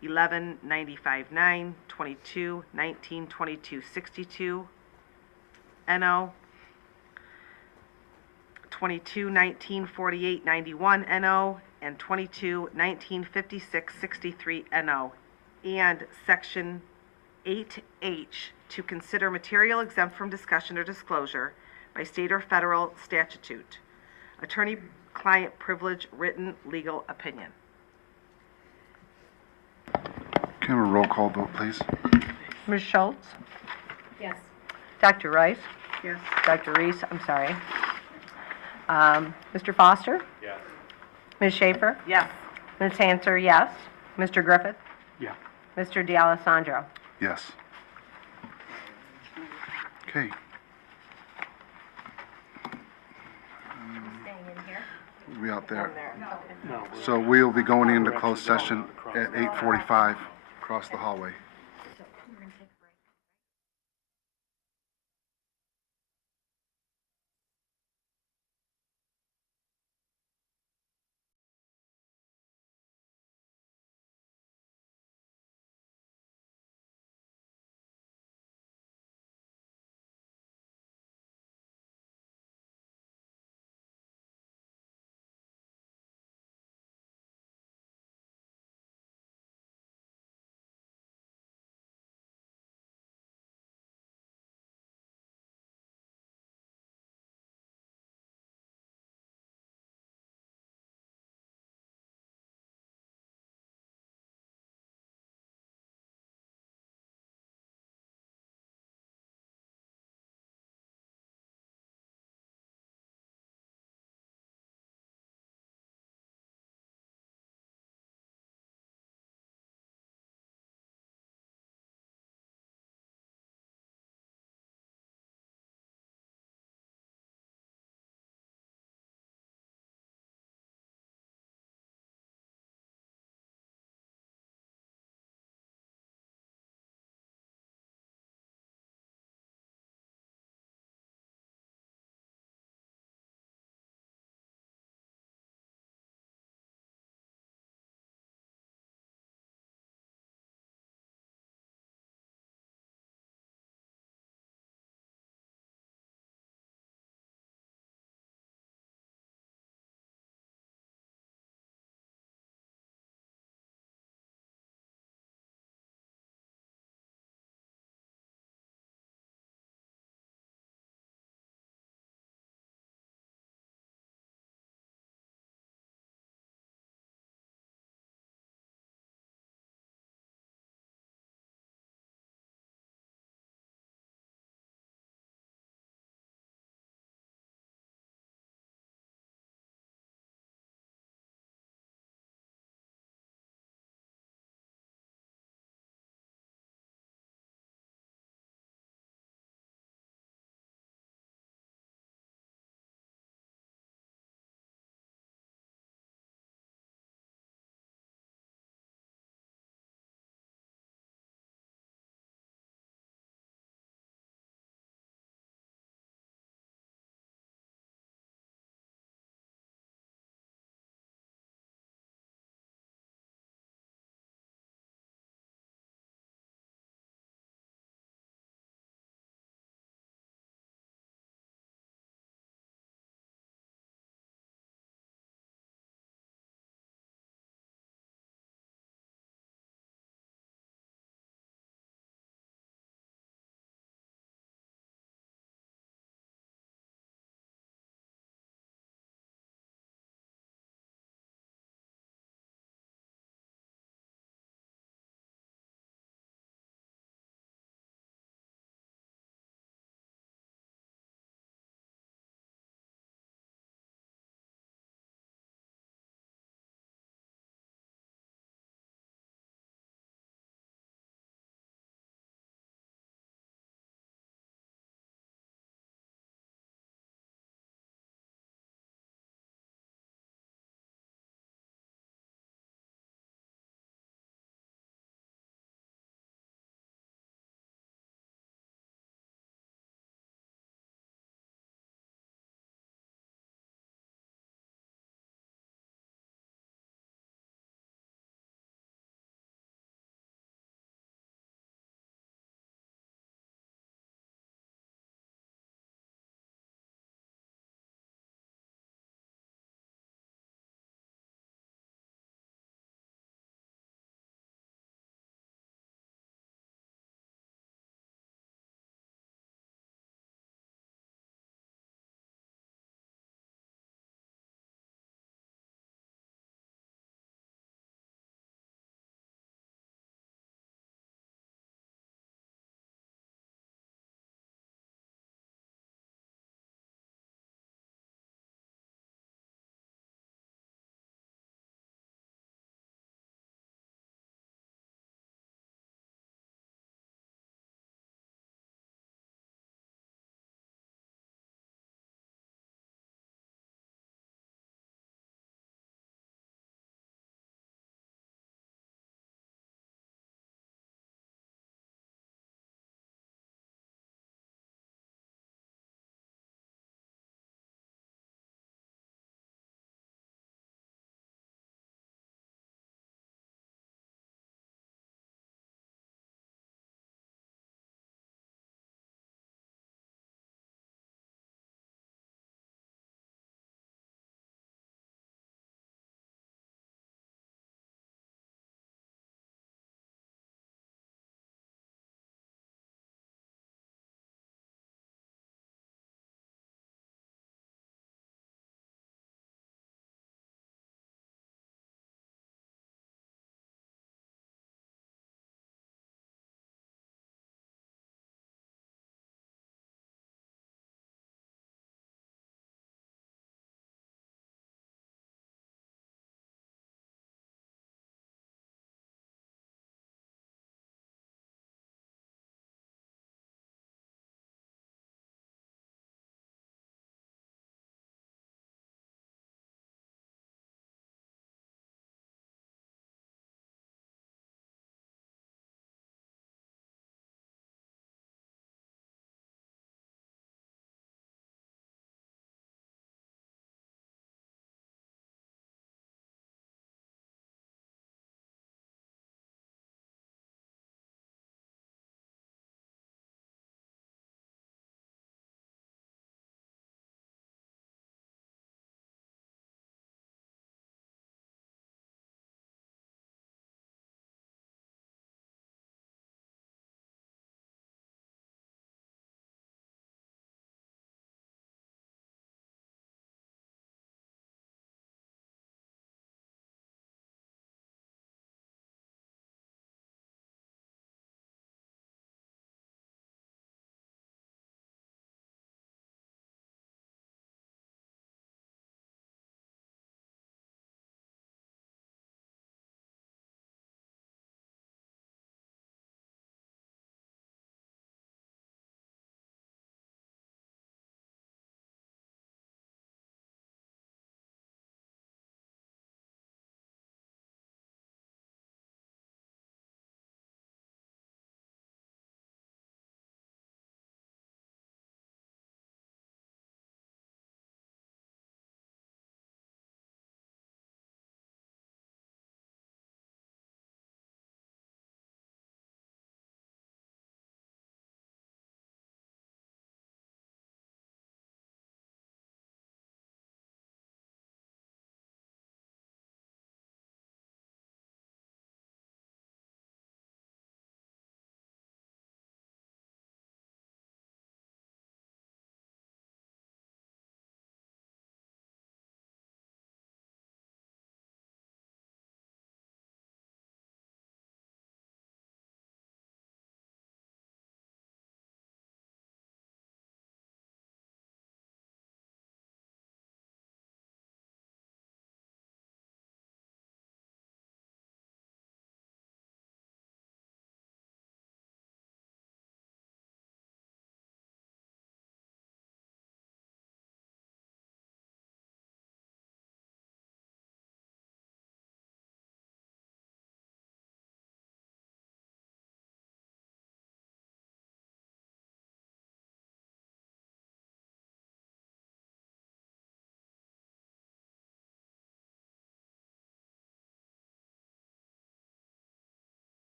11959, 22 192262, NO 22 194891 NO, and 22 195663 NO, and Section 8H to consider material exempt from discussion or disclosure by state or federal statute. Attorney-client privilege written legal opinion. Can I have a roll call vote, please? Ms. Schultz? Yes. Dr. Rice? Yes. Dr. Reese, I'm sorry. Mr. Foster? Yes. Ms. Schaefer? Yes. Ms. Hanser, yes. Mr. Griffith? Yeah. Mr. D'Alessandro? Yes. Okay. Staying in here? We'll be out there. No. So we'll be going into closed session at 8:45 across the hallway.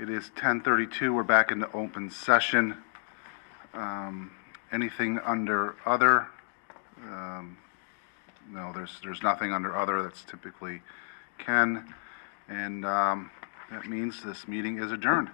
It is 10:32. We're back into open session. Anything under other? No, there's nothing under other. That's typically Ken. And that means this meeting is adjourned.